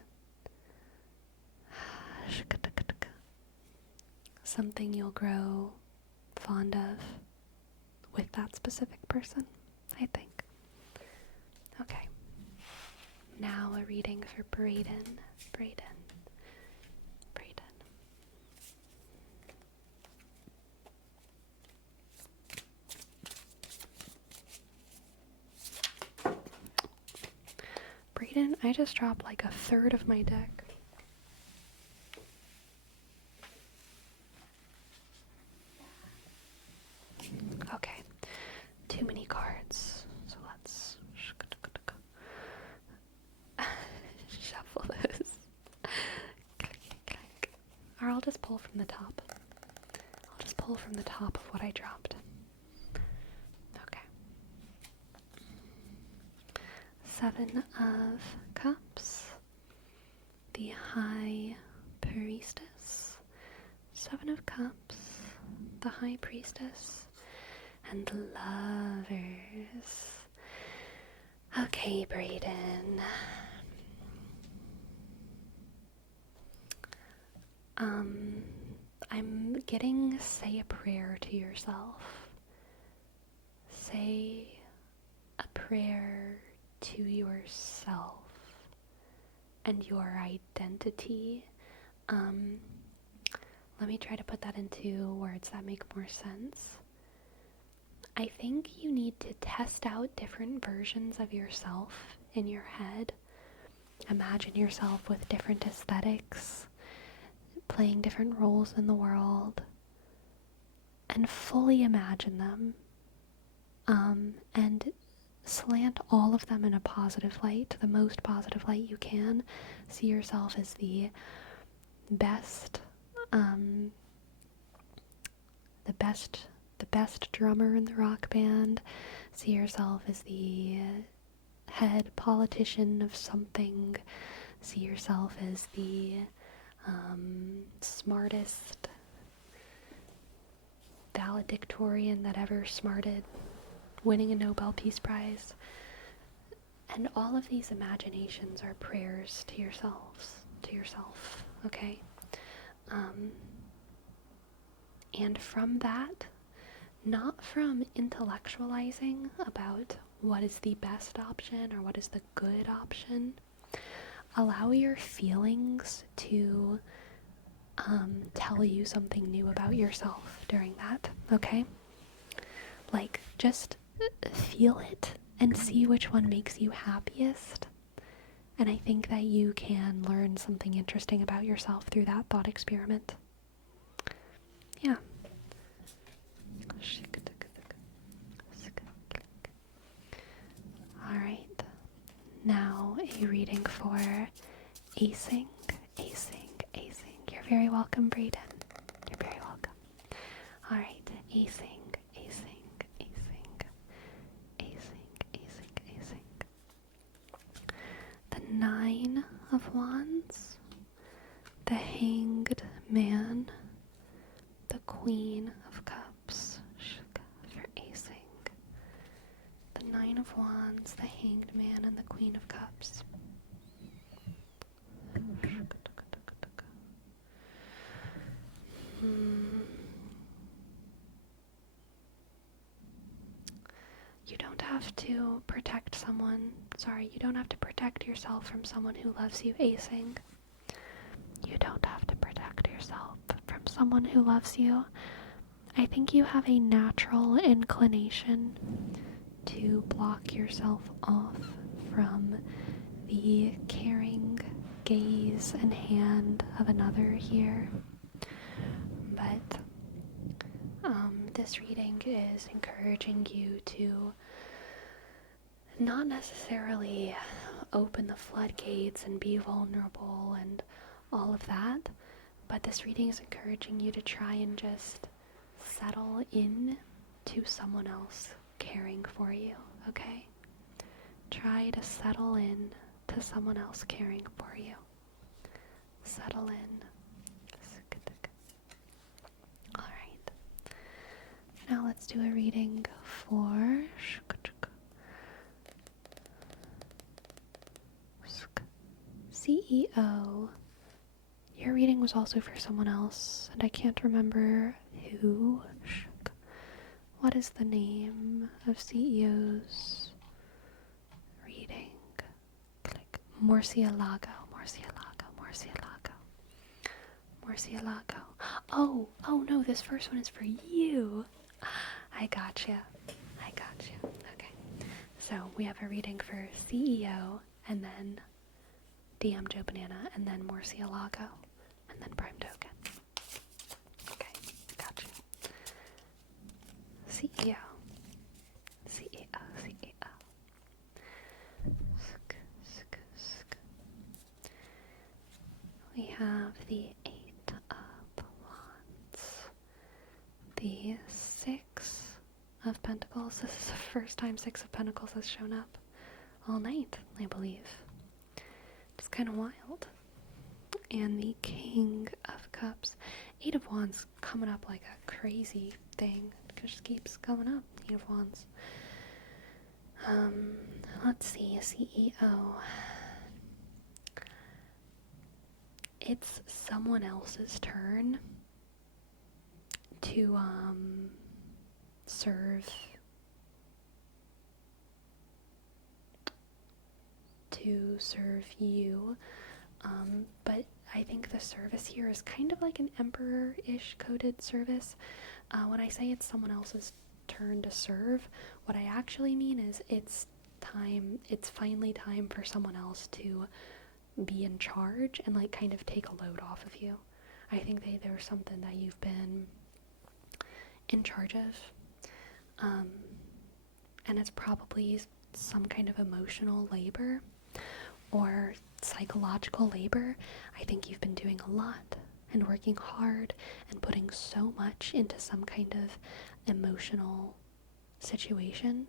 something you'll grow fond of with that specific person, I think. Okay. Now a reading for Brayden. Brayden, I just dropped like a third of my deck. Okay, too many cards, so let's shuffle those. Or I'll just pull from the top. I'll just pull from the top of what I dropped. Okay. Seven of Cups, the High Priestess, Seven of Cups, the High Priestess, and the Lovers. Okay, Brayden. I'm getting say a prayer to yourself. Say a prayer to yourself and your identity. Let me try to put that into words that make more sense. I think you need to test out different versions of yourself in your head. Imagine yourself with different aesthetics, playing different roles in the world, and fully imagine them. And slant all of them in a positive light, the most positive light you can. See yourself as the best, the best drummer in the rock band. See yourself as the head politician of something. See yourself as the smartest valedictorian that ever smarted, winning a Nobel Peace Prize. And all of these imaginations are prayers to yourself, okay? And from that, not from intellectualizing about what is the best option or what is the good option, allow your feelings to tell you something new about yourself during that, okay? Like, just feel it and see which one makes you happiest. And I think that you can learn something interesting about yourself through that thought experiment. Yeah. Alright. Now a reading for acing. You're very welcome, Brayden. You're very welcome. Alright, acing. The Nine of Wands, the Hanged Man, the Queen of Cups for acing. The Nine of Wands, the Hanged Man, and the Queen of Cups. You don't have to protect you don't have to protect yourself from someone who loves you acing. You don't have to protect yourself from someone who loves you. I think you have a natural inclination to block yourself off from the caring gaze and hand of another here. But this reading is encouraging you to not necessarily open the floodgates and be vulnerable and all of that, but this reading is encouraging you to try and just settle in to someone else caring for you, okay? Try to settle in to someone else caring for you. settle in. Alright. Now let's do a reading for CEO. Your reading was also for someone else, and I can't remember who. What is the name of CEO's reading? Click. Murcielago. Oh no, this first one is for you. I gotcha. Okay. So we have a reading for CEO, and then DM Joe Banana, and then Murcielago, and then Prime Token. Okay, gotcha. CEO. We have the 8 of Wands, the 6 of Pentacles. This is the first time 6 of Pentacles has shown up all night, I believe. It's kind of wild. And the King of Cups. 8 of Wands coming up like a crazy thing. It just keeps coming up. 8 of Wands. Let's see. CEO. It's someone else's turn to serve you, but I think the service here is kind of like an emperor-ish coded service. When I say it's someone else's turn to serve, what I actually mean is it's finally time for someone else to be in charge and like kind of take a load off of you. I think there's something that you've been in charge of, and it's probably some kind of emotional labor or psychological labor. I think you've been doing a lot and working hard and putting so much into some kind of emotional situation,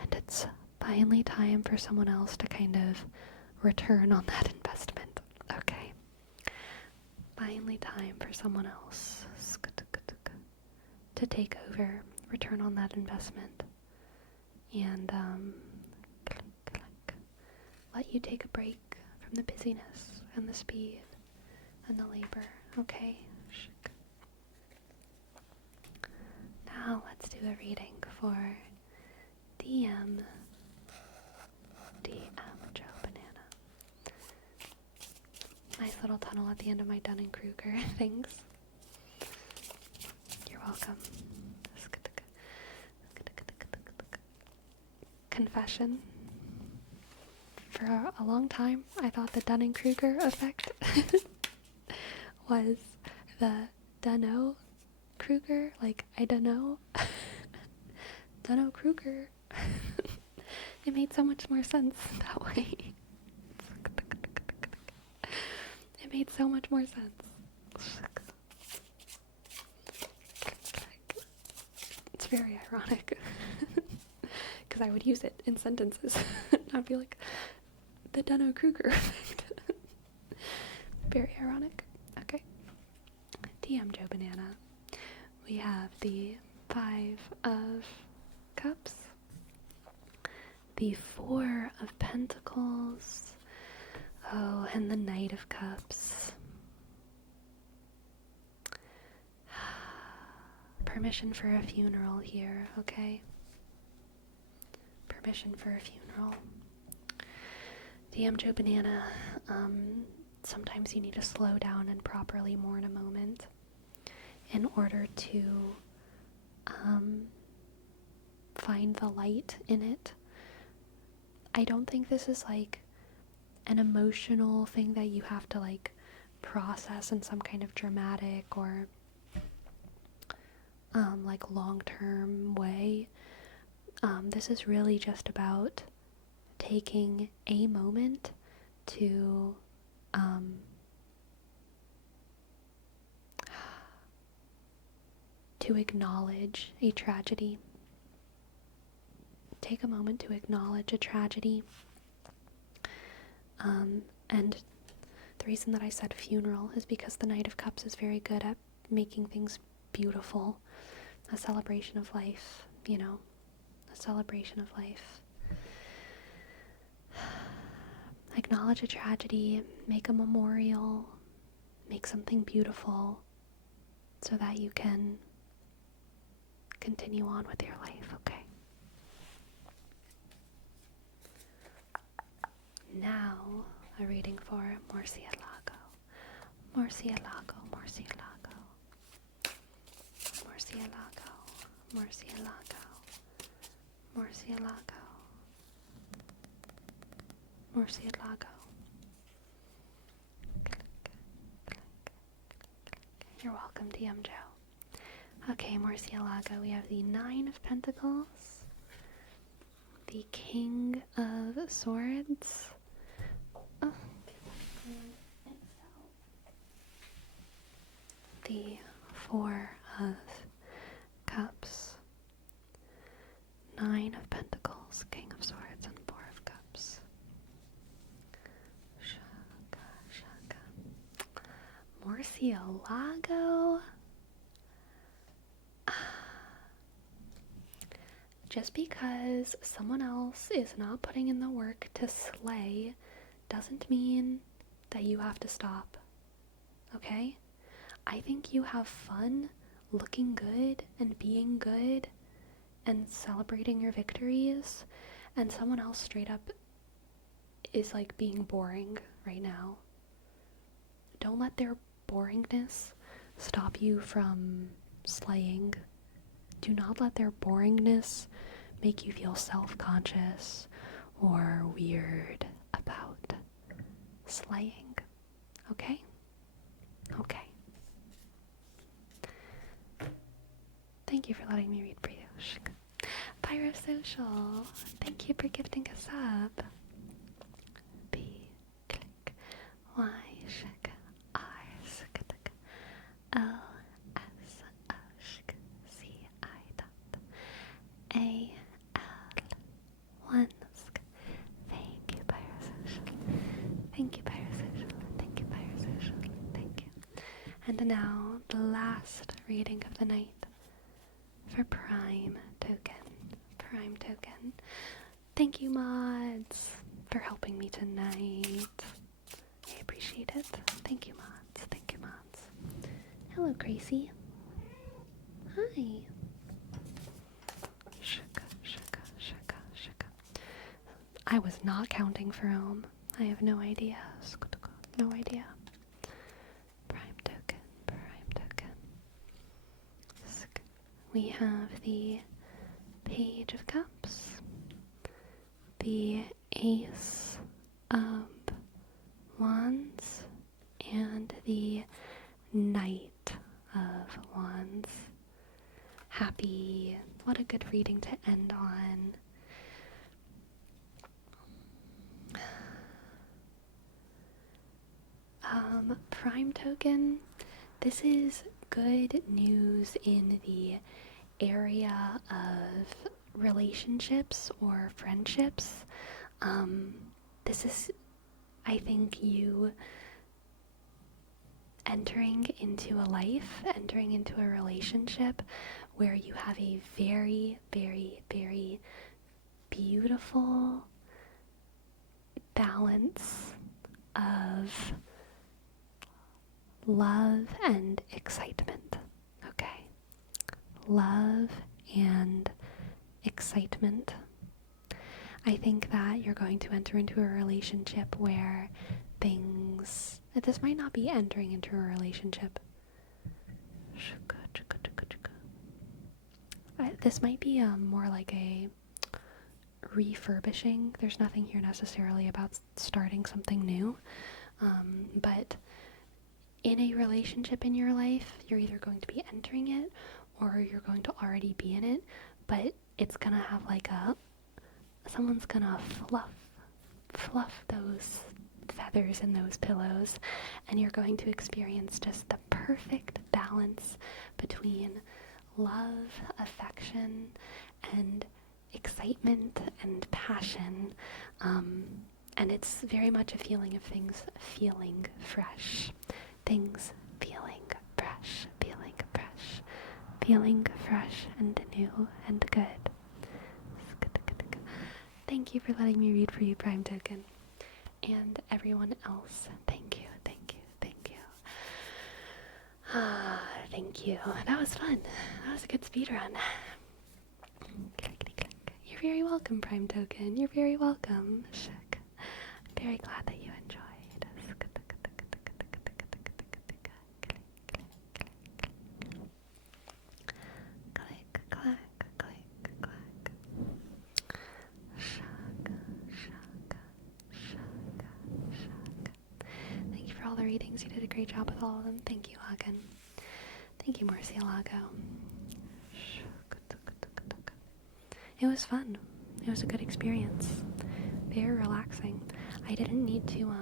and it's finally time for someone else to kind of return on that investment. Okay. Finally time for someone else to take over, return on that investment, and let you take a break from the busyness and the speed and the labor. Okay? Now let's do a reading for DM Joe Banana. Nice little tunnel at the end of my Dunning-Kruger. Thanks. You're welcome. Confession. For a long time, I thought the Dunning-Kruger effect was the Dunno-Kruger. Like, I dunno. Dunno-Kruger. It made so much more sense that way. It made so much more sense. It's very ironic. Because I would use it in sentences. I'd be like, the Dunno-Kruger effect. Very ironic. Okay. DM Joe Banana. We have the 5 of Cups, the 4 of Pentacles, oh, and the Knight of Cups. Permission for a funeral here, okay? Permission for a funeral. DM Joe Banana, sometimes you need to slow down and properly mourn a moment in order to find the light in it. I don't think this is like an emotional thing that you have to like process in some kind of dramatic or like long-term way. This is really just about taking a moment to acknowledge a tragedy. Take a moment to acknowledge a tragedy. And the reason that I said funeral is because the Knight of Cups is very good at making things beautiful. A celebration of life, you know, a celebration of life. Acknowledge a tragedy, make a memorial, make something beautiful so that you can continue on with your life, okay? Now, a reading for Murcielago. Murcielago, Murcielago. Murcielago, Murcielago. Murcielago. Murcielago. You're welcome, DM Joe. Okay, Murcielago, we have the Nine of Pentacles, the King of Swords, the Four of Cups, Nine of Pentacles, King of Swords, and Four of Cups. Shaka, shaka. Murcielago. Just because someone else is not putting in the work to slay doesn't mean that you have to stop. Okay? I think you have fun looking good and being good and celebrating your victories, and someone else straight up is like being boring right now. Don't let their boringness stop you from slaying. Do not let their boringness make you feel self-conscious or weird about slaying. Okay? Okay. Thank you for letting me read for you. Pyrosocial, thank you for gifting us up. P, click, Y, shik, R, sk, L, S, O, shk, C, I, dot, A, L, 1, sk. Thank you, Pyrosocial. Thank you, Pyrosocial. Thank you, Pyrosocial. Thank you. And now, the last reading of the night for Prime Token. Prime Token. Thank you, mods, for helping me tonight. I appreciate it. Thank you, mods. Thank you, mods. Hello, Gracie. Hi. Shaka, shaka, shaka, shaka. I was not counting for Rome. I have no idea. No idea. Prime Token. Prime Token. We have the Page of Cups, the Ace of Wands, and the Knight of Wands. Happy, what a good reading to end on. Prime Token, this is good news in the area of relationships or friendships. This is, I think, you entering into a life, entering into a relationship where you have a very, very, very beautiful balance of love and excitement. Okay. Love and excitement. I think that you're going to enter into a relationship where this might not be entering into a relationship. This might be more like a refurbishing. There's nothing here necessarily about starting something new, but in a relationship in your life, you're either going to be entering it or you're going to already be in it, but it's gonna have like someone's gonna fluff those feathers in those pillows, and you're going to experience just the perfect balance between love, affection, and excitement and passion, and And it's very much a feeling of things feeling fresh. Things feeling fresh, feeling fresh, feeling fresh and new and good. Thank you for letting me read for you, Prime Token. And everyone else, thank you, thank you, thank you. Thank you. That was fun. That was a good speedrun. You're very welcome, Prime Token. You're very welcome. I'm very glad that you enjoyed. Click, clack, click, clack. Shaka, shaka, shaka, shaka. Thank you for all the readings. You did a great job with all of them. Thank you, Hagen. Thank you, Murcielago. It was fun. It was a good experience. Very relaxing. I didn't need to,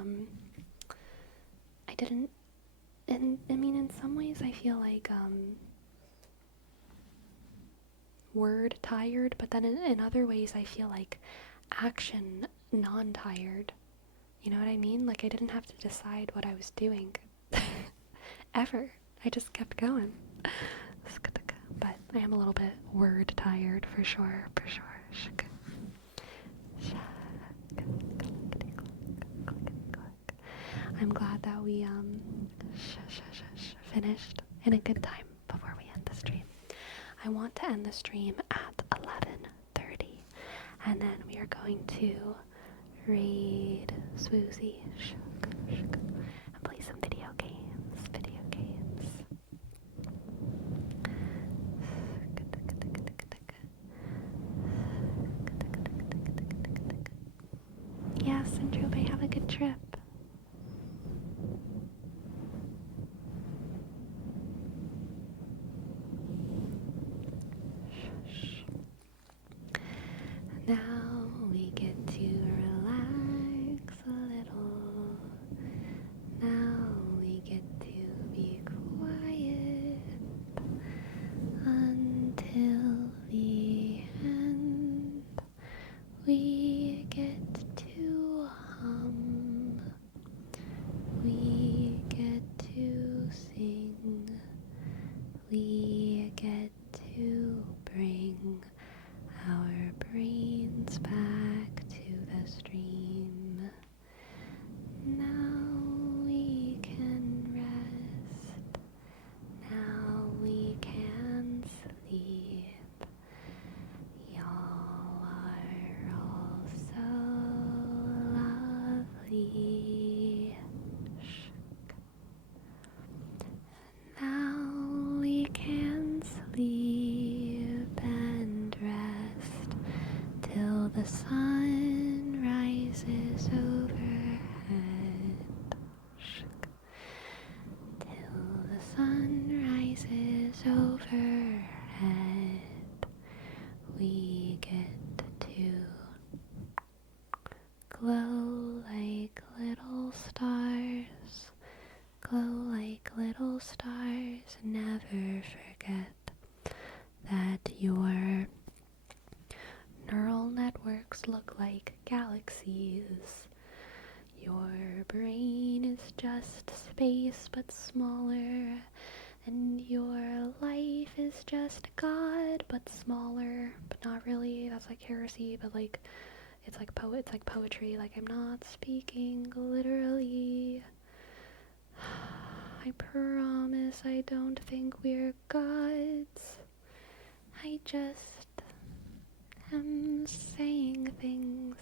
in some ways I feel like, word tired, but then in other ways I feel like action non-tired. You know what I mean? Like I didn't have to decide what I was doing. Ever. I just kept going. But I am a little bit word tired for sure, for sure. I'm glad that we finished in a good time before we end the stream. I want to end the stream at 11:30, and then we are going to read Swoozy and play some video games. Yes, and Jobe, have a good trip. Now we get to relax a little. Now we get to be quiet until the end. We get to hum. We get to sing. We get to bring our brains back to the stream. Now we can rest. Now we can sleep. Y'all are all so lovely. Now we can sleep and rest till the sun rises overhead. Till the sun rises overhead, we get to glow like little stars. Glow like little stars. Never forget that your neural networks look like galaxies. Your brain is just space but smaller, and your life is just God but smaller. But not really. That's like heresy, but like it's like poetry. Like I'm not speaking literally. I promise I don't think we're gods. I just am saying things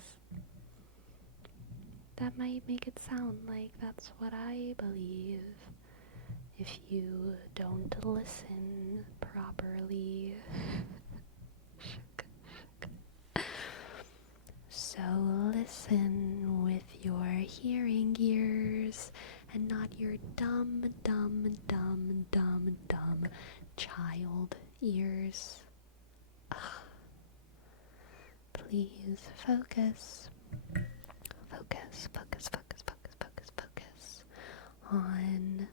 that might make it sound like that's what I believe if you don't listen properly. So listen with your hearing ears and not your dumb child ears. Please focus on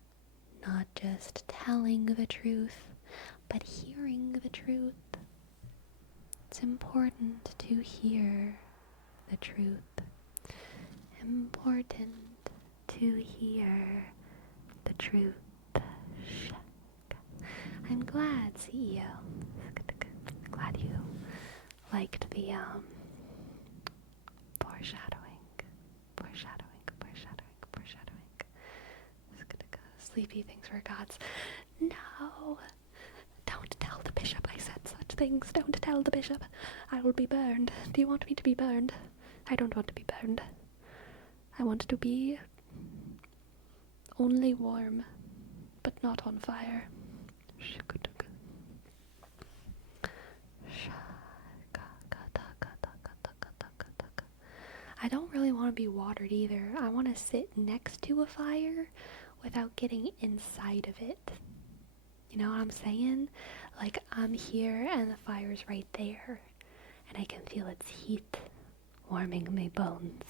not just telling the truth, but hearing the truth. It's important to hear the truth. important to hear the truth. I'm glad, CEO. Glad you liked the foreshadowing. Sleepy things for gods. No! Don't tell the bishop I said such things. Don't tell the bishop. I will be burned. Do you want me to be burned? I don't want to be burned. I want to be only warm, but not on fire. I don't really want to be watered either. I want to sit next to a fire without getting inside of it. You know what I'm saying? Like, I'm here and the fire's right there, and I can feel its heat warming my bones.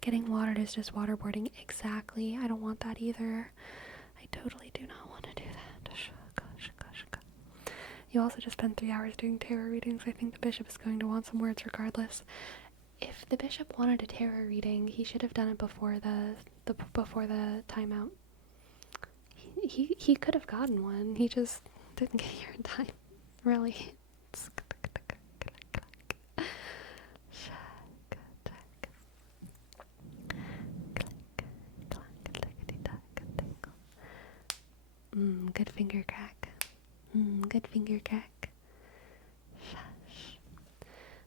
Getting watered is just waterboarding. Exactly. I don't want that either. I totally do not want to do that. You also just spent 3 hours doing tarot readings. I think the bishop is going to want some words regardless. If the bishop wanted a tarot reading, he should have done it before the timeout. He could have gotten one. He just didn't get here in time. Really. Good finger crack. Good finger crack. Shush.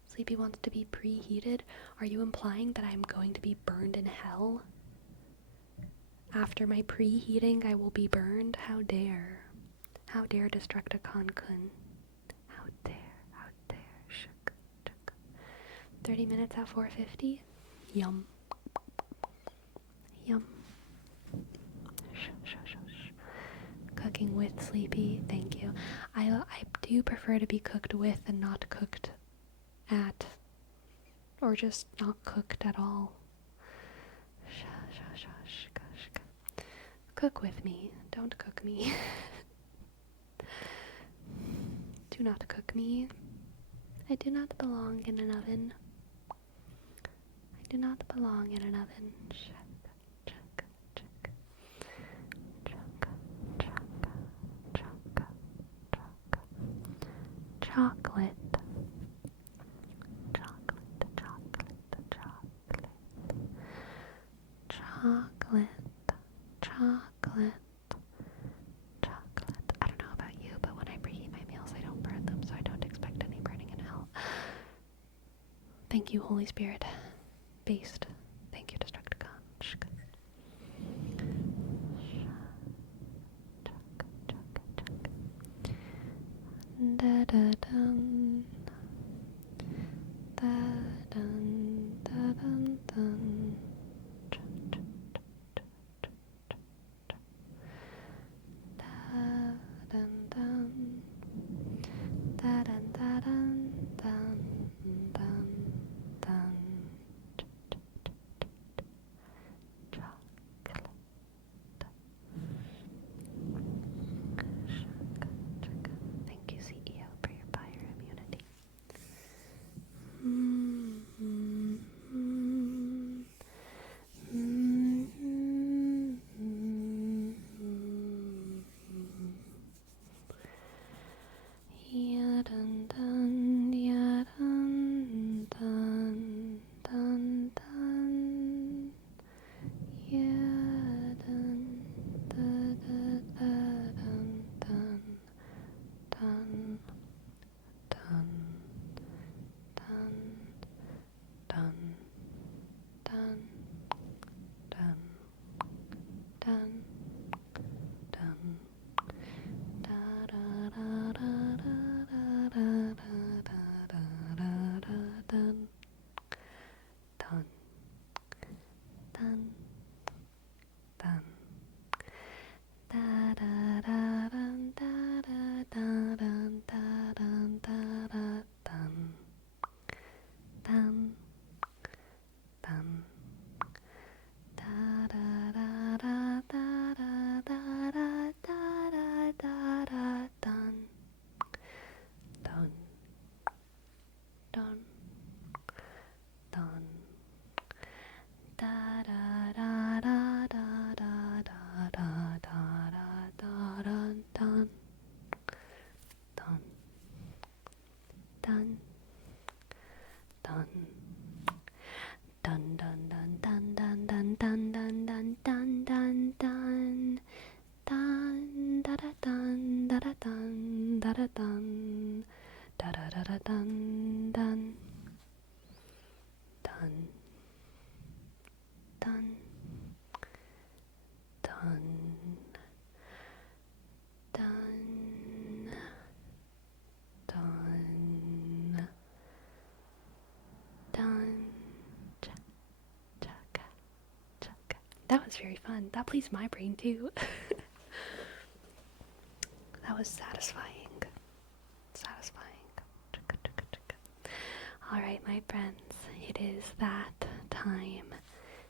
Sleepy wants to be preheated. Are you implying that I'm going to be burned in hell? After my preheating, I will be burned? How dare? How dare Destructicon-kun? How dare? 30 minutes at 4:50? Yum. Cooking with Sleepy, thank you. I do prefer to be cooked with and not cooked at, or just not cooked at all. Cook with me, don't cook me. Do not cook me. I do not belong in an oven. Chocolate. I don't know about you, but when I preheat my meals, I don't burn them, so I don't expect any burning in hell. Thank you, Holy Spirit. Based. Thank you, Destructicon. Da-da-dum. Da-dum, da-dum-dum. Da-dum-dum. Da-dum-da-dum-dum. Dum-dum. Chocolate. Thank you, CEO, for your fire immunity. dun. Da da da da da da da da da da da dun dun dun dun dun dun dun dun dun dun dun dun dun dun dun dun da da dun da da dun da da dun da da da da dun dun dun dun dun dun dun dun chaka chaka. That was very fun. That pleased my brain too. That was satisfying. Alright, my friends, it is that time.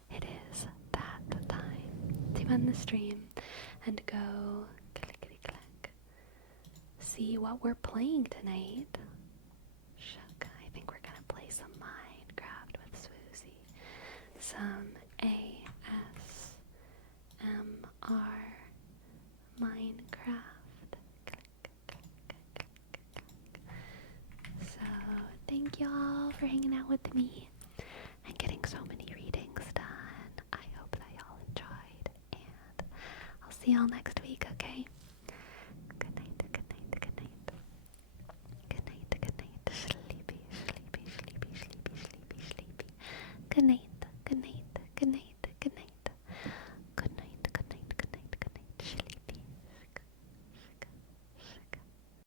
It is that time to end the stream and go clickety clack. See what we're playing tonight. Shuck, I think we're gonna play some Minecraft with Swoozy. Some ASMR Minecraft. So, thank y'all for hanging out with me and getting so many readings done. I hope that y'all enjoyed, and I'll see y'all next week, okay? Good night, good night, good night. Good night, good night. Sleepy, sleepy, sleepy, sleepy, sleepy, sleepy. Good night.